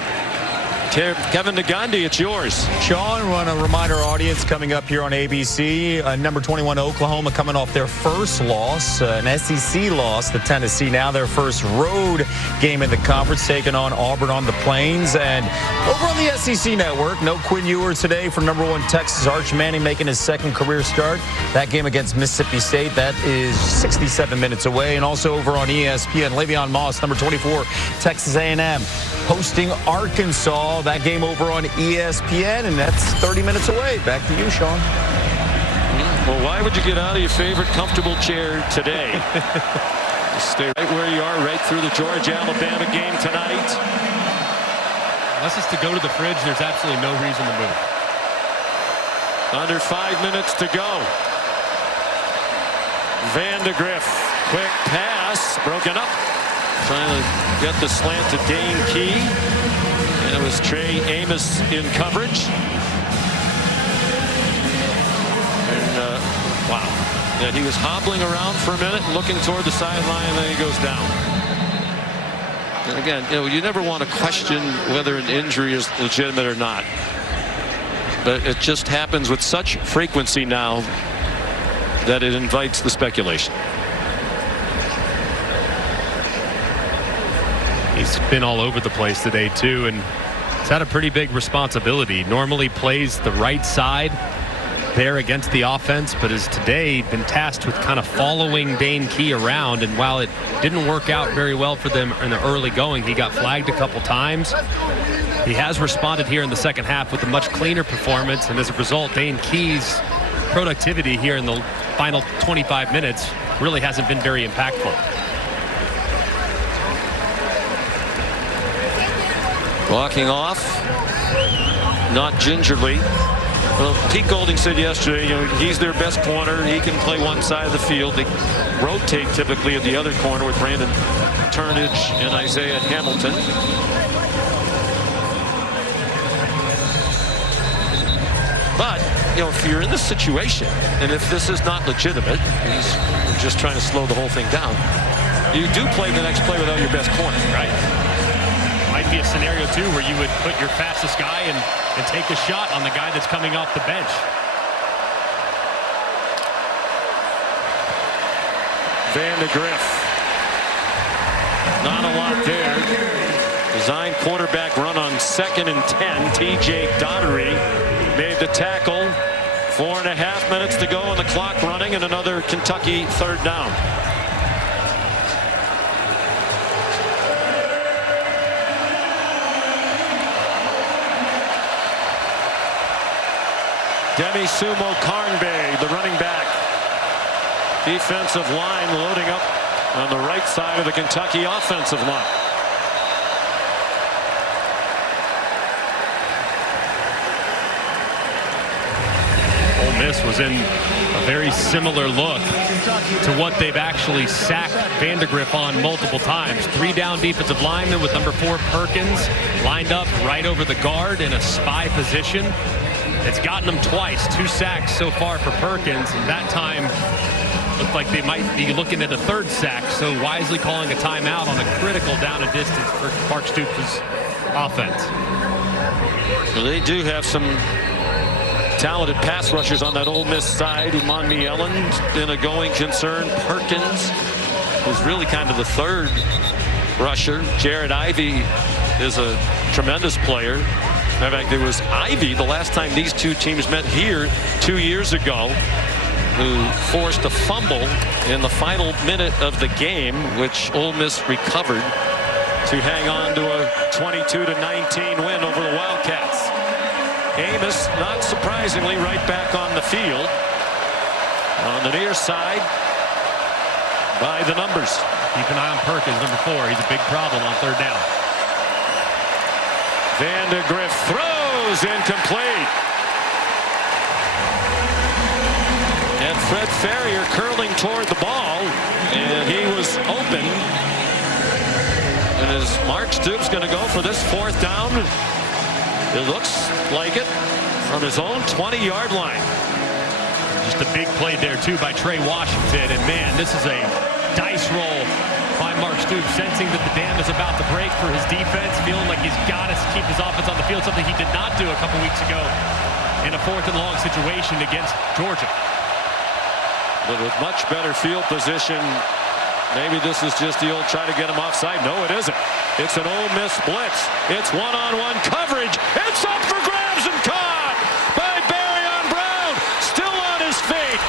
Kevin Nagandi, it's yours. Sean, I want to remind our audience coming up here on ABC, number 21 Oklahoma coming off their first loss, an SEC loss to Tennessee. Now their first road game in the conference, taking on Auburn on the Plains. And over on the SEC network, no Quinn Ewers today for number 1 Texas. Arch Manning making his 2nd career start. That game against Mississippi State, that is 67 minutes away. And also over on ESPN, Le'Veon Moss, number 24 Texas A&M, hosting Arkansas. That game over on ESPN, and that's 30 minutes away. Back to you, Sean. Well, why would you get out of your favorite comfortable chair today? Just stay right where you are, right through the Georgia-Alabama game tonight. Unless it's to go to the fridge, there's absolutely no reason to move. Under 5 minutes to go. Vandegrift, quick pass, broken up. Trying to get the slant to Dane Key. And it was Trey Amos in coverage. And, wow. Yeah, he was hobbling around for a minute and looking toward the sideline, and then he goes down. And again, you never want to question whether an injury is legitimate or not. But it just happens with such frequency now that it invites the speculation. He's been all over the place today, too, and he's had a pretty big responsibility. Normally plays the right side there against the offense, but has today been tasked with kind of following Dane Key around. And while it didn't work out very well for them in the early going, he got flagged a couple times. He has responded here in the second half with a much cleaner performance, and as a result, Dane Key's productivity here in the final 25 minutes really hasn't been very impactful. Walking off, not gingerly, Well, Pete Golding said yesterday, he's their best corner. He can play one side of the field. They rotate typically at the other corner with Brandon Turnage and Isaiah Hamilton. But, if you're in this situation, and if this is not legitimate, he's just trying to slow the whole thing down, you do play the next play without your best corner, right? Might be a scenario, too, where you would put your fastest guy and take a shot on the guy that's coming off the bench. Van de Griff. Not a lot there. Design quarterback run on 2nd and 10. TJ Daugherty made the tackle. 4.5 minutes to go on the clock running, and another Kentucky 3rd down. Demi Sumo Carnbay, the running back. Defensive line loading up on the right side of the Kentucky offensive line. Ole Miss was in a very similar look to what they've actually sacked Van de Griff on multiple times. 3 down defensive linemen with number 4 Perkins lined up right over the guard in a spy position. It's gotten them twice. 2 sacks so far for Perkins, and that time looked like they might be looking at a 3rd sack, so wisely calling a timeout on a critical down and distance for Mark Stoops' offense. Well, they do have some talented pass rushers on that Ole Miss side. Umanmi Ellen been a going concern. Perkins was really kind of the 3rd rusher. Jared Ivey is a tremendous player. In fact, it was Ivey the last time these two teams met here 2 years ago, who forced a fumble in the final minute of the game, which Ole Miss recovered to hang on to a 22-19 win over the Wildcats. Amos, not surprisingly, right back on the field on the near side by the numbers. Keep an eye on Perkins, number 4. He's a big problem on 3rd down. Van de Griff throws incomplete. And Fred Ferrier curling toward the ball, and he was open. And is Mark Stoops going to go for this 4th down? It looks like it from his own 20-yard line. Just a big play there, too, by Trey Washington. And, man, this is a dice roll by Mark Stoops, sensing that the dam is about to break for his defense, feeling like he's got to keep his offense on the field, something he did not do a couple weeks ago in a 4th and long situation against Georgia. But with much better field position, maybe this is just the old try to get him offside. No, it isn't. It's an Ole Miss blitz. It's one-on-one coverage. It's up for grabs and caught by Barryon Brown. Still on his feet.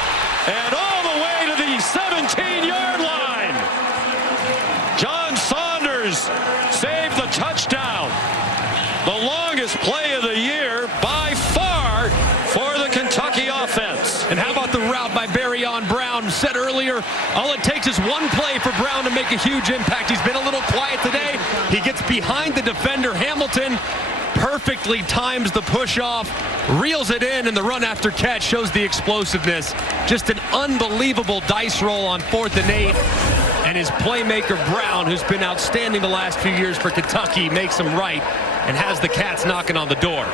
And all the way to the 17-yard line. John Saunders saved the touchdown. The longest play of the year by far for the Kentucky offense. And how about the route by Barryon Brown? Said earlier, all it takes is one play for Brown to make a huge impact. He's been a little quiet today. He gets behind the defender, Hamilton, perfectly times the push off, reels it in, and the run after catch shows the explosiveness. Just an unbelievable dice roll on 4th and 8. And his playmaker, Brown, who's been outstanding the last few years for Kentucky, makes him right and has the Cats knocking on the door.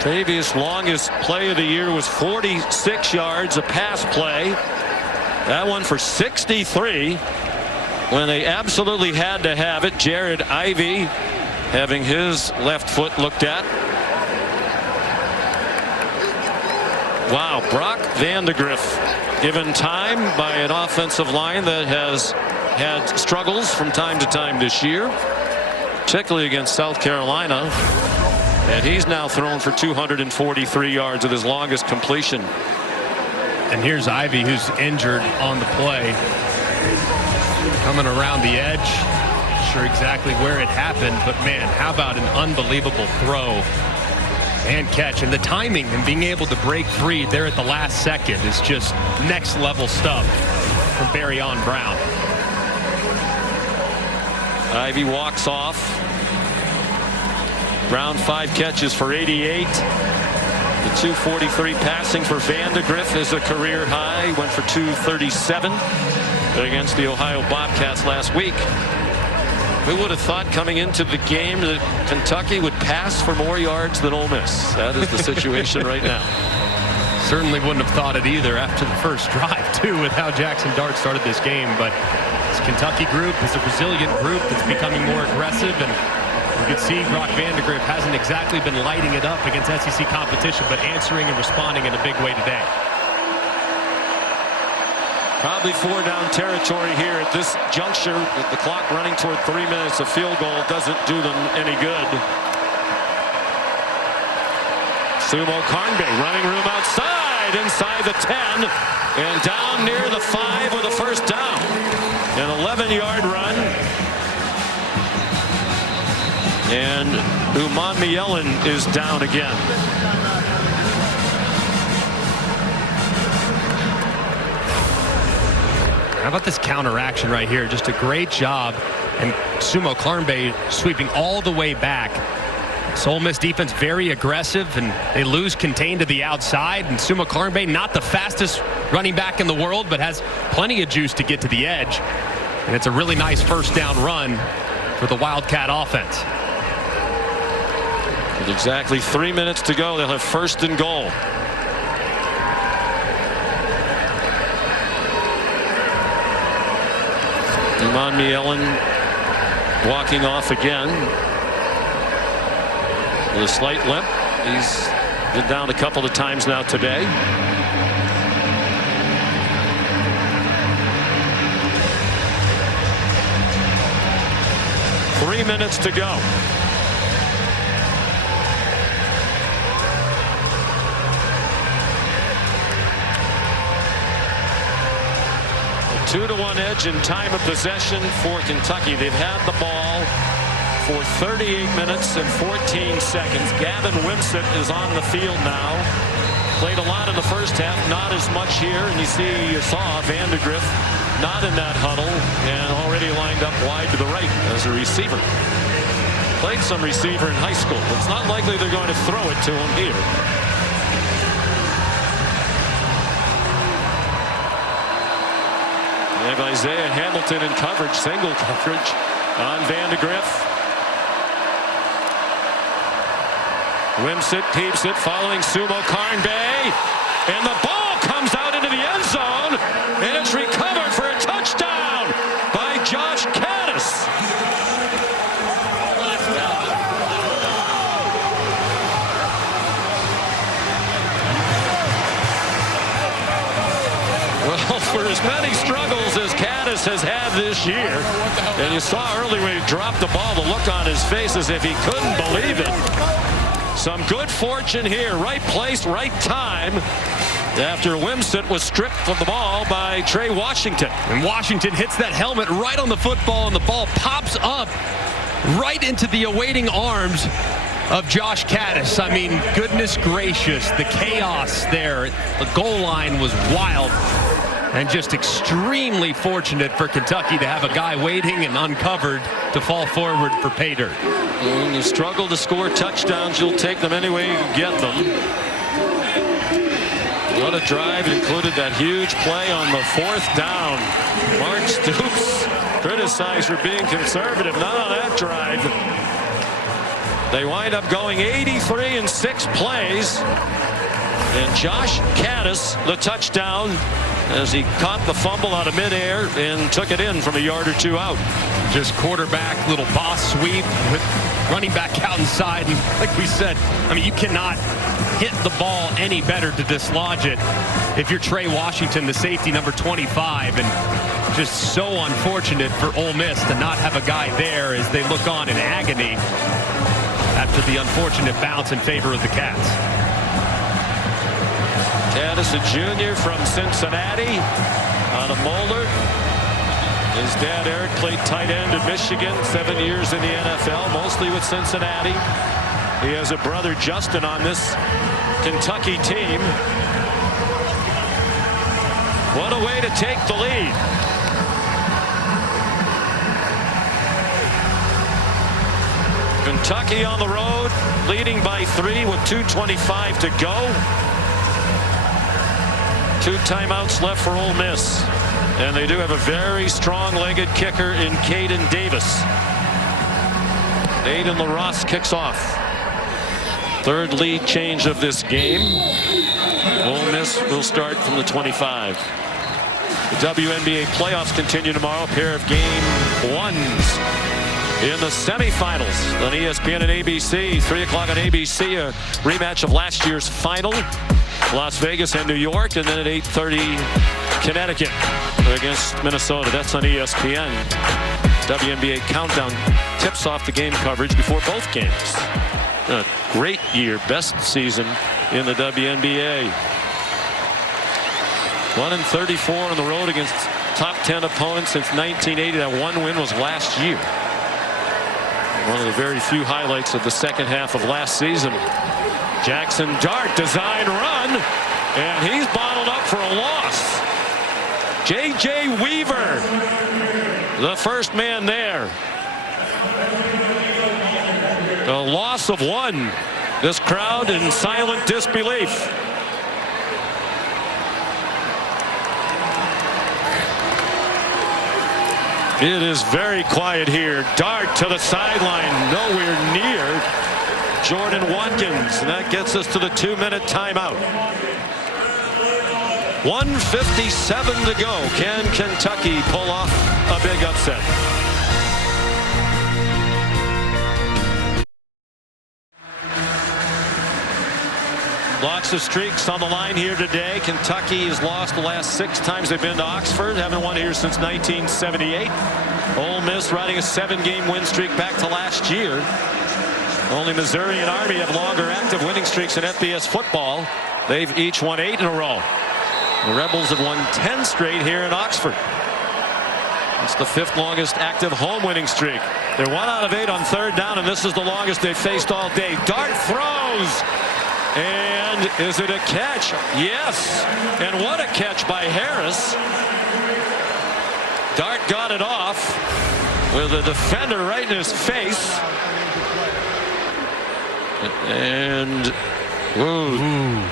Previous longest play of the year was 46 yards, a pass play. That one for 63 when they absolutely had to have it. Jared Ivey having his left foot looked at. Wow, Brock Van de Griff given time by an offensive line that has had struggles from time to time this year, particularly against South Carolina. And he's now thrown for 243 yards with his longest completion. And here's Ivey, who's injured on the play. Coming around the edge. Not sure exactly where it happened, but man, how about an unbelievable throw and catch. And the timing and being able to break free there at the last second is just next level stuff from Barryon Brown. Ivey walks off. Brown 5 catches for 88. The 243 passing for Vandegrift is a career high. Went for 237 against the Ohio Bobcats last week. Who would have thought coming into the game that Kentucky would pass for more yards than Ole Miss? That is the situation right now. Certainly wouldn't have thought it either after the first drive, too, with how Jackson Dart started this game. But this Kentucky group is a resilient group that's becoming more aggressive. And you can see Brock Vandegrift hasn't exactly been lighting it up against SEC competition, but answering and responding in a big way today. Probably 4-down territory here at this juncture, with the clock running toward 3 minutes. A field goal doesn't do them any good. Sumo Karnbe running room outside, inside the 10, and down near the 5 with a first down. An 11-yard run. And Umanmielen is down again. How about this counteraction right here? Just a great job. And Sumo Karnbe sweeping all the way back. Ole Miss defense very aggressive, and they lose contained to the outside. And Sumo Karnbe, not the fastest running back in the world, but has plenty of juice to get to the edge. And it's a really nice first down run for the Wildcat offense. With exactly 3 minutes to go, they'll have first and goal. Umanmielen walking off again with a slight limp. He's been down a couple of times now today. Three minutes to go. A 2-1 edge in time of possession for Kentucky. They've had the ball for 38 minutes and 14 seconds. Gavin Wimsatt is on the field now. Played a lot in the first half, not as much here. And you saw Vandegrift not in that huddle and already lined up wide to the right as a receiver. Played some receiver in high school. It's not likely they're going to throw it to him here. They have Isaiah Hamilton in coverage, single coverage on Vandegrift. Wimsatt keeps it, following Sumo Karnbe, and the ball comes out into the end zone, and it's recovered for a touchdown by Josh Caddis. Well, for as many struggles as Caddis has had this year, and you saw early when he dropped the ball, the look on his face as if he couldn't believe it. Some good fortune here. Right place, right time. After Wimsatt was stripped of the ball by Trey Washington. And Washington hits that helmet right on the football, and the ball pops up right into the awaiting arms of Josh Caddis. I mean, goodness gracious, the chaos there. The goal line was wild. And just extremely fortunate for Kentucky to have a guy waiting and uncovered to fall forward for pay dirt. When you struggle to score touchdowns, you'll take them any way you can get them. What a drive. Included that huge play on the 4th down. Mark Stoops criticized for being conservative. Not on that drive. They wind up going 83 in 6 plays. And Josh Caddis, the touchdown, as he caught the fumble out of midair and took it in from a yard or 2 out. Just quarterback, little boss sweep with running back out inside. And like we said, I mean, you cannot hit the ball any better to dislodge it if you're Trey Washington, the safety, number 25. And just so unfortunate for Ole Miss to not have a guy there as they look on in agony after the unfortunate bounce in favor of the Cats. Caddis, a junior from Cincinnati, out of Moeller. His dad, Eric, played tight end in Michigan, 7 years in the NFL, mostly with Cincinnati. He has a brother, Justin, on this Kentucky team. What a way to take the lead. Kentucky on the road, leading by 3 with 2:25 to go. 2 timeouts left for Ole Miss. And they do have a very strong-legged kicker in Caden Davis. Aiden LaRosse kicks off. 3rd lead change of this game. Ole Miss will start from the 25. The WNBA playoffs continue tomorrow. A pair of game 1s in the semifinals on ESPN and ABC. 3 o'clock on ABC, a rematch of last year's final. Las Vegas and New York, and then at 8:30 Connecticut against Minnesota. That's on ESPN. WNBA countdown tips off the game coverage before both games. A great year, best season in the WNBA. 1-34 on the road against top 10 opponents since 1980. That one win was last year. One of the very few highlights of the second half of last season. Jackson Dart, design run, and he's bottled up for a loss. J.J. Weaver, the first man there. A loss of 1. This crowd in silent disbelief. It is very quiet here. Dart to the sideline, nowhere near Jordan Watkins, and that gets us to the 2-minute timeout. 1:57 to go. Can Kentucky pull off a big upset? Lots of streaks on the line here today. Kentucky has lost the last 6 times they've been to Oxford. Haven't won here since 1978. Ole Miss riding a 7-game win streak back to last year. Only Missouri and Army have longer active winning streaks in FBS football. They've each won 8 in a row. The Rebels have won 10 straight here in Oxford. It's the 5th longest active home winning streak. They're 1 out of 8 on 3rd down, and this is the longest they've faced all day. Dart throws. And is it a catch? Yes. And what a catch by Harris. Dart got it off with a defender right in his face. And ooh.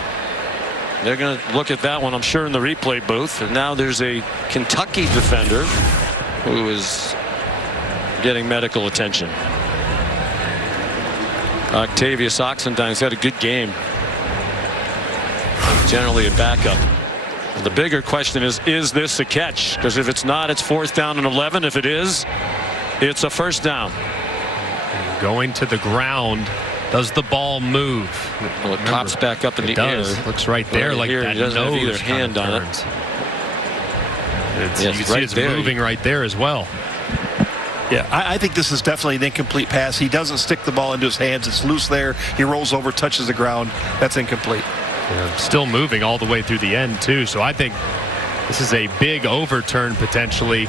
They're going to look at that one, I'm sure, in the replay booth. And now there's a Kentucky defender who is getting medical attention. Octavius Oxendine's had a good game. Generally a backup. The bigger question is this a catch? Because if it's not, it's 4th down and 11. If it is, it's a 1st down. Going to the ground. Does the ball move? Well, it pops back up in the air. Looks right there, like here, that he doesn't nose have either hand on it. Yes, you can see it's moving right there as well. Yeah, I think this is definitely an incomplete pass. He doesn't stick the ball into his hands. It's loose there. He rolls over, touches the ground. That's incomplete. Yeah, still moving all the way through the end, too. So I think this is a big overturn potentially.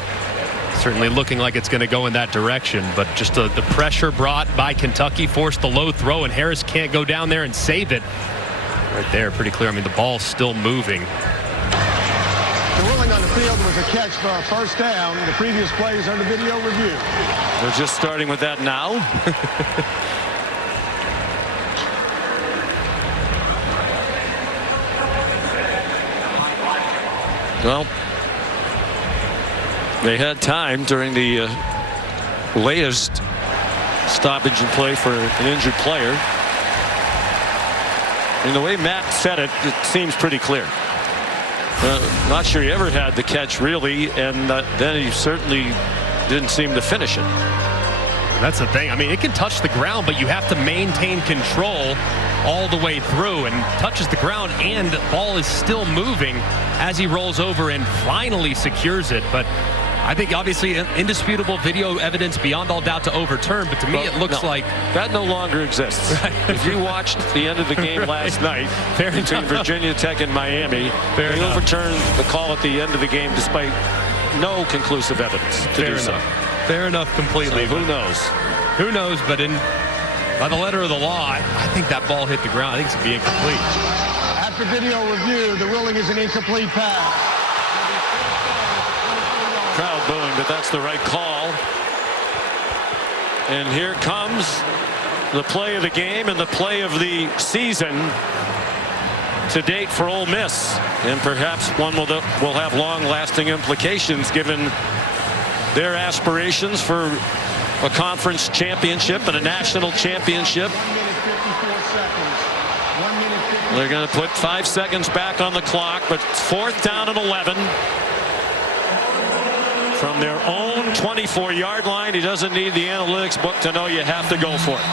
Certainly looking like it's going to go in that direction, but just the pressure brought by Kentucky forced the low throw, and Harris can't go down there and save it. Right there, pretty clear. I mean, the ball's still moving. The ruling on the field was a catch for a 1st down. The previous plays under video review. We're just starting with that now. Well, they had time during the latest stoppage in play for an injured player. And the way Matt said it, it seems pretty clear. Not sure he ever had the catch, really, and then he certainly didn't seem to finish it. That's the thing. I mean, it can touch the ground, but you have to maintain control all the way through, and touches the ground, and the ball is still moving as he rolls over and finally secures it. But I think obviously indisputable video evidence beyond all doubt to overturn, but to me it looks like that no longer exists. Right. If you watched the end of the game last night between Virginia Tech and Miami, they overturned the call at the end of the game despite no conclusive evidence to do so. Fair enough completely. So who knows? Who knows, but by the letter of the law, I think that ball hit the ground. I think it's going to be incomplete. After video review, the ruling is an incomplete pass. Crowd booing, but that's the right call. And here comes the play of the game and the play of the season to date for Ole Miss, and perhaps one will have long-lasting implications given their aspirations for a conference championship and a national championship. They're going to put 5 seconds back on the clock, but it's 4th down and 11 from their own 24-yard line. He doesn't need the analytics book to know you have to go for it.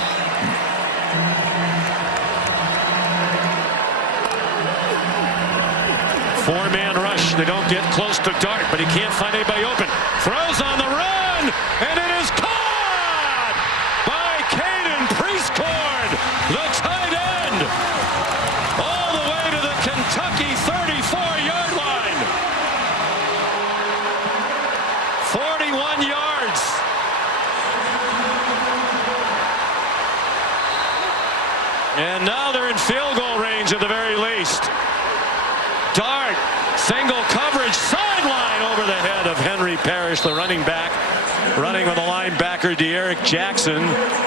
Four-man rush. They don't get close to Dart, but he can't find anybody open. Throws on the run, and it is caught by Caden Priestcorn, the tight end, all the way to the Kentucky 34-yard line. 41 yards. And now they're in field goal range at the very least. Dart, single coverage, sideline over the head of Henry Parrish, the running back, running with the linebacker D'Eric Jackson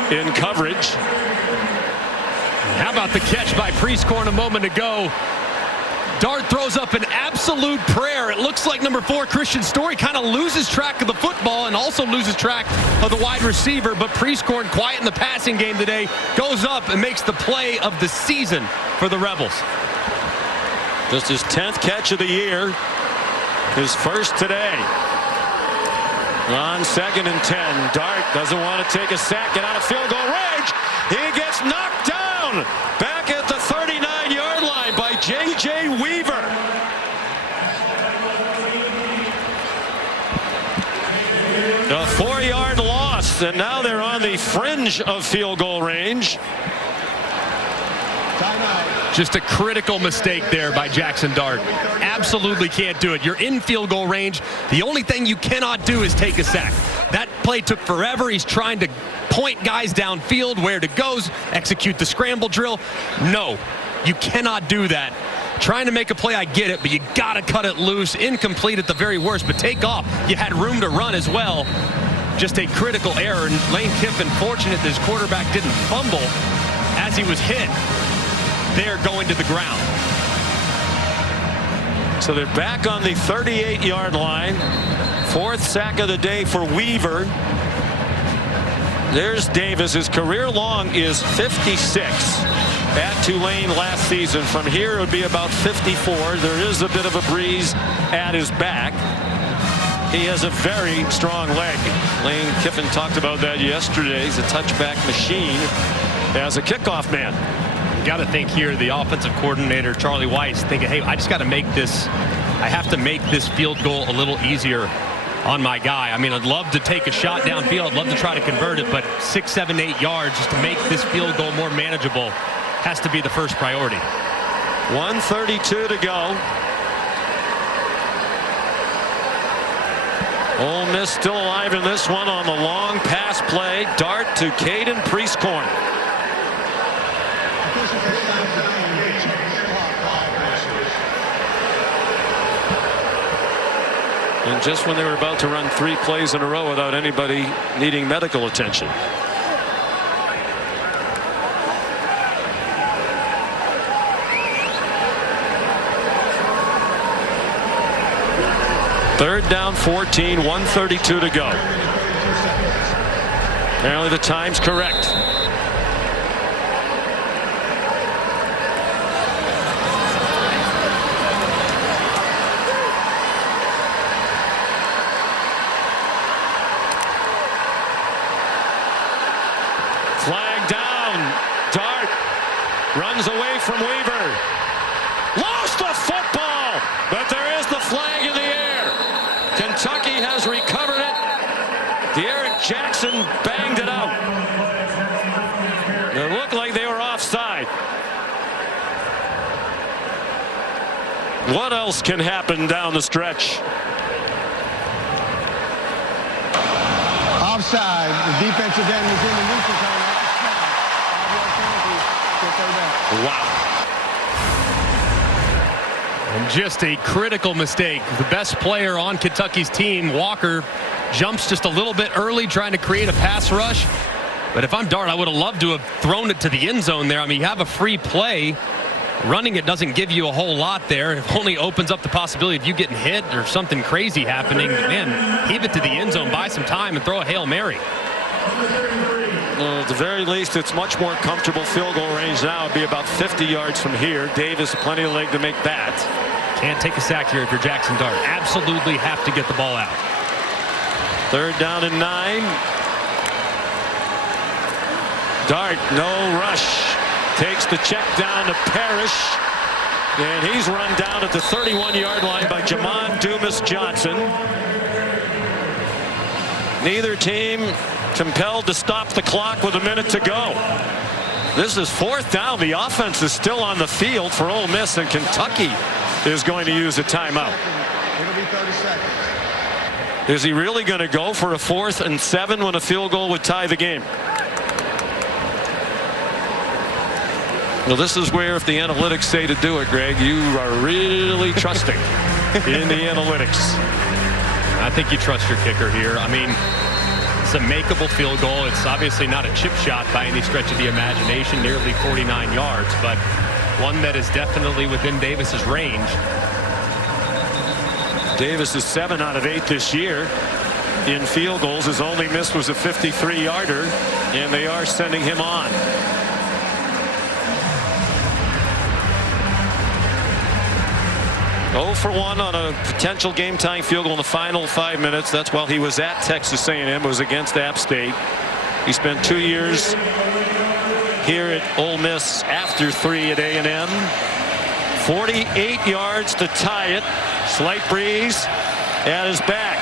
in coverage. How about the catch by Priestcorn a moment ago? Dart throws up an absolute prayer. It looks like number 4, Christian Story, kind of loses track of the football and also loses track of the wide receiver. But Priestcorn, quiet in the passing game today, goes up and makes the play of the season for the Rebels. Just his 10th catch of the year, his first today. On 2nd and 10, Dart doesn't want to take a sack, get out of field goal range. He gets knocked down back at the 39-yard line by J.J. Weaver. A 4-yard loss, and now they're on the fringe of field goal range. Just a critical mistake there by Jackson Dart. Absolutely can't do it. You're in field goal range. The only thing you cannot do is take a sack. That play took forever. He's trying to point guys downfield where to go, execute the scramble drill. No, you cannot do that. Trying to make a play, I get it, but you got to cut it loose. Incomplete at the very worst, but take off. You had room to run as well. Just a critical error. And Lane Kiffin, fortunate that his quarterback didn't fumble as he was hit. They're going to the ground. So they're back on the 38-yard line. 4th sack of the day for Weaver. There's Davis. His career long is 56 at Tulane last season. From here it would be about 54. There is a bit of a breeze at his back. He has a very strong leg. Lane Kiffin talked about that yesterday. He's a touchback machine as a kickoff man. Got to think here, the offensive coordinator, Charlie Weiss, thinking, hey, I just got to make this, I have to make this field goal a little easier on my guy. I mean, I'd love to take a shot downfield. I'd love to try to convert it, but 6, 7, 8 yards just to make this field goal more manageable has to be the first priority. 1:32 to go. Ole Miss still alive in this one on the long pass play. Dart to Caden Priestcorn. And just when they were about to run 3 plays in a row without anybody needing medical attention. Third down 14, 1:32 to go. Apparently the time's correct. Flag down. Dart runs away from Weaver. Lost the football, but there is the flag in the air. Kentucky has recovered it. D'Eric Jackson banged it out. It looked like they were offside. What else can happen down the stretch? Offside. The defensive end is in the neutral zone. Wow. And just a critical mistake. The best player on Kentucky's team, Walker, jumps just a little bit early trying to create a pass rush. But if I'm Dart, I would have loved to have thrown it to the end zone there. I mean, you have a free play. Running it doesn't give you a whole lot there. It only opens up the possibility of you getting hit or something crazy happening. But man, heave it to the end zone, buy some time, and throw a Hail Mary. Well, at the very least, it's much more comfortable field goal range now. It'd be about 50 yards from here. Davis, plenty of leg to make that. Can't take a sack here if you're Jackson Dart. Absolutely have to get the ball out. 3rd down and 9. Dart, no rush. Takes the check down to Parrish. And he's run down at the 31-yard line by Jamon Dumas-Johnson. Neither team compelled to stop the clock with a minute to go. This is 4th down. The offense is still on the field for Ole Miss, and Kentucky is going to use a timeout. It'll be 30 seconds. Is he really going to go for a 4th and 7 when a field goal would tie the game? Well, this is where if the analytics say to do it, Greg, you are really trusting in the analytics. I think you trust your kicker here. I mean, it's a makeable field goal. It's obviously not a chip shot by any stretch of the imagination, nearly 49 yards, but one that is definitely within Davis's range. Davis is 7 out of 8 this year in field goals. His only miss was a 53-yarder, and they are sending him on. Oh for 1 on a potential game-tying field goal in the final 5 minutes. That's while he was at Texas A&M. It was against App State. He spent 2 years here at Ole Miss after 3 at A&M. 48 yards to tie it. Slight breeze at his back.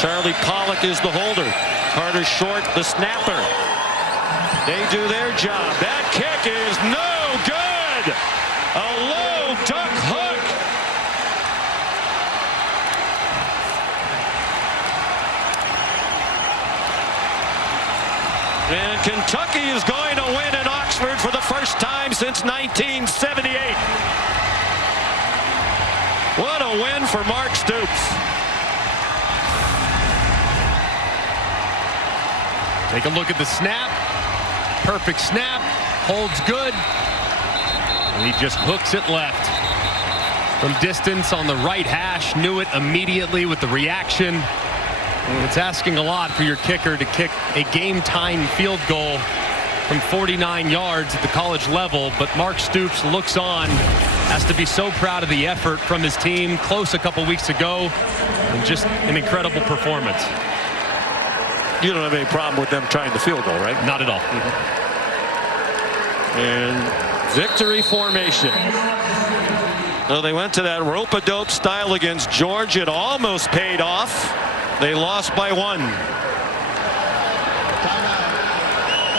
Charlie Pollock is the holder. Carter Short, the snapper. They do their job. That kick is no good. A low duck hook. And Kentucky is going to win in Oxford for the first time since 1978. What a win for Mark Stoops. Take a look at the snap. Perfect snap. Holds good. And he just hooks it left. From distance on the right hash. Knew it immediately with the reaction. It's asking a lot for your kicker to kick a game-tying field goal from 49 yards at the college level, but Mark Stoops looks on, has to be so proud of the effort from his team, close a couple weeks ago, and just an incredible performance. You don't have any problem with them trying the field goal, right? Not at all. And victory formation. So they went to that rope-a-dope style against Georgia. It almost paid off. They lost by 1.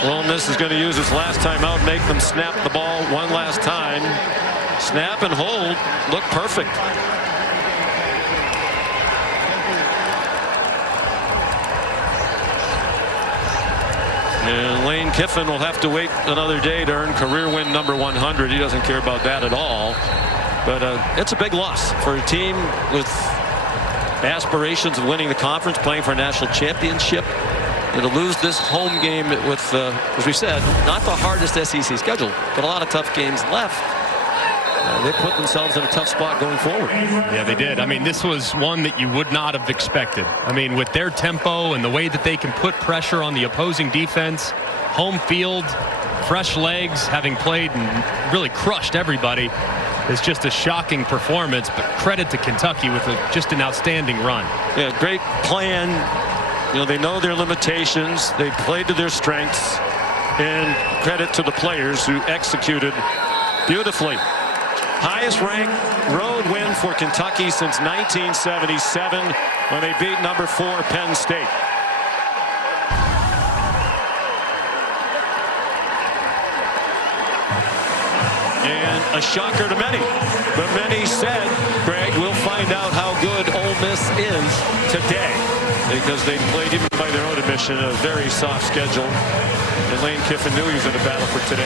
Ole Miss is going to use his last timeout, make them snap the ball one last time. Snap and hold. Look perfect. And Lane Kiffin will have to wait another day to earn career win number 100. He doesn't care about that at all. But it's a big loss for a team with aspirations of winning the conference, playing for a national championship. And to lose this home game with, as we said, not the hardest SEC schedule, but a lot of tough games left. They put themselves in a tough spot going forward. Yeah, they did. I mean, this was one that you would not have expected. I mean, with their tempo and the way that they can put pressure on the opposing defense, home field, fresh legs, having played and really crushed everybody. It's just a shocking performance, but credit to Kentucky with just an outstanding run. Yeah, great plan. You know, they know their limitations. They played to their strengths. And credit to the players who executed beautifully. Highest ranked road win for Kentucky since 1977 when they beat number 4 Penn State. And a shocker to many. But many said, Greg, we'll find out how good Ole Miss is today. Because they played, even by their own admission, a very soft schedule. And Lane Kiffin knew he was in a battle for today.